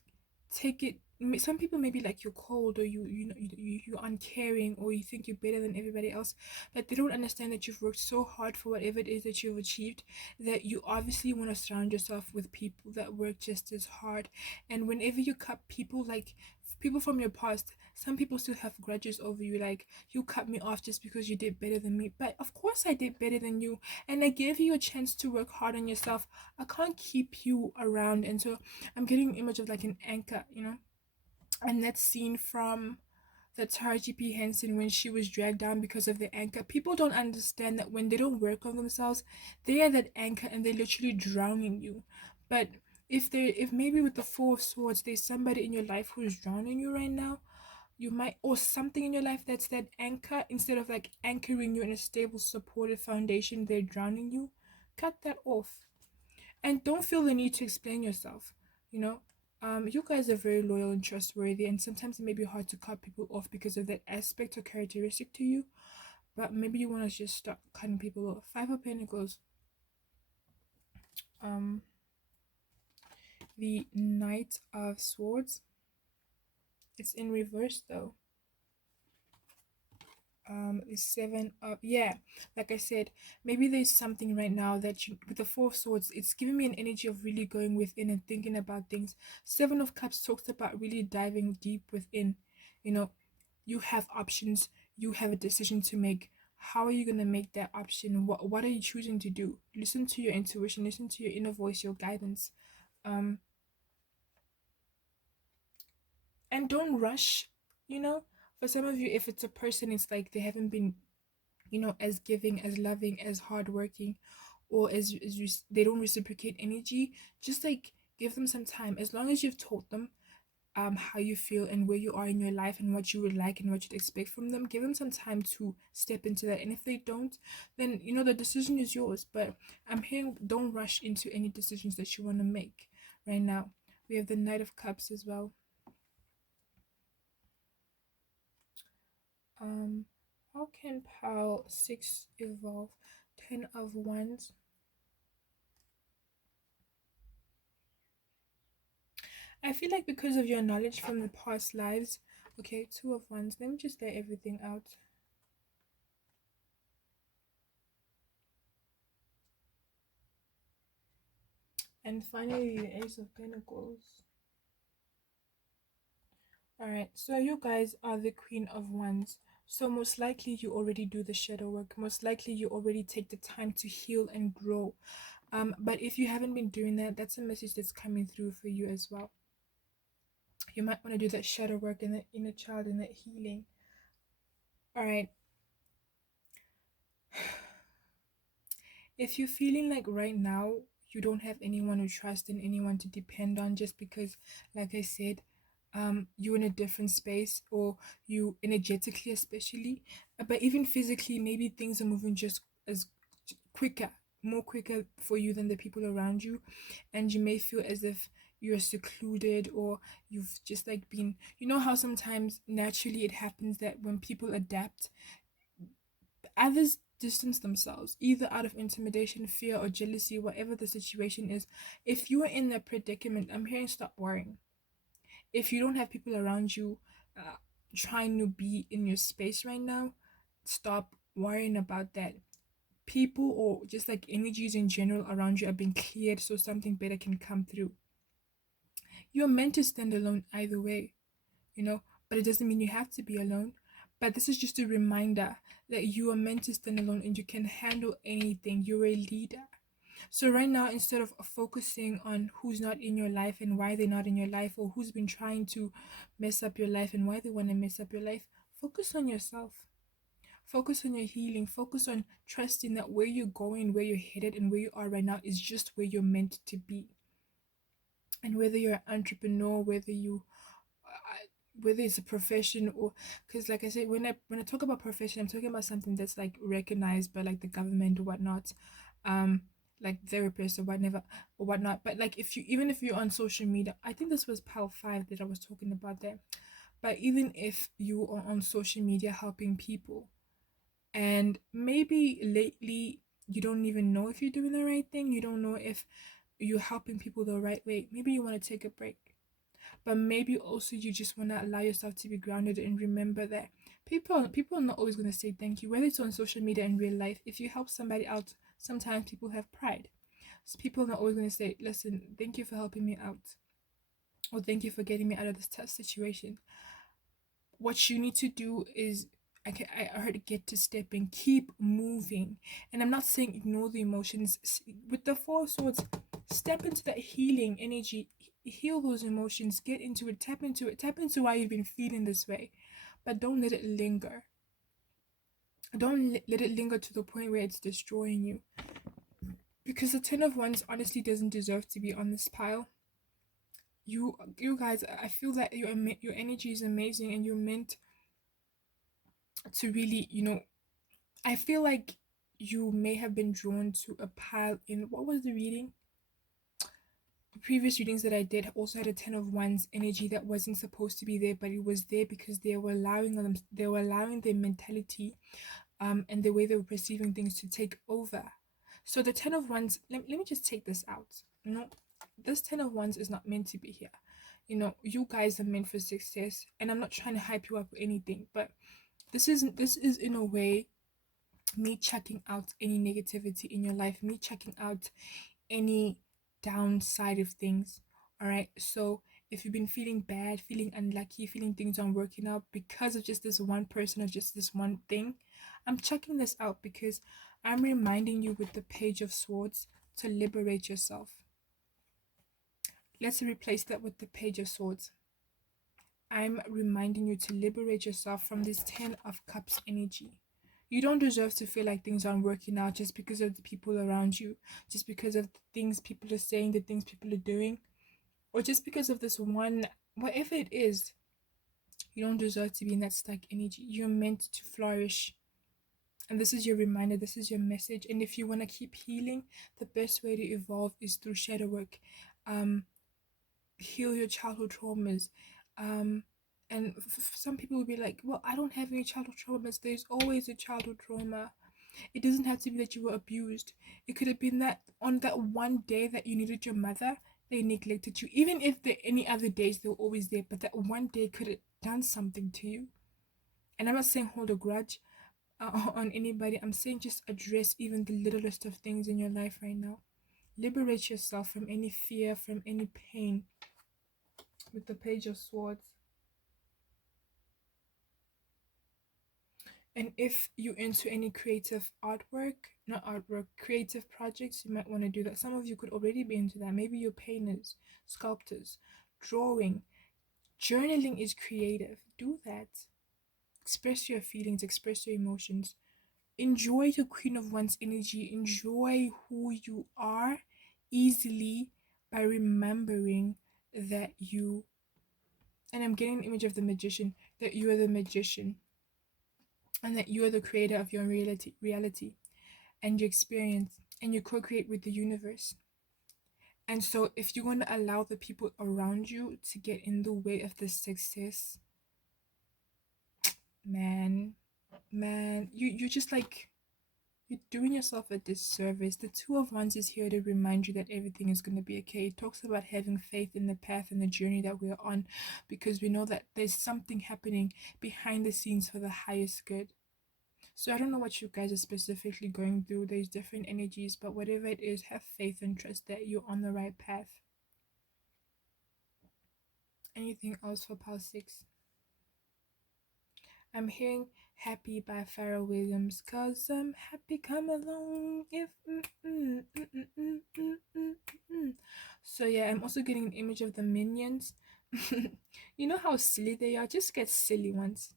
take it some people may be like you're cold, or you're uncaring, or you think you're better than everybody else, but they don't understand that you've worked so hard for whatever it is that you've achieved, that you obviously want to surround yourself with people that work just as hard. And whenever you cut people, like people from your past, some people still have grudges over you, like you cut me off just because you did better than me, but of course I did better than you, and I gave you a chance to work hard on yourself. I can't keep you around. And so I'm getting an image of like an anchor, and that's seen from the Tara GP Henson when she was dragged down because of the anchor. People don't understand that when they don't work on themselves, they are that anchor and they're literally drowning you. But if maybe with the Four of Swords there's somebody in your life who is drowning you right now, you might, or something in your life that's that anchor, instead of like anchoring you in a stable supportive foundation, they're drowning you. Cut that off, and don't feel the need to explain yourself. you know you guys are very loyal and trustworthy, and sometimes it may be hard to cut people off because of that aspect or characteristic to you, but maybe you want to just start cutting people off. Five of Pentacles. um the Knight of Swords. It's in reverse though. The Seven of, yeah, like I said, maybe there's something right now that you, with the Four of Swords, it's giving me an energy of really going within and thinking about things. Seven of Cups talks about really diving deep within. you know you have options, you have a decision to make. How are you going to make that option? What are you choosing to do? Listen to your intuition, listen to your inner voice, your guidance. um and don't rush. For some of you, if it's a person, it's like they haven't been as giving, as loving, as hardworking, or as you, they don't reciprocate energy. Just like give them some time. As long as you've told them how you feel and where you are in your life and what you would like and what you'd expect from them, give them some time to step into that. And if they don't, then the decision is yours. But I'm hearing, don't rush into any decisions that you want to make right now. We have the Knight of Cups as well. um how can pile 6 evolve? 10 of Wands. I feel like because of your knowledge from the past lives. Okay, Two of Wands. Let me just lay everything out. And finally, the Ace of Pentacles. Alright, so you guys are the Queen of Wands. So most likely you already do the shadow work. Most likely you already take the time to heal and grow. But if you haven't been doing that, that's a message that's coming through for you as well. You might want to do that shadow work and that inner child and that healing. Alright. If you're feeling like right now you don't have anyone to trust and anyone to depend on, just because, like I said, you're in a different space, or you energetically especially, but even physically, maybe things are moving just as quicker, more quicker for you than the people around you, and you may feel as if you're secluded, or you've just like been, how sometimes naturally it happens that when people adapt, others distance themselves, either out of intimidation, fear, or jealousy, whatever the situation is. If you are in that predicament, I'm hearing stop worrying. If you don't have people around you trying to be in your space right now, stop worrying about that. People, or just like energies in general around you, are being cleared so something better can come through. You're meant to stand alone either way, but it doesn't mean you have to be alone. But this is just a reminder that you are meant to stand alone and you can handle anything. You're a leader. So right now, instead of focusing on who's not in your life and why they're not in your life, or who's been trying to mess up your life and why they want to mess up your life, Focus on yourself. Focus on your healing. Focus on trusting that where you're going, where you're headed, and where you are right now is just where you're meant to be. And whether you're an entrepreneur, whether it's a profession, or because like I said, when I talk about profession, I'm talking about something that's like recognized by like the government or whatnot, um like therapists or whatever or whatnot. But like if you, even if you're on social media, I think this was pal 5 that I was talking about there. But even if you are on social media helping people, and maybe lately you don't even know if you're doing the right thing, you don't know if you're helping people the right way, maybe you want to take a break. But maybe also you just want to allow yourself to be grounded and remember that people are not always going to say thank you, whether it's on social media and real life. If you help somebody out, sometimes people have pride, so people are not always going to say, listen, thank you for helping me out, or thank you for getting me out of this tough situation. What you need to do is, I heard, get to step and keep moving. And I'm not saying ignore the emotions. With the 4 swords, step into that healing energy, heal those emotions, get into it, tap into why you've been feeling this way. But don't let it linger. Don't let it linger to the point where it's destroying you. Because the 10 of Wands honestly doesn't deserve to be on this pile. You guys, I feel that your energy is amazing, and you're meant to really, I feel like you may have been drawn to a pile in, what was the reading? The previous readings that I did also had a 10 of Wands energy that wasn't supposed to be there, but it was there because they were allowing their mentality, and the way they were perceiving things to take over. So the 10 of Wands, let me just take this out. This 10 of Wands is not meant to be here. You guys are meant for success, and I'm not trying to hype you up or anything, but this is in a way me checking out any negativity in your life, me checking out any downside of things. All right. So if you've been feeling bad, feeling unlucky, feeling things aren't working out because of just this one person or just this one thing, I'm checking this out because I'm reminding you with the Page of Swords to liberate yourself. Let's replace that with the Page of Swords. I'm reminding you to liberate yourself from this 10 of Cups energy. You don't deserve to feel like things aren't working out just because of the people around you, just because of the things people are saying, the things people are doing, or just because of this one, whatever it is. You don't deserve to be in that stuck energy. You're meant to flourish. And this is your reminder, this is your message. And if you want to keep healing, the best way to evolve is through shadow work. Heal your childhood traumas. And some people will be like, well, I don't have any childhood traumas. There's always a childhood trauma. It doesn't have to be that you were abused. It could have been that on that one day that you needed your mother, they neglected you. Even if any other days they were always there, but that one day could have done something to you. And I'm not saying hold a grudge on anybody. I'm saying just address even the littlest of things in your life right now. Liberate yourself from any fear, from any pain. With the Page of Swords. And if you're into any creative artwork, not artwork, creative projects, you might want to do that. Some of you could already be into that. Maybe you're painters, sculptors, drawing. Journaling is creative. Do that. Express your feelings, express your emotions. Enjoy the Queen of Wands energy. Enjoy who you are easily by remembering that you, and I'm getting an image of the magician, that you are the magician, and that you are the creator of your reality and your experience, and you co-create with the universe. And so if you're going to allow the people around you to get in the way of this success, man, you're just like, you're doing yourself a disservice. The 2 of Wands is here to remind you that everything is going to be okay. It talks about having faith in the path and the journey that we're on, because we know that there's something happening behind the scenes for the highest good. So I don't know what you guys are specifically going through. There's different energies, but whatever it is, have faith and trust that you're on the right path. Anything else for pile 6? I'm hearing Happy by Pharrell Williams. Cause I'm happy, come along. If So yeah, I'm also getting an image of the minions. You know how silly they are? Just get silly ones.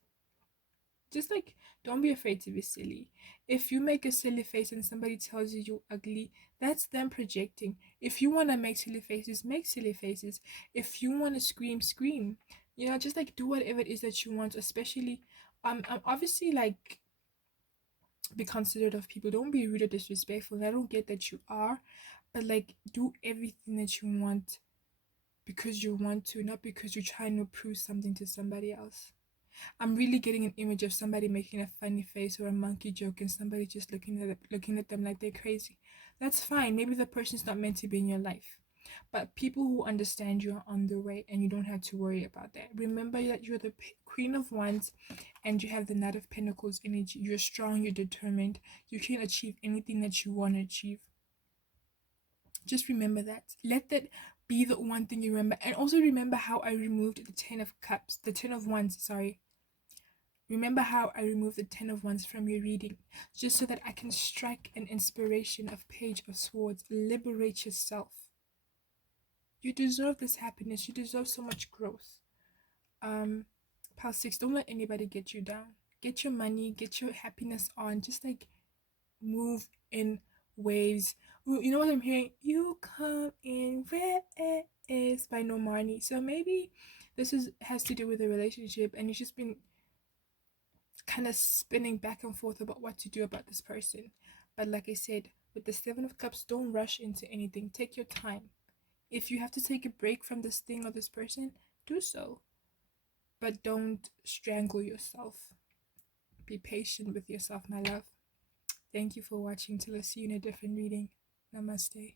Just like, don't be afraid to be silly. If you make a silly face and somebody tells you you're ugly, that's them projecting. If you want to make silly faces, make silly faces. If you want to scream, scream. You know, just like do whatever it is that you want, especially I'm obviously like be considerate of people. Don't be rude or disrespectful. I don't get that you are, but like do everything that you want because you want to, not because you're trying to prove something to somebody else. I'm really getting an image of somebody making a funny face or a monkey joke and somebody just looking at them like they're crazy. That's fine. Maybe the person's not meant to be in your life. But people who understand you are on the way and you don't have to worry about that. Remember that you're the Queen of Wands and you have the Knight of Pentacles energy. You're strong, you're determined. You can achieve anything that you want to achieve. Just remember that. Let that be the one thing you remember. And also remember how I removed the the 10 of Wands, sorry. Remember how I removed the 10 of Wands from your reading, just so that I can strike an inspiration of Page of Swords. Liberate yourself. You deserve this happiness. You deserve so much growth. Pile 6, don't let anybody get you down. Get your money, get your happiness on. Just like move in waves. You know what I'm hearing? You come in waves by Normani. So maybe this has to do with a relationship and you've just been kind of spinning back and forth about what to do about this person. But like I said, with the 7 of Cups, don't rush into anything. Take your time. If you have to take a break from this thing or this person, do so. But don't strangle yourself. Be patient with yourself, my love. Thank you for watching. Till I see you in a different reading. Namaste.